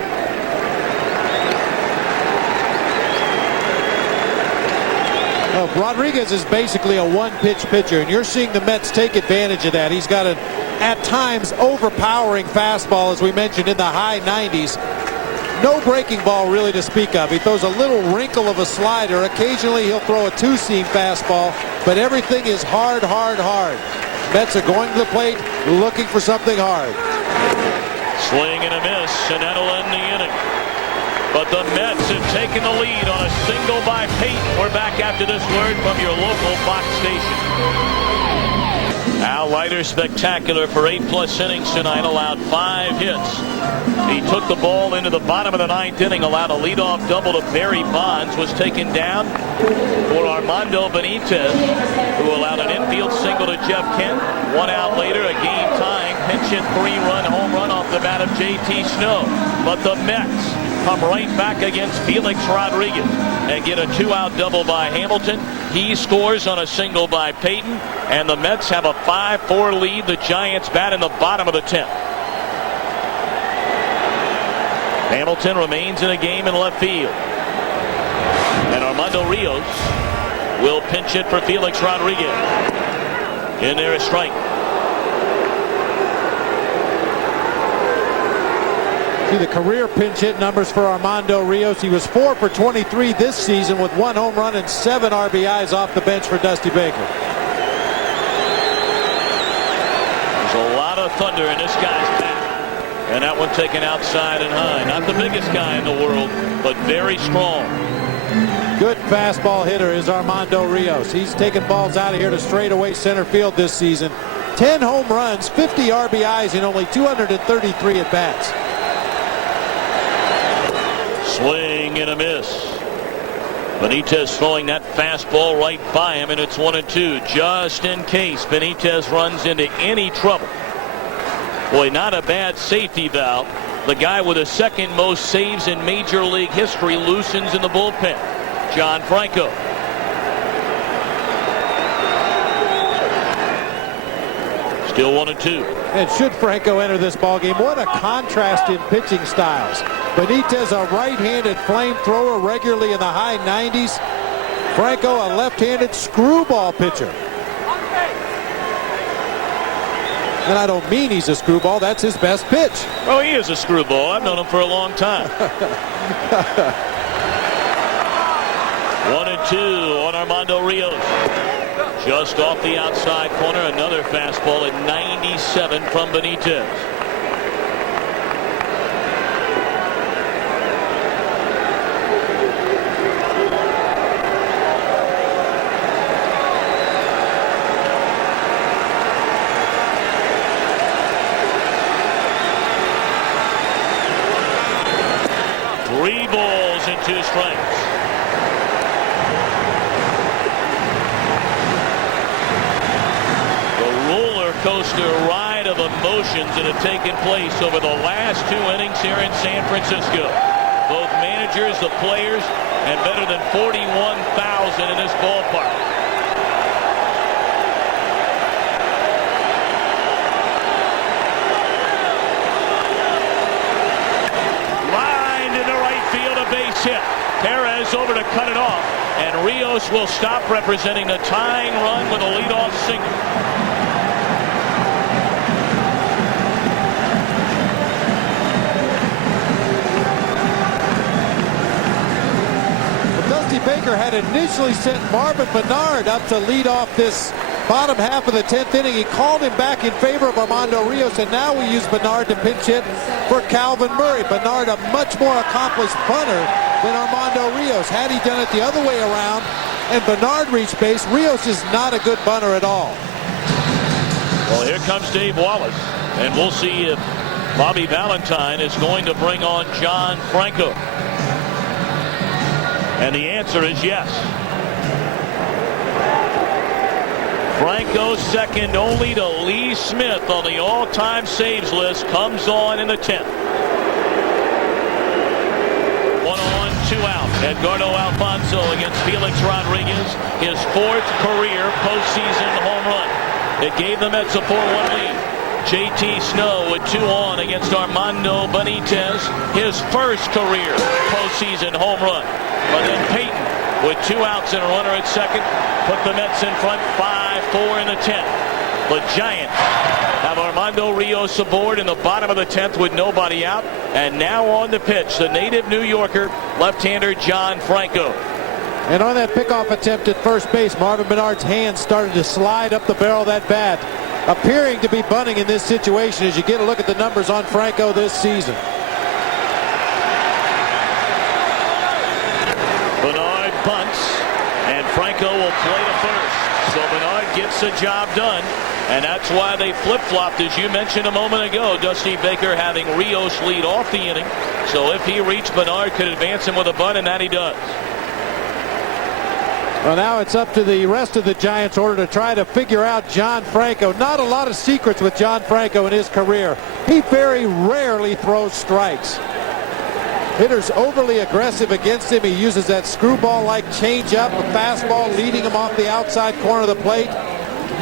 Rodriguez is basically a one-pitch pitcher, and you're seeing the Mets take advantage of that. He's got an, at times, overpowering fastball, as we mentioned, in the high 90s. No breaking ball really to speak of. He throws a little wrinkle of a slider. Occasionally he'll throw a two-seam fastball, but everything is hard, hard, hard. Mets are going to the plate looking for something hard. Swing and a miss, and that'll end the inning. But the Mets have taken the lead on a single by Payton. We're back after this word from your local Fox station. Al Leiter, spectacular for 8+ innings tonight, allowed 5 hits. He took the ball into the bottom of the 9th inning, allowed a leadoff double to Barry Bonds, was taken down for Armando Benitez, who allowed an infield single to Jeff Kent. 1 out later, a game-tying pinch hit 3-run home run off the bat of J.T. Snow. But the Mets come right back against Felix Rodriguez and get a 2-out double by Hamilton. He scores on a single by Payton, and the Mets have a 5-4 lead. The Giants bat in the bottom of the 10th. Hamilton remains in a game in left field, and Armando Rios will pinch it for Felix Rodriguez. In there, a strike. See the career pinch hit numbers for Armando Rios. He was 4 for 23 this season with 1 home run and 7 RBIs off the bench for Dusty Baker. There's a lot of thunder in this guy's bat. And that one taken outside and high. Not the biggest guy in the world, but very strong. Good fastball hitter is Armando Rios. He's taken balls out of here to straightaway center field this season. 10 home runs, 50 RBIs in only 233 at-bats. Swing and a miss. Benitez throwing that fastball right by him, and it's 1-2. Just in case Benitez runs into any trouble. Boy, not a bad safety valve. The guy with the second most saves in Major League history loosens in the bullpen. John Franco. Still 1-2. And should Franco enter this ballgame, what a contrast in pitching styles. Benitez, a right-handed flamethrower, regularly in the high 90s. Franco, a left-handed screwball pitcher. And I don't mean he's a screwball. That's his best pitch. Oh, he is a screwball. I've known him for a long time. 1-2 on Armando Rios. Just off the outside corner. Another fastball at 97 from Benitez. Three balls and 2 strikes. The roller coaster ride of emotions that have taken place over the last 2 innings here in San Francisco. Both managers, the players, and better than 41,000 in this ballpark. Base hit. Perez over to cut it off, and Rios will stop, representing the tying run with a leadoff single. Well, Dusty Baker had initially sent Marvin Bernard up to lead off this bottom half of the 10th inning. He called him back in favor of Armando Rios, and now we use Bernard to pinch hit for Calvin Murray. Bernard, a much more accomplished punter than Armando Rios. Had he done it the other way around and Bernard reached base, Rios is not a good bunter at all. Well, here comes Dave Wallace, and we'll see if Bobby Valentine is going to bring on John Franco. And the answer is yes. Franco, second only to Lee Smith on the all-time saves list, comes on in the 10th. 1 on, 2 out. Edgardo Alfonso against Felix Rodriguez, his 4th career postseason home run. It gave the Mets a 4-1 lead. J.T. Snow with 2 on against Armando Benitez, his 1st career postseason home run. But then Peyton with 2 outs and a runner at second put the Mets in front 5-4 in the 10th. The Giants have Armando Rios aboard in the bottom of the 10th with nobody out. And now on the pitch, the native New Yorker, left-hander John Franco. And on that pickoff attempt at first base, Marvin Bernard's hand started to slide up the barrel of that bat, appearing to be bunting in this situation as you get a look at the numbers on Franco this season. Bernard bunts, and Franco will play to first. So Bernard gets the job done, and that's why they flip-flopped, as you mentioned a moment ago. Dusty Baker having Rios lead off the inning. So if he reached Bernard, could advance him with a bunt, and that he does. Well, now it's up to the rest of the Giants order to try to figure out John Franco. Not a lot of secrets with John Franco in his career. He very rarely throws strikes. Hitters overly aggressive against him. He uses that screwball-like changeup, a fastball leading him off the outside corner of the plate.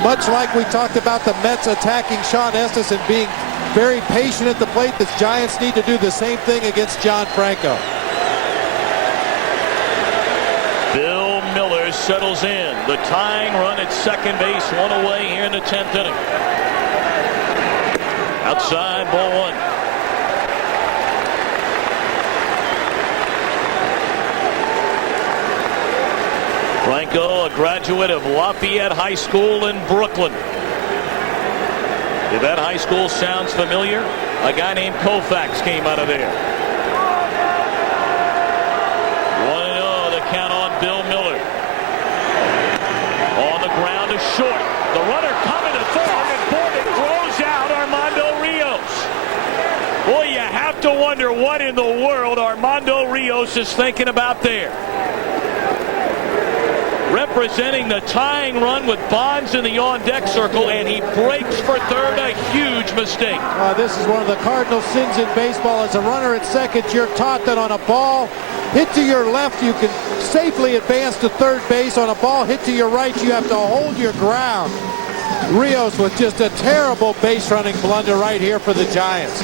Much like we talked about the Mets attacking Shawn Estes and being very patient at the plate, the Giants need to do the same thing against John Franco. Bill Miller settles in. The tying run at second base, 1 away here in the 10th inning. Outside, ball 1. Franco, a graduate of Lafayette High School in Brooklyn. If that high school sounds familiar, a guy named Koufax came out of there. 1-0, the count on Bill Miller. On the ground is short. The runner coming to third, and Borden throws out Armando Rios. Boy, you have to wonder what in the world Armando Rios is thinking about there. Representing the tying run with Bonds in the on-deck circle, and he breaks for third, a huge mistake. This is one of the cardinal sins in baseball. As a runner at second, you're taught that on a ball hit to your left, you can safely advance to third base. On a ball hit to your right, you have to hold your ground. Rios with just a terrible base running blunder right here for the Giants.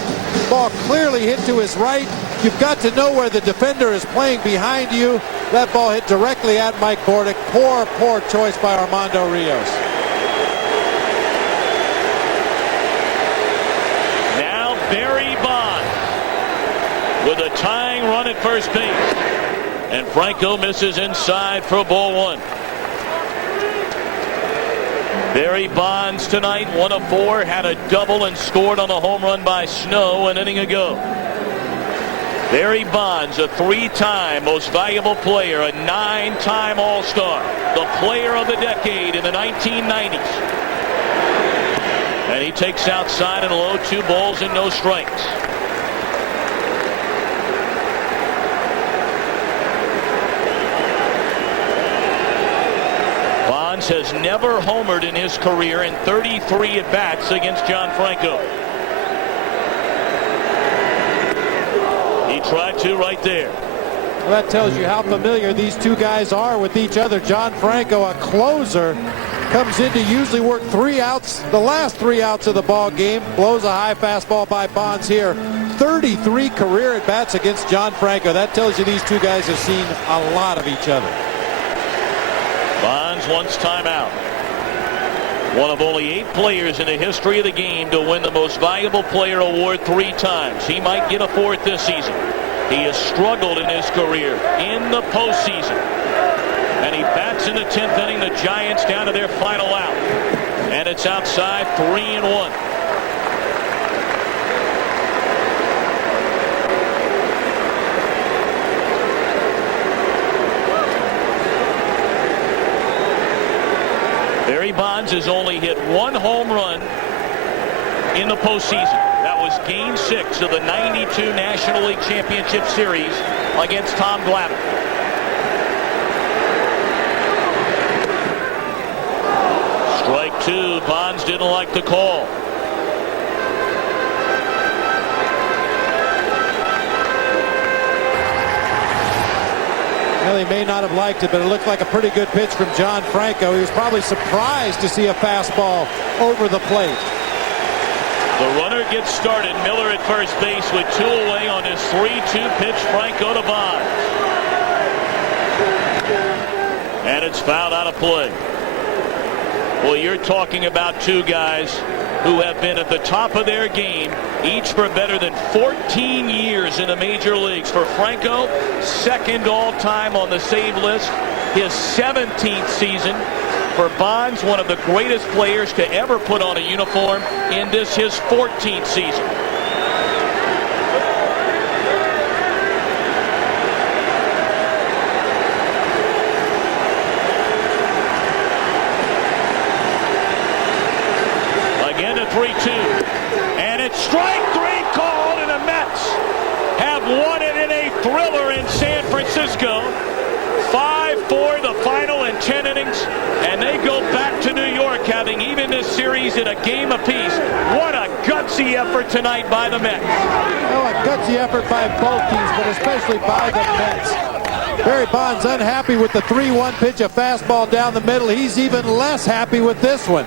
Ball clearly hit to his right. You've got to know where the defender is playing behind you. That ball hit directly at Mike Bordick. Poor choice by Armando Rios. Now Barry Bonds with a tying run at first base. And Franco misses inside for ball one. Barry Bonds tonight, 1 of 4, had a double and scored on a home run by Snow an inning ago. Barry Bonds, a 3-time most valuable player, a 9-time All-Star, the player of the decade in the 1990s. And he takes outside and low, 2 balls and no strikes. Bonds has never homered in his career in 33 at-bats against John Franco. He tried to right there. Well, that tells you how familiar these two guys are with each other. John Franco, a closer, comes in to usually work 3 outs, the last 3 outs of the ball game. Blows a high fastball by Bonds here. 33 career at-bats against John Franco. That tells you these two guys have seen a lot of each other. Bonds wants timeout. One of only 8 players in the history of the game to win the most valuable player award 3 times. He might get a 4th this season. He has struggled in his career in the postseason. And he bats in the 10th inning. The Giants down to their final out. And it's outside, 3-1. Barry Bonds has only hit 1 home run in the postseason. That was Game 6 of the '92 National League Championship Series against Tom Glavine. Strike 2. Bonds didn't like the call. Well, he may not have liked it, but it looked like a pretty good pitch from John Franco. He was probably surprised to see a fastball over the plate. The runner gets started. Miller at first base with 2 away on his 3-2 pitch. Franco to Bonds. And it's fouled out of play. Well, you're talking about 2 guys who have been at the top of their game, each for better than 14 years in the major leagues. For Franco, 2nd all-time on the save list, his 17th season. For Bonds, one of the greatest players to ever put on a uniform in this, his 14th season. Again a 3-2. And it's strike 3 called, and the Mets have won it in a thriller in San Francisco. 5-4 the final in 10 innings, and they go back to New York, having even this series in a game apiece. What a gutsy effort tonight by the Mets. Oh, a gutsy effort by both teams, but especially by the Mets. Barry Bonds unhappy with the 3-1 pitch, a fastball down the middle. He's even less happy with this one.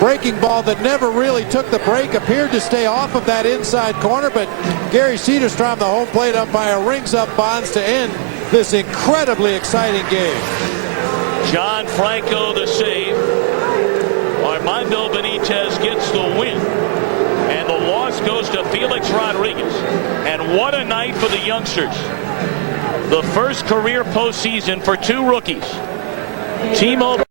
Breaking ball that never really took the break, appeared to stay off of that inside corner, but Gary Cederstrom, the home plate umpire, rings up Bonds to end this incredibly exciting game. John Franco the save. Armando Benitez gets the win. And the loss goes to Felix Rodriguez. And what a night for the youngsters. The first career postseason for 2 rookies. Timo